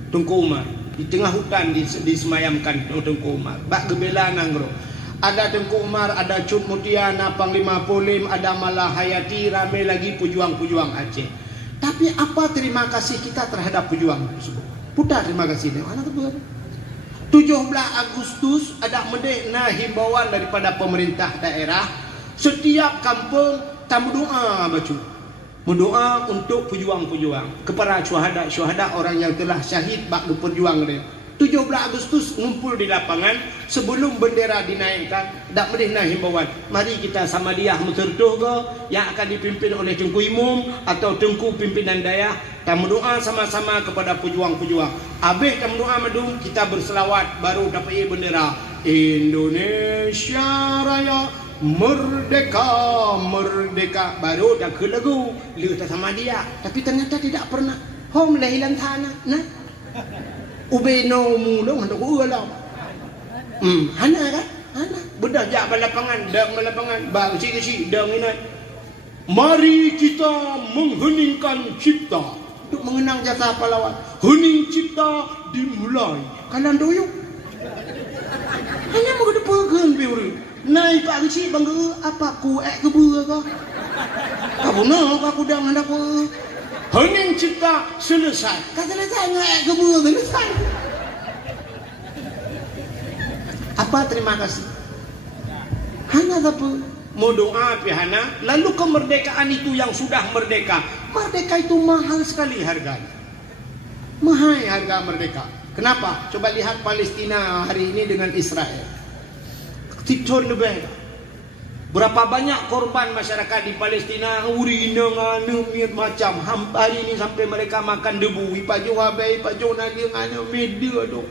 Tengku Umar di tengah hutan disemayamkan Tengku Umar. Bak gebela nanggro. Ada Tengku Umar, ada Cut Mutiana, Panglima Polim, ada Malahayati, ramai lagi pejuang-pejuang Aceh. Tapi apa terima kasih kita terhadap pejuang tersebut? Putar terima kasih ni. Mana tu? 17 Agustus ada medekna himbauan daripada pemerintah daerah, setiap kampung tamu doa baca. Berdoa untuk pejuang-pejuang, kepada syuhada orang yang telah syahid bak berjuang dia. 17 Agustus ngumpul di lapangan sebelum bendera dinaikkan, dak medekna himbauan. Mari kita sama dia mentertuh ke yang akan dipimpin oleh Tengku Imum atau Tengku Pimpinan Dayah. Tamu doa sama-sama kepada pejuang-pejuang. Habis tamu doa madung, kita berselawat baru dapat bendera Indonesia Raya merdeka, merdeka. Baru dah ke lagu lihat sama dia. Tapi ternyata tidak pernah. Hom lahilan tanah. Nah, ubeno mulung hendak ulang. Hana kan? Anak bedah jak balapangan, dang balapangan, bang kecil-kecil dang ini. Mari kita mengheningkan cipta untuk mengenang jasa pahlawan. Hening cipta dimulai. Kanan doyok. Hanya mau depan biru. Naik pak kecil bangga apa ku kebua kah? Kamu nak aku dah hendak apa? Hening cipta selesai. Kata selesai ngek kebua selesai. Apa terima kasih? Hanya apa? Mau doa pihana. Lalu kemerdekaan itu yang sudah merdeka. Merdeka itu mahal sekali harganya. Mahal harga merdeka. Kenapa? Coba lihat Palestina hari ini dengan Israel. Tidur lebih. Berapa banyak korban masyarakat di Palestina? Urina nganu macam hari ini sampai mereka makan debu. Ipaju habai, ipaju nali nganu media dong.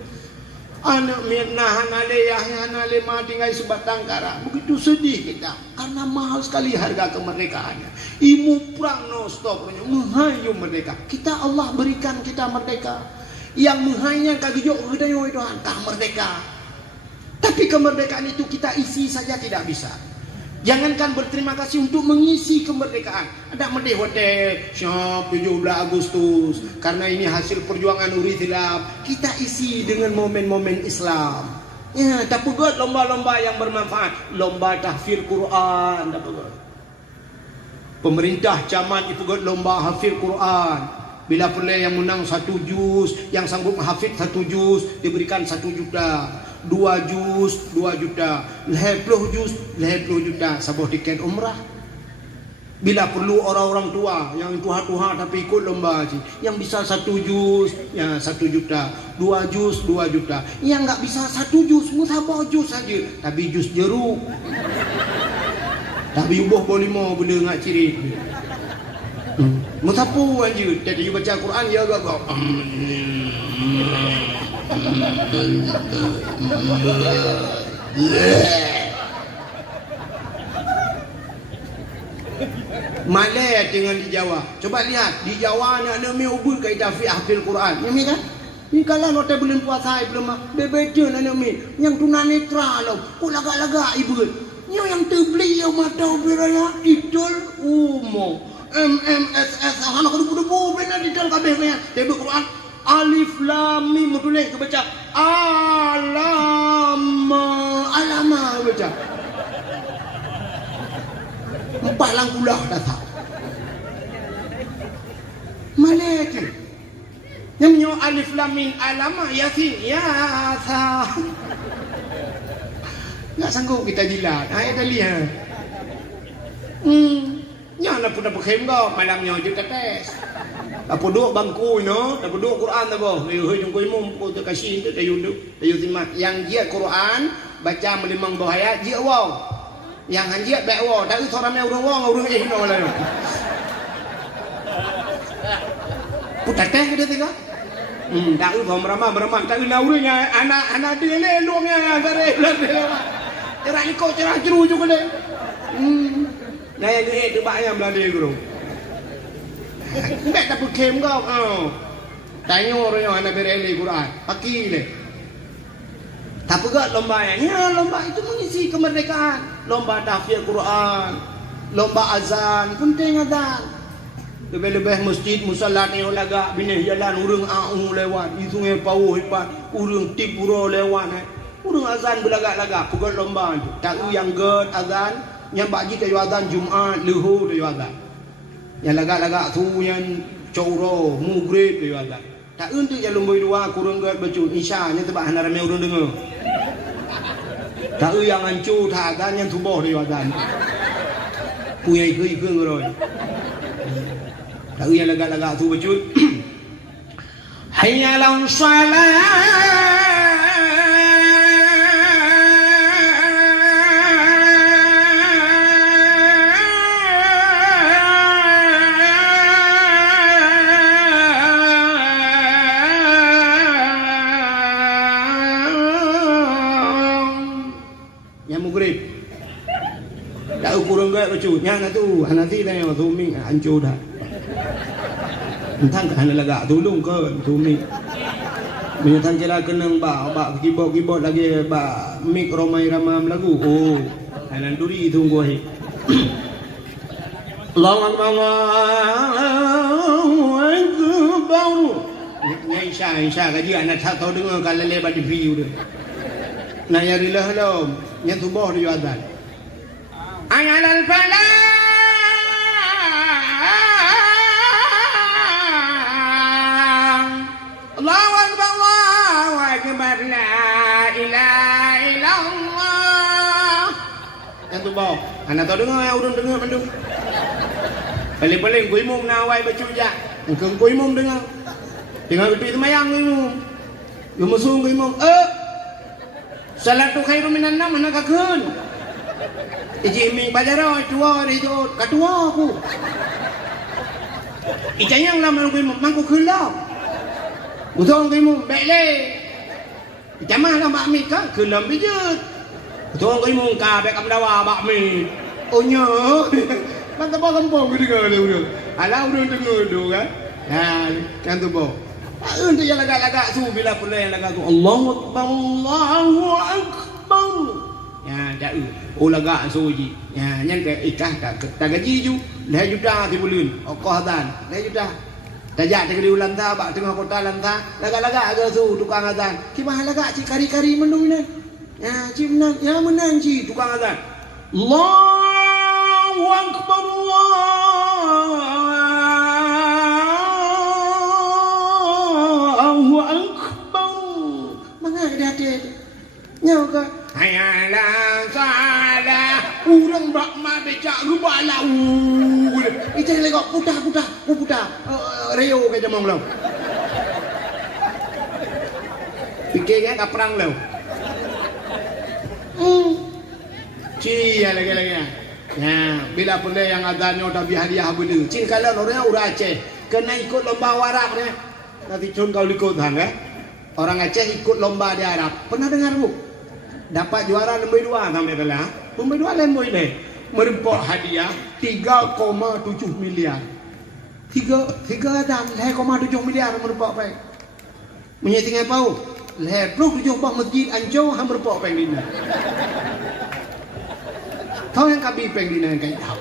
Anak nahan aleyahnya nale mati ngai sebatang kara. Begitu sedih kita karena mahal sekali harga kemerdekaannya. Imu perang no stopnya mengayu merdeka. Kita Allah berikan kita merdeka. Yang menghanya kagijok gedayo itu antah merdeka. Tapi kemerdekaan itu kita isi saja tidak bisa. Jangankan berterima kasih untuk mengisi kemerdekaan. Ada merdeka siap 17 Agustus karena ini hasil perjuangan Uritilab. Kita isi dengan momen-momen Islam. Ya, tapi buat lomba-lomba yang bermanfaat. Lomba tahfir Quran. Pemerintah camat itu buat lomba hafir Quran. Bila perlu yang menang 1 juz, yang sanggup hafid 1 juz diberikan 1 juta. 2 juz 2 juta, 50 juz 50 juta, sebuah tiket umrah. Bila perlu orang-orang tua yang tua-tua tapi ikut lomba haji, yang bisa 1 juz ya 1 juta, 2 juz 2 juta, yang nggak bisa 1 juz musabah juz saja tapi juz jeruk, tapi ubuh boleh mau benda ngak ciri musapu aja jadi baca Quran ya gak Malay dengan di Jawa. Coba lihat di Jawa anak-anak mi ubul kaidah fi hafil Quran. Yang ni kan? Ni kalau nota bulan puasa belum bebeda anak mi yang tunanetra lo. Ku lagak-lagak ibu. Ni yang terbeli yang mata beraya idol umum. MMSS anak debu-debu benar idol kabeh kaya. Tebe Quran Alif Lam Mim tulis kebaca alama baca 4 langkulah datang mana tu yang nyo Alif Lam Mim alama yasin yasa nggak sanggup kita jilat ayat tadi ha nak pun dapat kemba malamnya je tetes. Apa duduk bangku no, tak duduk Quran tak boh. Hei jung koi mum po tu kasih tu tayu simak. Yang dia Quran baca melimang buah ayat dia wow. Yang hanjia baik wow, tak usah ramai orang no lah. Putat teh dia tengok. Tak usah meramah, tak usah urangnya anak dia le luangnya sare lah. Cerah ikut cerah jeru juga le. Naya ni tu banyak belanja guru. Enggak dapat kem kau. Tanya orang yang anak berani Quran. Pakai le. Tak pegat lomba yang. Ya lomba itu mengisi kemerdekaan. Lomba tahfidz Quran, lomba azan, penting azan. Lebih-lebih masjid musallat ni laga bini jalan urang au lewat, di sungai Pauh hebat, urang Tipuro lewat. Urang azan berlagak-lagak pegat lomba tu. Tak yang ged azan yang bagi kayu azan Jumaat lehu kayu azan yang lagak-lagak tu yang coro mugrib kayu azan tak untuk yang lomba dua kurang gat baca isya nya tebak hana ramai urang dengar tak yang hancur tak azan yang subuh kayu azan punya ikut rồi tak yang lagak-lagak tu baca hayya 'alan shalah kurang gak lucu nya tu nanti dah yang tu ming hancur dah entang kan laga tolong ke tu ming menyatakan kena ba kibot lagi ba buka mic Romai Ramam lagu. Oh, anan duri tunggu hi. Allahu Akbar. Insya kaji anak tak tahu dengar kalau lebat di view dia. Nak yarilah lo, yang tu bawah dia adan. Ayalal falah. Allahu Akbar, Allahu Akbar, la ilaha illallah. Yang tu bawah, anak tahu dengar, urun dengar pandu. Paling-paling gue mau nawai bercujak, engkau gue mau dengar. Dengar itu mayang gue mau musuh gue mau. Salatu khairum minan nam mana kakun. Iji mi bajaro tua itu katua aku. Ijanya lama gue mangku kelau. Utong gue mau bele. Ijamah lah bakmi kan kelam bijut. Utong gue mau kabek amdawa bakmi. Oh nyo. Mantap kampung gue dengar udah. Alah udah dengar tu kan. Nah, kan tu boh. Untuk yang lagak-lagak tu bila pula yang lagak tu Allahu Akbar, Allahu Akbar. Ya, dak lagak suji. Ya, yang ke ikah tak gaji ju, dah juta ti bulun. Okah dan, dah juta. Tajak te di ulan ta bak tengah kota lanta, lagak-lagak ke tu tukang azan. Ki mah lagak ci kari-kari menung ni. Ya, ci menang, ya menang ci tukang azan. Allahu Akbar, Allahu Akbar. Mangai dia dia. Nyau ke? Hayalah salah. Urang bak ma becak rubah lau. Itu lagi putar. Reo ke jamong lau. Fikirnya ke perang lau. Cia lagi. Ya, bila pun yang adanya udah hadiah beli. Cin kalau orangnya udah Aceh, kena ikut lomba warak ni. Nanti cun kau ikut hang eh. Orang Aceh ikut lomba di Arab. Pernah dengar bu? Dapat juara nombor 2 sampai belah. Nombor 2 lemboy deh. Merempok hadiah 3,7 miliar. 3 dan 3,7 miliar merempok pe. Menyeting apa? Leh peluk 7 bah masjid Ancau ham merempok pe dina. Tahu yang kabi penggina yang kayak tahu.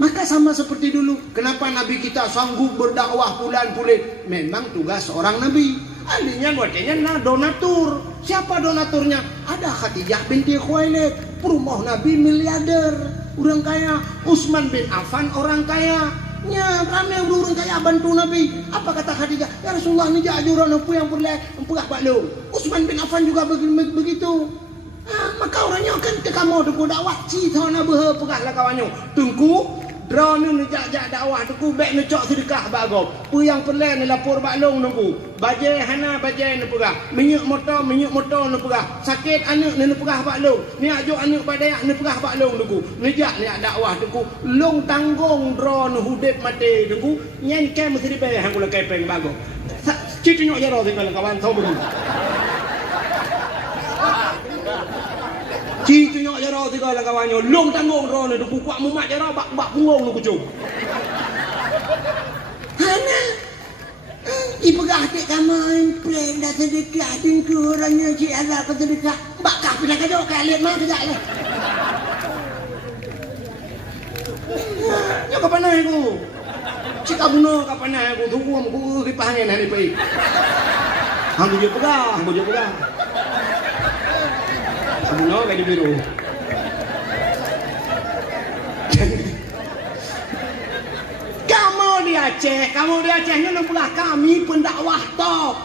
Maka sama seperti dulu. Kenapa Nabi kita sanggup berdakwah bulan-bulan? Memang tugas seorang Nabi. Ahlinya buatnya donatur. Siapa donaturnya? Ada Khadijah binti Khuwailid, perumoh Nabi miliarder, orang kaya. Utsman bin Affan orang kaya. Nya ramai orang kaya bantu Nabi. Apa kata Khadijah? Ya Rasulullah ni jajuran empu yang perlu empurah balu. Utsman bin Affan juga begitu. Maka orangnya kan kamu tu dakwah cita na bah pegahlah kawannya. Tungku drone ni jak dakwah tu bek ni cok sedekah bago. Pu yang perlu ni lapor baklong nunggu. Bajai hana bajai ni pegah. Minyak motor ni pegah. Sakit anak ni pegah baklong. Ni ajuk anak badayak ni pegah baklong nunggu. Ni jak ni dakwah tu long tanggung drone hudip mati nunggu. Nyen ke mesti dibayar hang kula kepeng bago. Cita nyok jaro tinggal kawan tahu begitu. Ci tu nyok jaro tiga lah kawannya long tanggung drone tu kuat mumat jaro bak punggung tu kucuk. Hana ipegah tik kamai plan dah sedekah tingku orangnya ci ada ke sedekah bak kah pindah ke jauh kalian mah kejak lah. Nyok kapan aku? Ci kabuno kapan aku tunggu aku kipahnya hari baik. Hang bujuk pegang. Buno kayak di biru. Kamu di Aceh numpah kami pendakwah top.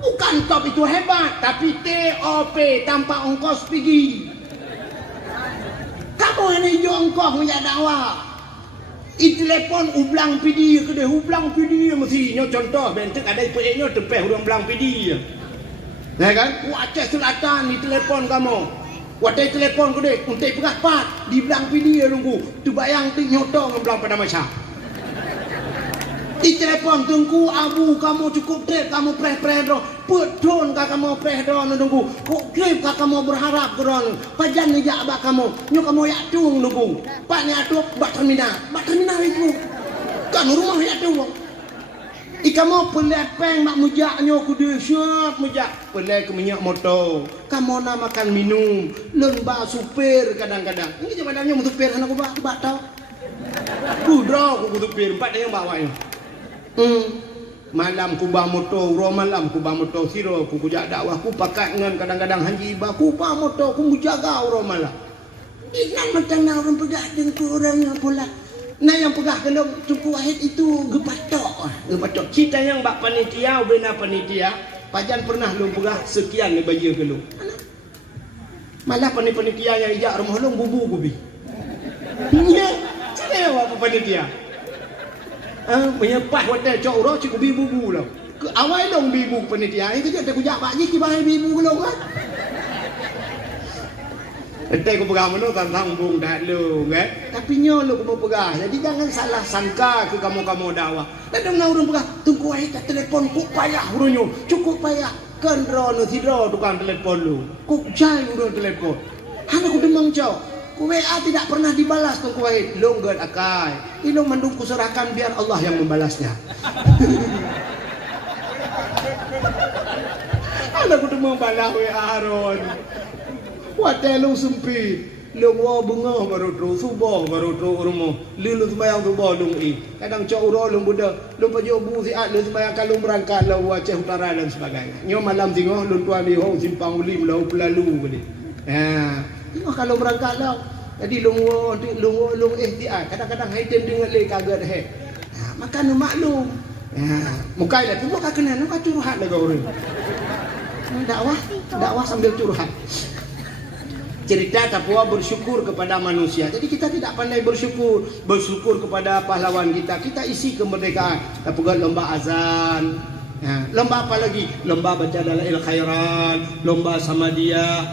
Bukan top itu hebat, tapi TOP tanpa ongkos pergi. Kamu ini jo ongkos punya dakwah. Telepon ublang PD ke dia ublang PD mestinya contoh bentuk ada IPA-nya tepeh ublang PD. Ya kan? Aceh Selatan di telepon kamu. Waktu telepon ke dia, untuk pegah pat di belang PD nunggu. Tu bayang tu nyotong belang pada macam. Di telepon tunggu abu kamu cukup trip kamu preh do. Pedon ka kamu preh do nunggu. Kok trip ka kamu berharap keron. Pajan ni jak bak kamu. Nyo kamu yak tung nunggu. Pak ni atup bak terminal itu. Kan rumah yak tung. Ikamu pelepeng mak mujak nyo ku dia siap mujak. pelai ke minyak motor. Kamu nak makan minum. Lembah supir kadang-kadang. Ini jawabannya untuk supir anak aku tahu. Kudra aku supir 4 yang bawanya. Malam ku bah motor, malam ku bah motor siro ku kujak dakwah ku pakat dengan kadang-kadang haji ibah ku bah motor ku menjaga malam. Ingat macam orang pegah dengan orangnya pula. Nah yang pegah kena Tunku Wahid itu gepatok. Kita yang bak panitia, benar panitia, pajan pernah lu pegah sekian ni baju ke lu. Malah panitia yang ijak rumah lu bubu gubi. Ya, saya apa panitia? Menyepah hotel cok uro cik bibu lah. Ke awal dong bibu panitia. Itu je tak kujak pak ji kibah bibu lu kan. Entai ku pegang mana kan sambung dah lu kan. Tapi nyo lu ku mau pegang. Jadi jangan salah sangka ke kamu-kamu dakwah. Dan orang pegang Tunku Wahid tak telefon ku payah urunyo. Cukup payah. Kan ro no tidro tukang telefon lu. Ku jai urun telefon. Hana ku demang cok. WA tidak pernah dibalas Tunku Wahid. Longgar akai. Ilong mandungku serahkan biar Allah yang membalasnya. Anak udah mau balas WA Aaron. Wadah lu sempit. Long wa bunga baru tu subuh baru tu rumah. Lu sembahyang subuh long kadang cok uro long budak. Long pajo bu siat lu sembahyang kalau berangkat lau Aceh Utara dan sebagainya. Nyo malam tengok lu tuan di hong simpang ulim lau pelalu beli. Tengok kalau berangkat lau. Jadi long ihtiat. Kadang-kadang haitem dengar le kaget he. Makan maklum. Mukai lah tu bukan kenal nak curhat lega orang. Dakwah sambil curhat. Cerita tapua bersyukur kepada manusia. Jadi kita tidak pandai bersyukur kepada pahlawan kita. Kita isi kemerdekaan. Tapua lomba azan. Lomba apa lagi? Lomba baca dalail khairan, lomba sama dia.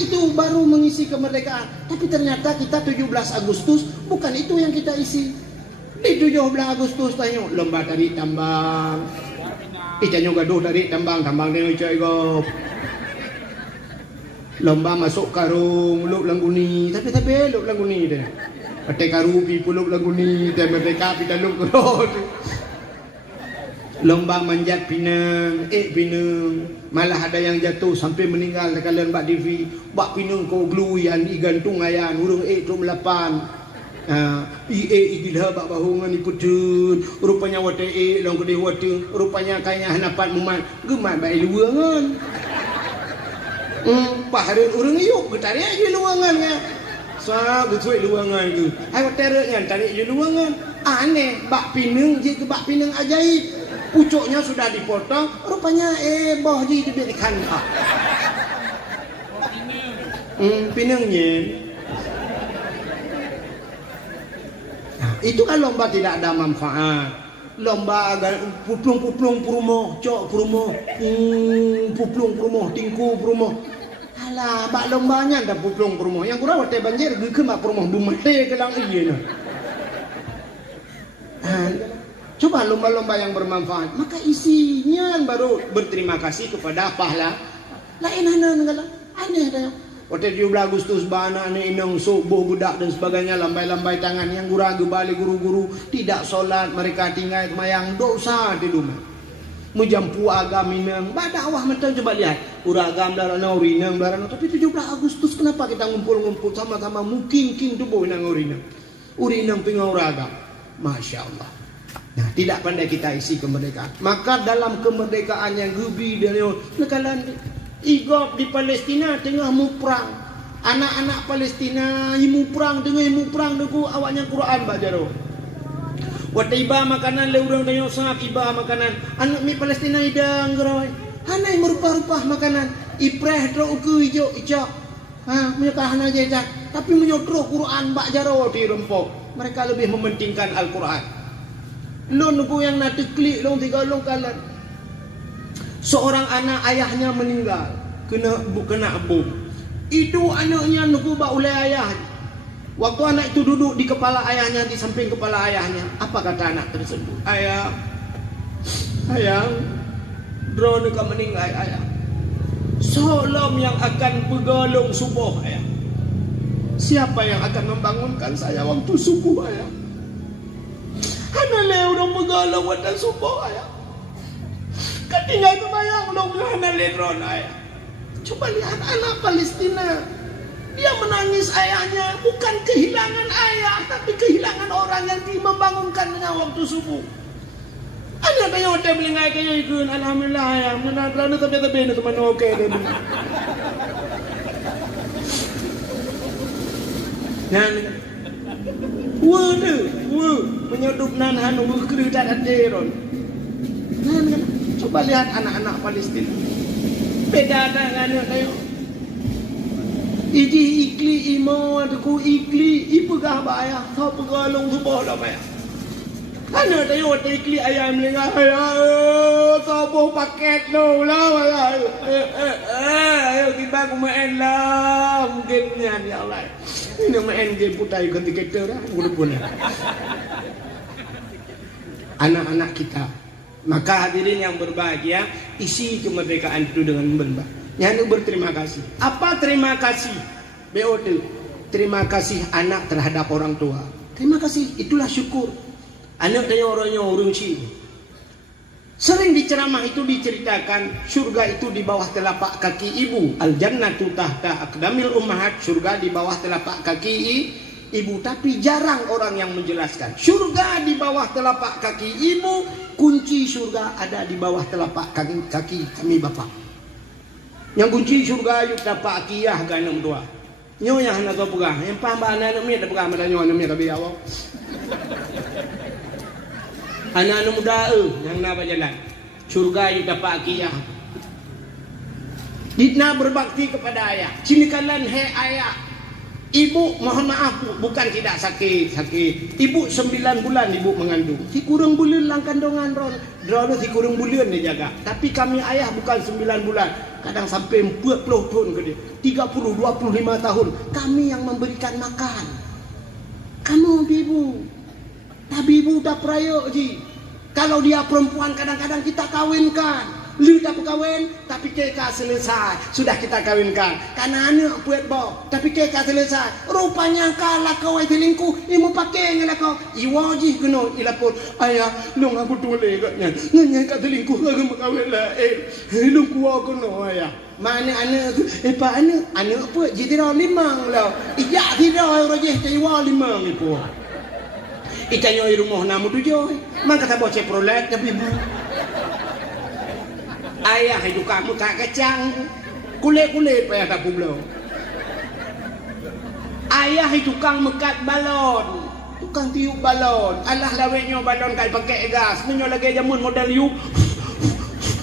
Itu baru mengisi kemerdekaan. Tapi ternyata kita 17 Agustus bukan itu yang kita isi. Di 17 Agustus tanya lomba tarik tambang. Ikannya gaduh tarik tambang dengan cai gop. Lomba masuk karung luk langguni. Tapi luk langguni deh. Pakai karupi puluk langguni dan merdeka kita luk kerot. Lomba manjat pinang, malah ada yang jatuh sampai meninggal kalian bak TV. Bak pinang kau gluian igantung ayan urung tu melapan. Igilha bak bahungan iputun. Rupanya wate long gede wate. Rupanya kayaknya hanapan mumat. Gemat bak luangan. Paharin urang yuk getaria je luangan nya. Sa betul luangan tu. Ai wate nya tarik je luangan. Aneh bak pinang je ke bak pinang ajaib. Pucuknya sudah dipotong, rupanya boh je itu dia dikanta. Pinangnya. Itu kan lomba tidak ada manfaat. Lomba agar puplung perumoh, cok perumoh, puplung perumoh, tingku perumoh. Alah, bak lombanya ada puplung perumoh. Yang kurang waktu banjir, ke mak perumoh bumate ke lang iya. Coba lomba-lomba yang bermanfaat. Maka isinya baru berterima kasih kepada pahala. Lain hana aneh dah. Waktu 17 Agustus bana ni inang subuh budak dan sebagainya lambai-lambai tangan yang guragu balik guru-guru tidak solat mereka tinggal mayang dosa di rumah. Mujampu agam inang dakwah macam coba lihat. Uragam darana urinang darana tapi 17 Agustus kenapa kita ngumpul-ngumpul sama-sama mungkin tubuh inang urinang pingau uragam. Masya Allah. Nah, tidak pandai kita isi kemerdekaan. Maka dalam kemerdekaan yang gebi dari nekalan igop di Palestina tengah mu perang. Anak-anak Palestina imu perang deku awaknya Quran bajaro. Wa tiba makanan le urang tanya sahab iba makanan. Anak mi Palestina idang geroy. Hanai merupa-rupa makanan. Ipreh tro uku ijo icak. Menyekahana aja. Tapi menyodro Quran bajaro di rempok. Mereka lebih mementingkan Al-Quran. Lon ku yang nanti klik long 3 long kalan. Seorang anak ayahnya meninggal kena bom. Itu anaknya nuku ba oleh ayah. Waktu anak itu duduk di kepala ayahnya, di samping kepala ayahnya, apa kata anak tersebut? Ayah, drone ka meninggal ayah. Solam yang akan bergolong subuh ayah. Siapa yang akan membangunkan saya waktu subuh ayah? Hana le orang bergalau wadah subuh ayah. Kan tinggal kebayang dong anak Lebron ayah. Coba lihat anak Palestina. Dia menangis ayahnya, bukan kehilangan ayah, tapi kehilangan orang yang membangunkannya waktu subuh. Ada yang hotel beli ngai kayo ikun, alhamdulillah ayah, menang tapi teman oke deh. Nan, menyudup nan hanu berkeri dan aderon. Nan kan, coba lihat anak-anak Palestina. Beda dengan kayo. Iji ikli imo adku ikli ipegah bayah kau pegalong tu bola bayah. Ana tayo ikli ayam lengah ayah sobo paket no lah bayah. Ayo kita main lah game nya ya Allah. Ini main game putai ketika dah pun. Anak-anak kita. Maka hadirin yang berbahagia, isi kemerdekaan itu dengan berbahagia. Yang berterima kasih. Apa terima kasih? BOD. Terima kasih anak terhadap orang tua. Terima kasih. Itulah syukur. Anak tanya orangnya urung sih. Sering di ceramah itu diceritakan surga itu di bawah telapak kaki ibu. Al jannatu tahta aqdamil ummahat. Surga di bawah telapak kaki ibu. Tapi jarang orang yang menjelaskan. Surga di bawah telapak kaki ibu. Kunci surga ada di bawah telapak kaki kami bapak. Yang kunci surga yuk tapak kiyah ganam tua. Nyo yang hendak kau pegang. Yang paham anak ni dah pegang pada nyo anak ni tapi awak. Anak muda yang nak berjalan. Surga yuk tapak kiyah. Ditna berbakti kepada ayah. Cinikalan hai ayah. Ibu mohon maaf bukan tidak sakit. Ibu 9 bulan ibu mengandung. Si kurang bulan lang kandungan ron si kurang bulan dia jaga. Tapi kami ayah bukan 9 bulan. Kadang sampai 40 tahun ke dia. 30, 25 tahun. Kami yang memberikan makan. Kamu ibu. Tapi ibu dah perayok ji. Kalau dia perempuan kadang-kadang kita kawinkan. Lu tak berkahwin, tapi keka selesai. Sudah kita kawinkan. Karena anak buat bawa, tapi keka selesai. Rupanya kalah kau itu lingku, imu pakai ngala kau. Iwajih kena ilapun. Ayah, lu aku tulis katnya. Nganya kat lingku aku berkahwin lah. Lu kuah kena ayah. Mana anak tu? Pak anak apa? Jadi dah 5 lah. Iya tidak rajih tiwa 5 itu. Ikanyo rumah namu 7. Maka tak bawa ceprolet tapi bu. Ayah itu kamu tak kecang kulit-kulit payah tak pulau. Ayah itu tukang mekat balon, tukang tiup balon. Alah laweknya balon kai pakai gas. Menyo lagi jamun modal yuk.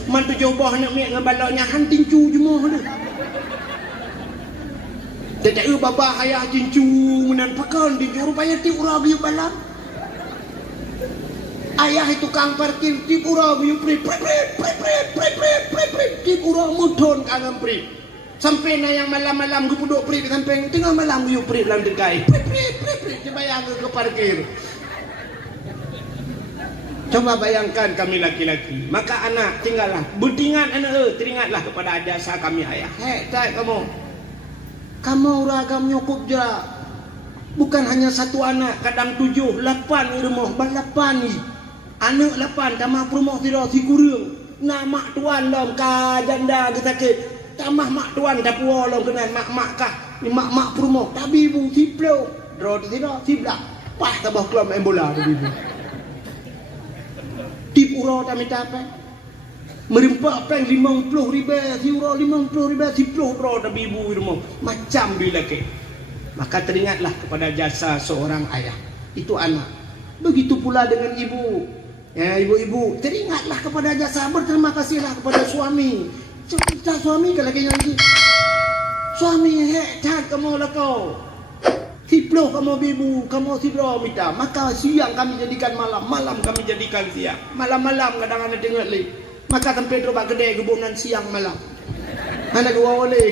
Man tu jobah nak mek dengan balonnya hanting cu jemah tu. Tidak baba ayah jincu menan pakan di rupanya tiup rabi balon. Ayah itu tukang parkir tip urang yu pri tip urang mudon kangen pri sampai na yang malam-malam gue puduk pri sampai tengah malam yu pri dalam degai pri dibayang ke parkir. Coba bayangkan kami laki-laki, maka anak tinggallah budingan anak teringatlah kepada jasa kami ayah. Tak kamu ragam nyukup je. Bukan hanya satu anak, kadang 7, 8 rumah, 8 ni. Anak 8 tamah perumah tidak si kurang. Nak mak tuan dalam ka janda kita sakit. Tamah mak tuan dah puas dalam kena mak kah. Ni mak perumah. Tapi ibu siplo. Drod tidak siblah. Pah tabah kelam main bola tu ibu. Tip urau tak minta apa. Merimpak peng 50 ribu. Si urau 50 ribu. Siplo urau tapi ibu rumah. Macam dia lelaki. Maka teringatlah kepada jasa seorang ayah. Itu anak. Begitu pula dengan ibu. Ya, ibu-ibu, teringatlah kepada jasa, berterima kasihlah kepada suami. Cerita suami kalau lagi nyanyi. Suami hebat kamu lah kau. Siploh kamu ibu, kamu siploh minta. Maka siang kami jadikan malam, malam kami jadikan siang. Malam-malam kadang-kadang dengar lagi. Maka sampai terobak kedai kebunan siang malam. Anak gua boleh.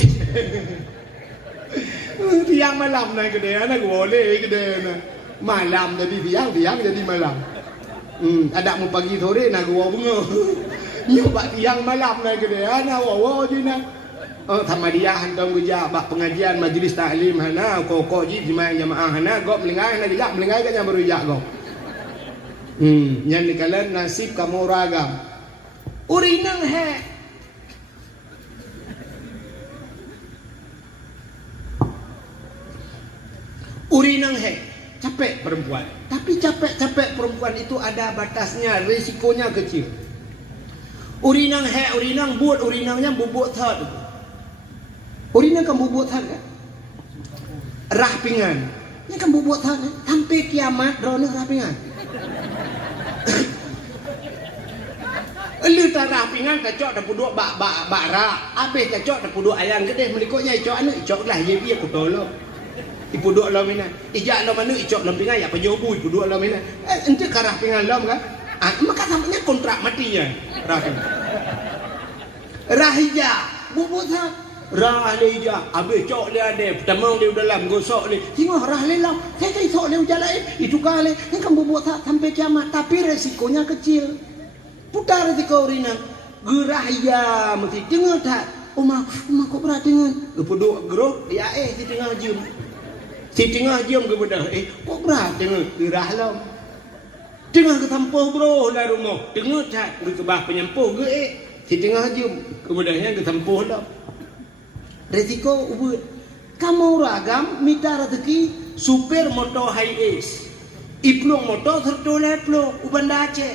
Siang malam nak kedai, anak gua boleh kedai nak. Malam jadi siang jadi malam. Ada mau pagi sore nak gua bunga. Nyoba siang malam nak kedai, anak wawa je nak. Sama dia hantam kerja bak pengajian majlis taklim hana kok ji jemaah hana gop melengai hana juga melengai kan yang berujak gop. Yang dikalan nasib kamu ragam. Urinang he. Urinang he. Capek perempuan. Tapi capek-capek perempuan itu ada batasnya, risikonya kecil. Urinang he, urinang buat, urinangnya bubuk thad. Urinang kan bubuk thad kan? Rah pinggan. Ini kan bubuk thad kan? Sampai kiamat drone rah pinggan. Lu tak rah pinggan kacok dah puduk bak ra. Habis kacok dah puduk ayam gede melikutnya icok anu icok lah ye biar ku tolong. Ipu duk lo mina. Ijak lo mana icok lo pinggan ya pejobu ipu duk lo mina. Ente karah pinggan lom kan? Maka sampainya kontrak mati ya. Rah pinggan. Rahija bubuk thad. Rah leja. Habis cok le ada. Pertama dia dalam gosok le. Tengok rah le lam. Saya isok le ujar lain. Itu kali. Ini kan bubuk thad sampai kiamat. Tapi resikonya kecil. Putar resiko urinang. Gerah ya mesti tengok tak. Oma kok berat dengan. Gepuduk geruk. Ya si tengah jam. Si tengah jam ke bedah. Kok berat dengan. Gerah lam. Tengah ke tampuh bro lah rumah. Tengok tak. Kebah penyempuh ke si tengah jam. Kebedahnya ke tampuh lam. Resiko ubud. Kamu ragam minta rezeki supir motor high ace. Iplong motor serta leplo uban dace.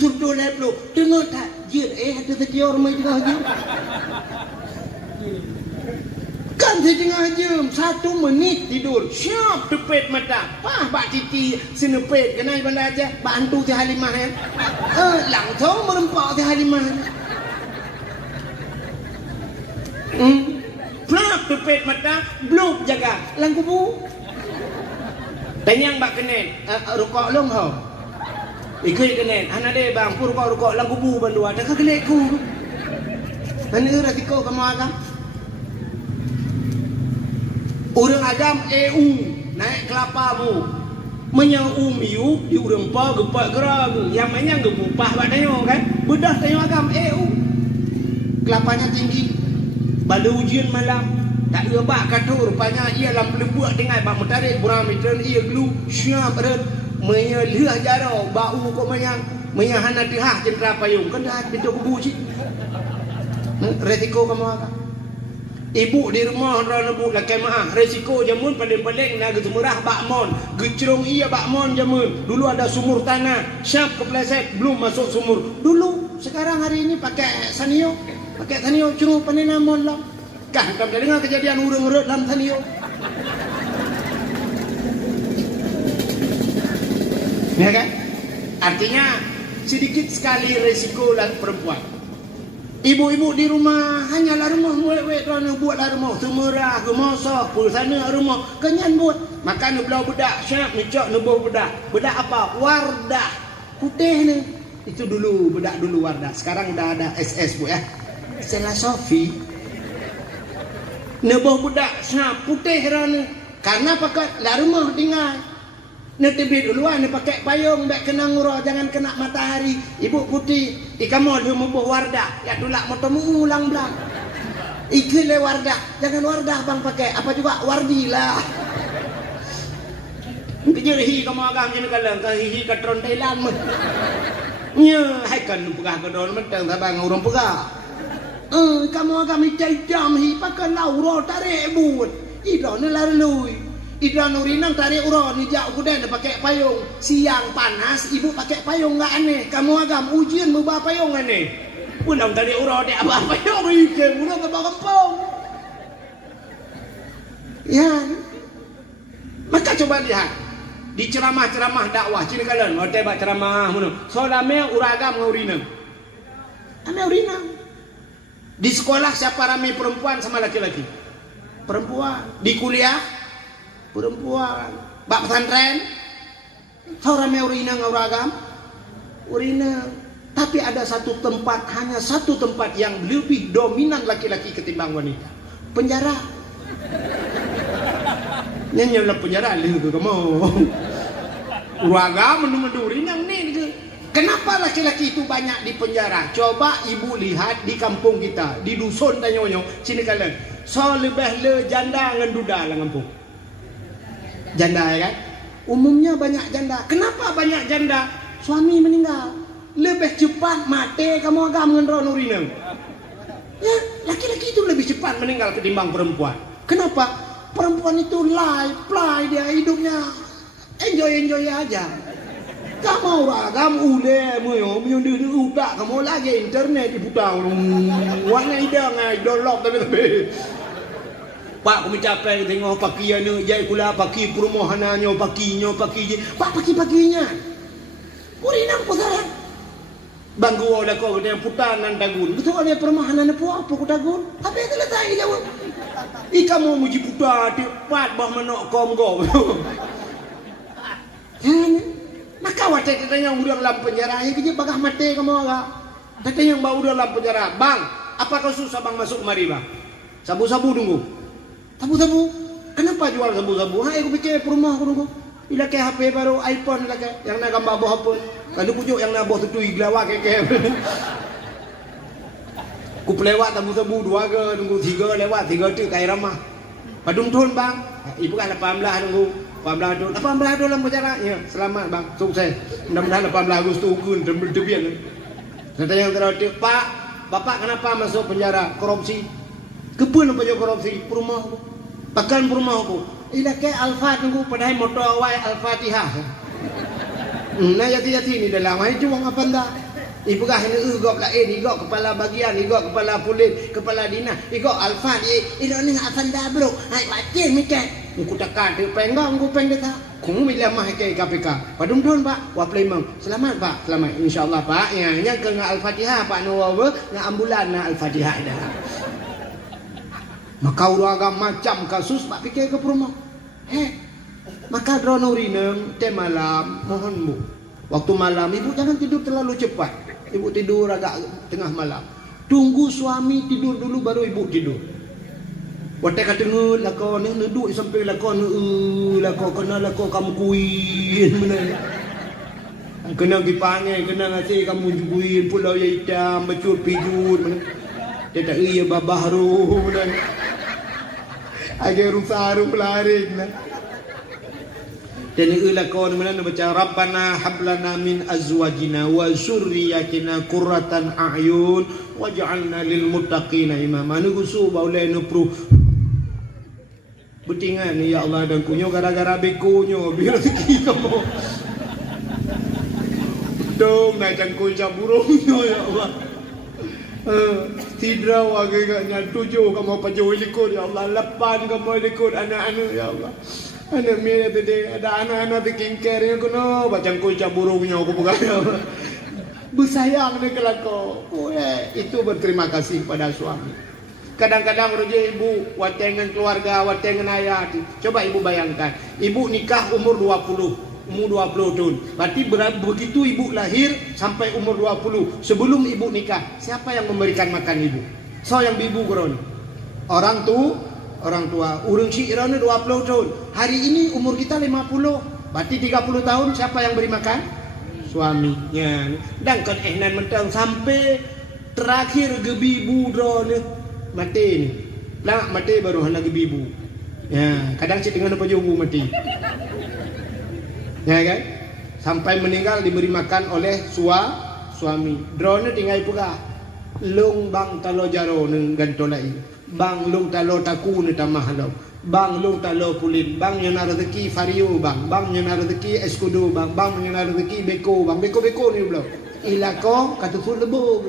Serta leplo. Tengok tak jir ada setiap orang tengah jam. Kan setengah jam 1 menit tidur. Siap tepet mata. Pah bak titi senepet kenai banda aja. Bantu si Halimah ya. Langsung merempak si Halimah. Plak tepet mata. Blok jaga. Langku bu. Tanyang bak kenen, rokok long ho. Ikut kenen, anak dia bang, pur rokok lang kubu bandu ada ke kelek ku. Nanti resiko kamu agam. Orang agam EU naik kelapa mu. Menyang miu di urang pa gepak gerang. Yang menyang gebupah bak tanya kan. Bedah tanya agam EU. Kelapanya tinggi. Pada ujian malam. Tak lebak kata rupanya ia lam lebuak dengan bak mentarik burang mitran ia glu syam red menya liah jaro bau kok menya hana dihah jendra payung kan dah pintu kubu cik. Resiko kamu apa? Ibu di rumah ora lebu la kemaah resiko jamun paling-paling na gitu murah bakmon gecrong ia bakmon jamun dulu ada sumur tanah syap kepleset belum masuk sumur dulu sekarang hari ini pakai sanio curung panenamon lah. Kah, kamu dengar kejadian urang-urang dalam tanio. Ya kan? Artinya sedikit sekali resiko lah perempuan. Ibu-ibu di rumah hanyalah rumah muat-muat kerana buatlah rumah semerah, gemasak, pulsana rumah kenyan buat. Makan belau bedak, syap micok nubuh bedak. Bedak apa? Wardah. Putih ni. Itu dulu bedak dulu wardah. Sekarang dah ada SS bu ya. Stella Sophie. Nebuh budak sah putih rana. Karena pakai lah rumah tinggal. Netebit duluan ni pakai payung baik kena ngurau jangan kena matahari. Ibu putih ikamol dia membuh wardah. Ya tulak motomu ulang belang. Ikut le wardah. Jangan wardah bang pakai. Apa juga wardi lah. Kejar hi kamu agam jenis kalang. Hi katron Thailand mah. Nya hai kan pegah kedon mentang tabang urang pegah. Kamu agak mencari jam hi pakai lauro tarik but. Idon ni lari lui. Idon urinang tarik uro ni jauh kuda pakai payung. Siang panas ibu pakai payung enggak aneh. Kamu agam ujian bawa payung aneh. Pulang tarik uro dia apa payung ikan pulang ke kampung. Ya. Maka coba lihat di ceramah-ceramah dakwah cina kalian mau tebak ceramah mana. Soalnya uragam ngaurinang. Ame urinang. Di sekolah siapa ramai perempuan sama laki-laki? Perempuan. Di kuliah? Perempuan. Bak pesantren? Tahu ramai urinang uragam? Urinang. Tapi ada satu tempat, hanya satu tempat yang lebih dominan laki-laki ketimbang wanita. Penjara. Nyanyilah penjara lu kamu. Uragam mendu urinang ni ke? Kenapa laki-laki itu banyak di penjara? Coba ibu lihat di kampung kita, di dusun tanyonyo, sini kalian. So lebih le janda dengan duda lah kampung. Janda ya kan? Umumnya banyak janda. Kenapa banyak janda? Suami meninggal. lebih cepat mati kamu agam dengan Nurina. Ya, laki-laki itu lebih cepat meninggal ketimbang perempuan. Kenapa? Perempuan itu play dia hidupnya enjoy aja. Kamu kamu udah udah kamu lagi internet diputar warna hidang dolok tapi Pak kami capek tengok pakiannya jai kula paki perumahanannya pakinya Pak pakinya kurinang pusaran banggu ada kau dia putanan dagun betul ada perumahanan apa dagun apa itu letak jawab kamu muji putar tepat bah menok kom go maka wajah kita yang udah dalam penjara ini kerja bagah mati kamu agak kita yang bawa udah dalam penjara bang apa kau susah bang masuk kemari bang sabu-sabu nunggu sabu-sabu kenapa jual sabu-sabu hai aku pikir perumah aku nunggu ila ke HP baru iPhone ila ke yang nak gambar bawah apa kalau pujuk yang nak bawah tutui gelawak ke ku pelewat sabu-sabu dua ke nunggu tiga lewat tiga tu kai ramah padung thun bang ibu kan 18 nunggu 18 dalam penjara ya selamat bang sukses mudah-mudahan 18 Agustus ukun terbian kata yang terakhir Pak bapak kenapa masuk penjara korupsi kebun apa korupsi perumah pakan perumah aku ila ke alfat nunggu padahal motor awal al-fatihah nah jati ini dalam hai juang apa ndak ibu kah ini igok lah igok kepala bagian igok kepala polis kepala dinas igok alfat ini apa ndak bro hai wajib mikir aku tekan dia penggang aku peng dia kamu bila mah ke KPK padung don pak wa plemang selamat pak selamat insyaallah pak ya nya ke al-fatihah pak no wa na ambulan na al-fatihah dah maka uraga macam kasus pak fikir ke rumah maka dronurinem teh malam mohonmu waktu malam ibu jangan tidur terlalu cepat ibu tidur agak tengah malam tunggu suami tidur dulu baru ibu tidur Wate kata nge lako ni duduk sampai lako kena lako kamu kuin mana kena gipange kena ngasih kamu kuin pulau ya hitam becut pijut mana dia tak iya babah ru mana agak rusaru pelaring mana dan lako mana baca Rabbana hablana min azwajina wa zurriyatina qurratan a'yun waj'alna lil muttaqina imama nu gusu baulai nu pru betingan ni ya Allah dan kunyo gara-gara bekunyo biar rezeki kamu dong nak jangkau burungnya ya Allah tidra waganya 7 kamu pajo likut ya Allah 8 kamu likut anak-anak ya Allah anak mina tadi ada anak-anak dikingkernya kuno bacangkau burungnya aku bukan ya Allah bersayang ni kelako itu berterima kasih pada suami. Kadang-kadang roja ibu watengan keluarga, watengan ayah. Coba ibu bayangkan, ibu nikah umur 20 tahun. Berarti begitu ibu lahir sampai umur 20. Sebelum ibu nikah, siapa yang memberikan makan ibu? So yang ibu geron. Orang tua. Urang si irana 20 tahun. Hari ini umur kita 50. Berarti 30 tahun siapa yang beri makan? Suaminya. Dan kan ehnan mentang sampai terakhir gebibu drone. Mati ni lah mati baru hendak ibu ya kadang cik dengan apa jumbo mati ya kan sampai meninggal diberi makan oleh suami drone tinggal pula lung bang talo jaro neng gantolai bang lung talo taku ne tamah lo bang lung talo pulin bang nyana rezeki vario bang nyana rezeki eskudo bang nyana rezeki beko ni belum ilako kata full lebo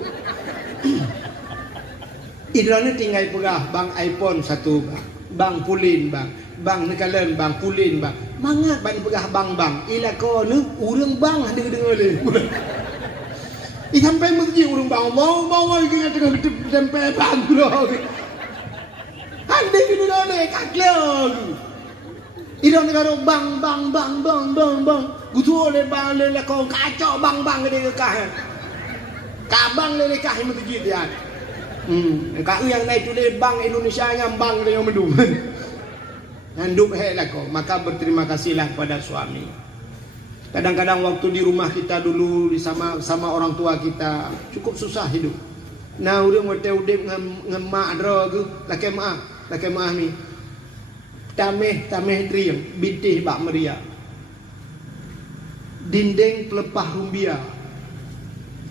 Idrana tinggal pegah bang iPhone 1 bang pulin bang nekalan bang pulin bang mangat bang pegah bang ila ko nu urang bang ada dengar le sampai mesti urang bang mau ke tengah sampai bang lo ande gitu le kaklog idrana karo bang gutu le bang le ko kacau bang gede kah kabang le kah mesti dia kau yang naik tu bank Indonesia yang bank yang mendung. Handuk lah kau. Maka berterima kasihlah kepada suami. Kadang-kadang waktu di rumah kita dulu sama orang tua kita cukup susah hidup. Nah urang wate udip ngemak dro tu laki maah ni. Tameh triam bintih bak meria. Dinding pelepah rumbia.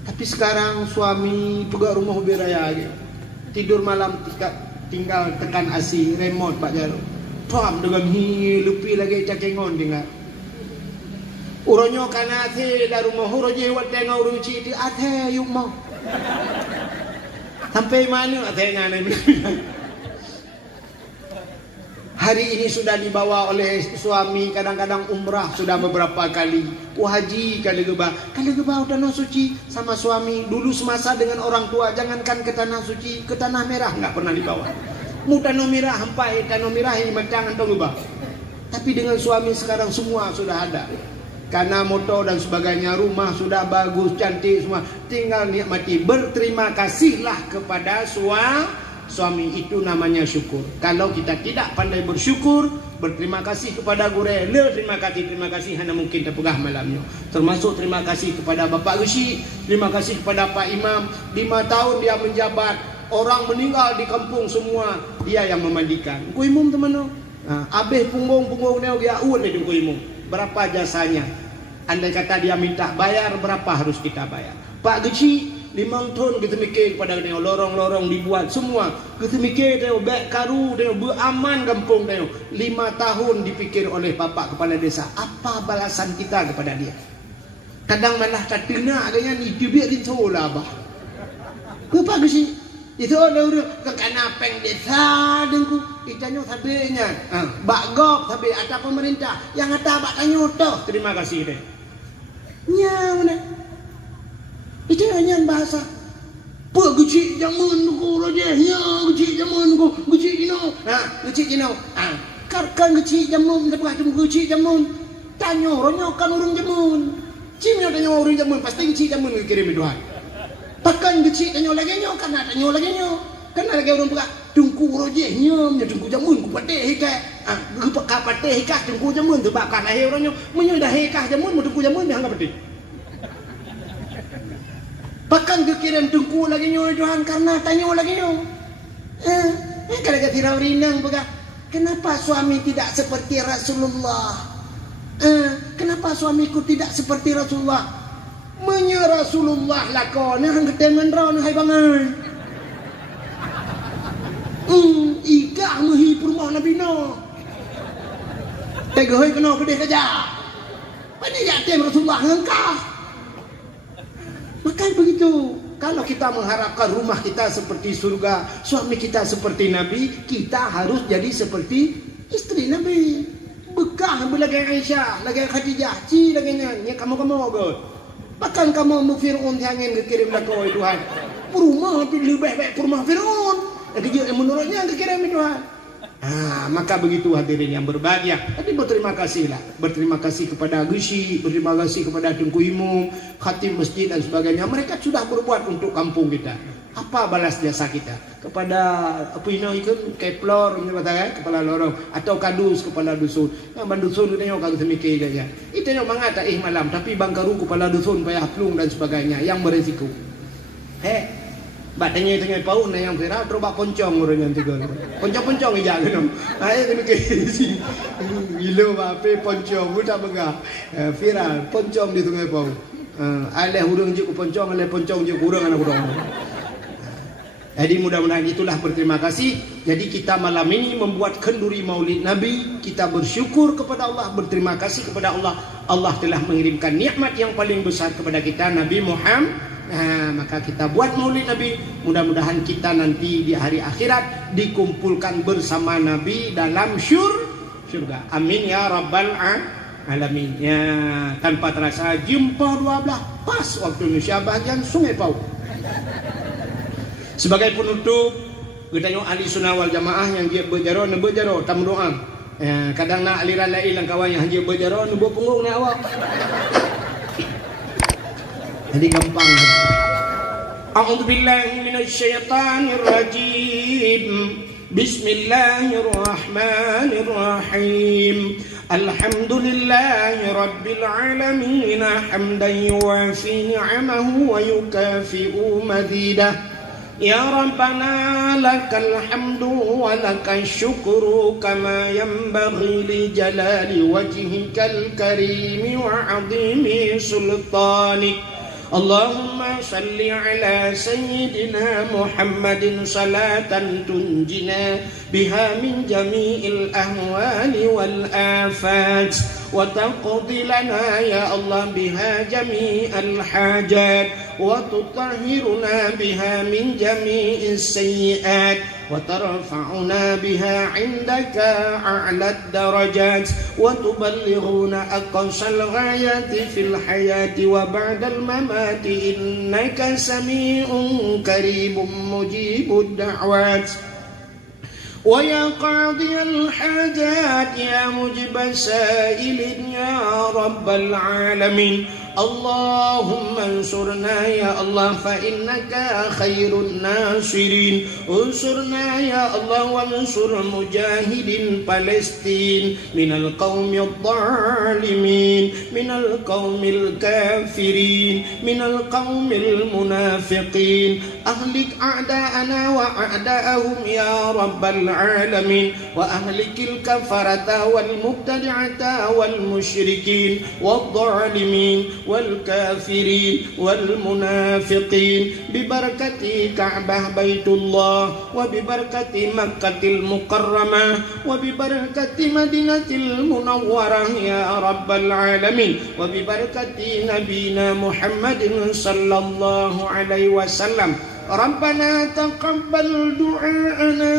Tapi sekarang suami pegak rumah beraya gitu. Tidur malam tinggal tekan asi remote Pak Jaro. Pam dengan lupi lagi cakengon dengar. Uronyo kana the da rumah uroje wat tengau ruci di ate yuk mau. Sampai mana ate ngane. Hari ini sudah dibawa oleh suami, kadang-kadang umrah sudah beberapa kali. Haji kali gebah tanah suci sama suami. Dulu semasa dengan orang tua, jangankan ke tanah suci, ke tanah merah nggak pernah dibawa. Mu tanah merah hampai, tanah merah ini macam atau gebah. Tapi dengan suami sekarang semua sudah ada. Karena motor dan sebagainya, rumah sudah bagus, cantik semua. Tinggal nikmati, berterima kasihlah kepada suami, itu namanya syukur. Kalau kita tidak pandai bersyukur, berterima kasih kepada gure, terima kasih hanya mungkin terpegah malamnya. Termasuk terima kasih kepada Bapak Gusi, terima kasih kepada Pak Imam. 5 tahun dia menjabat, orang meninggal di kampung semua dia yang memandikan. Kuimum teman-teman. Abeh punggung dia uun di kuimum. Berapa jasanya? Andai kata dia minta bayar, berapa harus kita bayar? Pak Gusi 5 tahun kita mikir kepada dia, lorong-lorong dibuat semua. Kita mikir dia, bek karu dia, beraman kampung dia. 5 tahun dipikir oleh Bapak Kepala Desa. Apa balasan kita kepada dia? Kadang malah catina agaknya ni dia ditola bah. Bapak Gusi, itu ada ke kanapeng desa dengku. Itanyo sabenya. Bak gok sabe ada pemerintah yang ada bak tanyo toh. Terima kasih deh. Nya mana? Itu hanya bahasa. Pak kecil zaman ko raja, ya kecil zaman ko, kecil jino. Kecil jino. Karkan kecil zaman, tapi kecil zaman. Tanyo ronyokan orang zaman. Cimnya tanyo orang zaman pasti kecil zaman kirim Tuhan. Pakan kecil tanyo lagi nyo, karena tanyo lagi nyo. Karena lagi orang pula tungku raja, nya tungku zaman ko pateh hika. Ka pateh hika tungku zaman tu bakal lahir orangnya. Menyo dah hika zaman, mu tungku zaman dia anggap pateh. Bahkan kekirim tungku lagi nyo Tuhan karena tanyo lagi nyo. Kalau kita rinang begah. Kenapa suami tidak seperti Rasulullah? Kenapa suamiku tidak seperti Rasulullah? Menye Rasulullah lakon yang ketemen raw hai bangai. Ika mehi perumah Nabi no. Tegoi kena gede saja. Pani yatim Rasulullah ngengkah. Makanya begitu. Kalau kita mengharapkan rumah kita seperti surga, suami kita seperti Nabi, kita harus jadi seperti istri Nabi. Bekah belagi Aisyah, lagi Khadijah, ci lagi nya kamu god. Bahkan kamu mu Firaun jangan dikirim lakoi Tuhan. Rumah lebih baik rumah Firaun. Yang menurutnya dikirim Tuhan. Maka begitu hadirin yang berbahagia. Tapi berterima kasihlah. Berterima kasih kepada Gusi, berterima kasih kepada Tengku Imum, khatib masjid dan sebagainya. Mereka sudah berbuat untuk kampung kita. Apa balas jasa kita? Kepada apa ini ikut keplor kepala lorong atau kadus kepala dusun. Yang bandusun kita yang kagak semikir saja. Itu yang mengata malam tapi bangkaru kepala dusun payah plung dan sebagainya yang beresiko. Bak tanya pau na yang viral terus bak poncong orang yang tiga. Poncong-poncong ija kan. Ai ni ke si. Gilo bape poncong buta bengah. Viral poncong di sungai pau. Ale hurung je ku poncong, ale poncong je hurung anak hurung. Jadi mudah-mudahan itulah berterima kasih. Jadi kita malam ini membuat kenduri Maulid Nabi, kita bersyukur kepada Allah, berterima kasih kepada Allah. Allah telah mengirimkan nikmat yang paling besar kepada kita Nabi Muhammad. Maka kita buat Maulid Nabi. Mudah-mudahan kita nanti di hari akhirat dikumpulkan bersama Nabi dalam syurga. Amin ya rabbal alamin. Ya, tanpa terasa jumpa 12 pas waktu Indonesia bagian Sungai Pau. Sebagai penutup, kita tengok ahli sunnah wal jamaah yang dia berjaro tam doa. Kadang nak aliran lain kawan yang hanya berjaro nubuh punggung nak awak. Jadi gampang. A'udzubillahi minasyaitonir rajim. Bismillahirrahmanirrahim. Alhamdulillahi rabbil alamin hamdan yuwafi 'amahu wa yukafi'u mazidah. Ya Rabbana lakal hamdu wa lakal syukru kama yanbaghi li jalali wajhikal karim wa 'azimi sultanik. اللهم صل على سيدنا محمد صلاة تنجنا بها من جميع الأهوال والآفات وتقضي لنا يا الله بها جميع الحاجات وتطهرنا بها من جميع السيئات وترفعنا بها عندك أعلى الدرجات وتبلغنا أقصى الغايات في الحياة وبعد الممات إنك سميع قريب مجيب الدعوات ويا قاضي الحاجات يا مجيب السائل يا رب العالمين اللهم انصرنا يا الله فإنك خير الناصرين انصرنا يا الله وانصر مجاهد فلسطين من القوم الظالمين من القوم الكافرين من القوم المنافقين أهلك أعداءنا وأعداءهم يا رب العالمين وأهلك الكفرة والمبتدعة والمشركين والظالمين والكافرين والمنافقين ببركة كعبة بيت الله وببركة مكة المكرمة وببركة مدينة المنورة يا رب العالمين وببركة نبينا محمد صلى الله عليه وسلم ربنا تقبل دعاءنا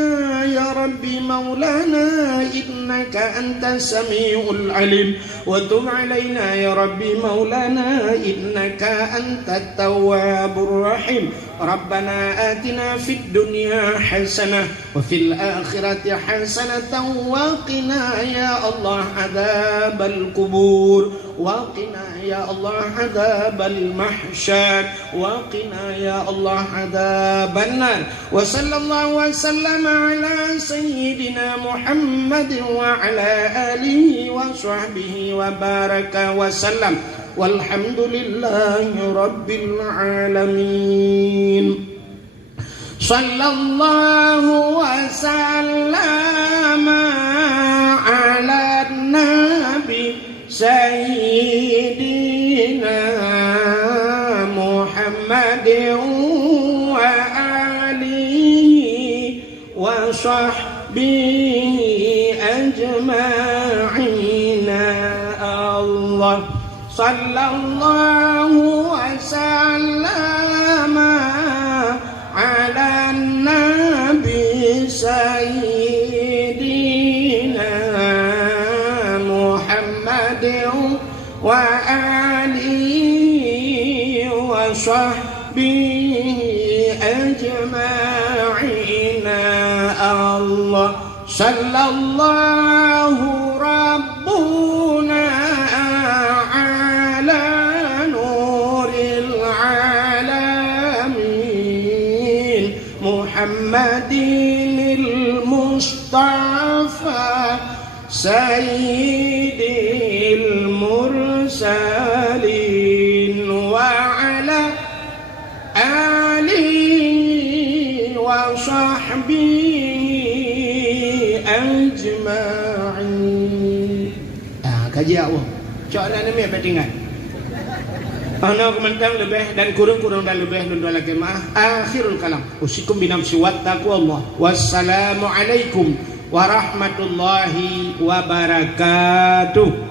يا ربي مولانا إنك أنت السميع العليم وتب علينا يا ربي مولانا إنك أنت التواب الرحيم ربنا آتنا في الدنيا حسنة وفي الآخرة حسنة وقنا يا الله عذاب القبور وقنا يا الله عذاب المحشر وقنا يا الله عذاب النار وصلى الله وسلم على سيدنا محمد وعلى آله وصحبه وبارك وسلم والحمد لله رب العالمين صلى الله وسلم على النبي سيدنا محمد وآله وصحبه أجمعين الله صلى الله وسلم على النبي سيدنا محمد وآله وصحبه أجمعين الله صلى الله ربنا على نور العالمين محمد المصطفى سيد المرسلين وعلى آله وصحبه أجمعين. Kaji Allah. Soalan ini apa tinggal? Ana komentar lebih dan kurang dan lebih dan lagi maaf. Akhirul kalam. Usikum binafsi wattaqullah. Wassalamualaikum warahmatullahi wabarakatuh.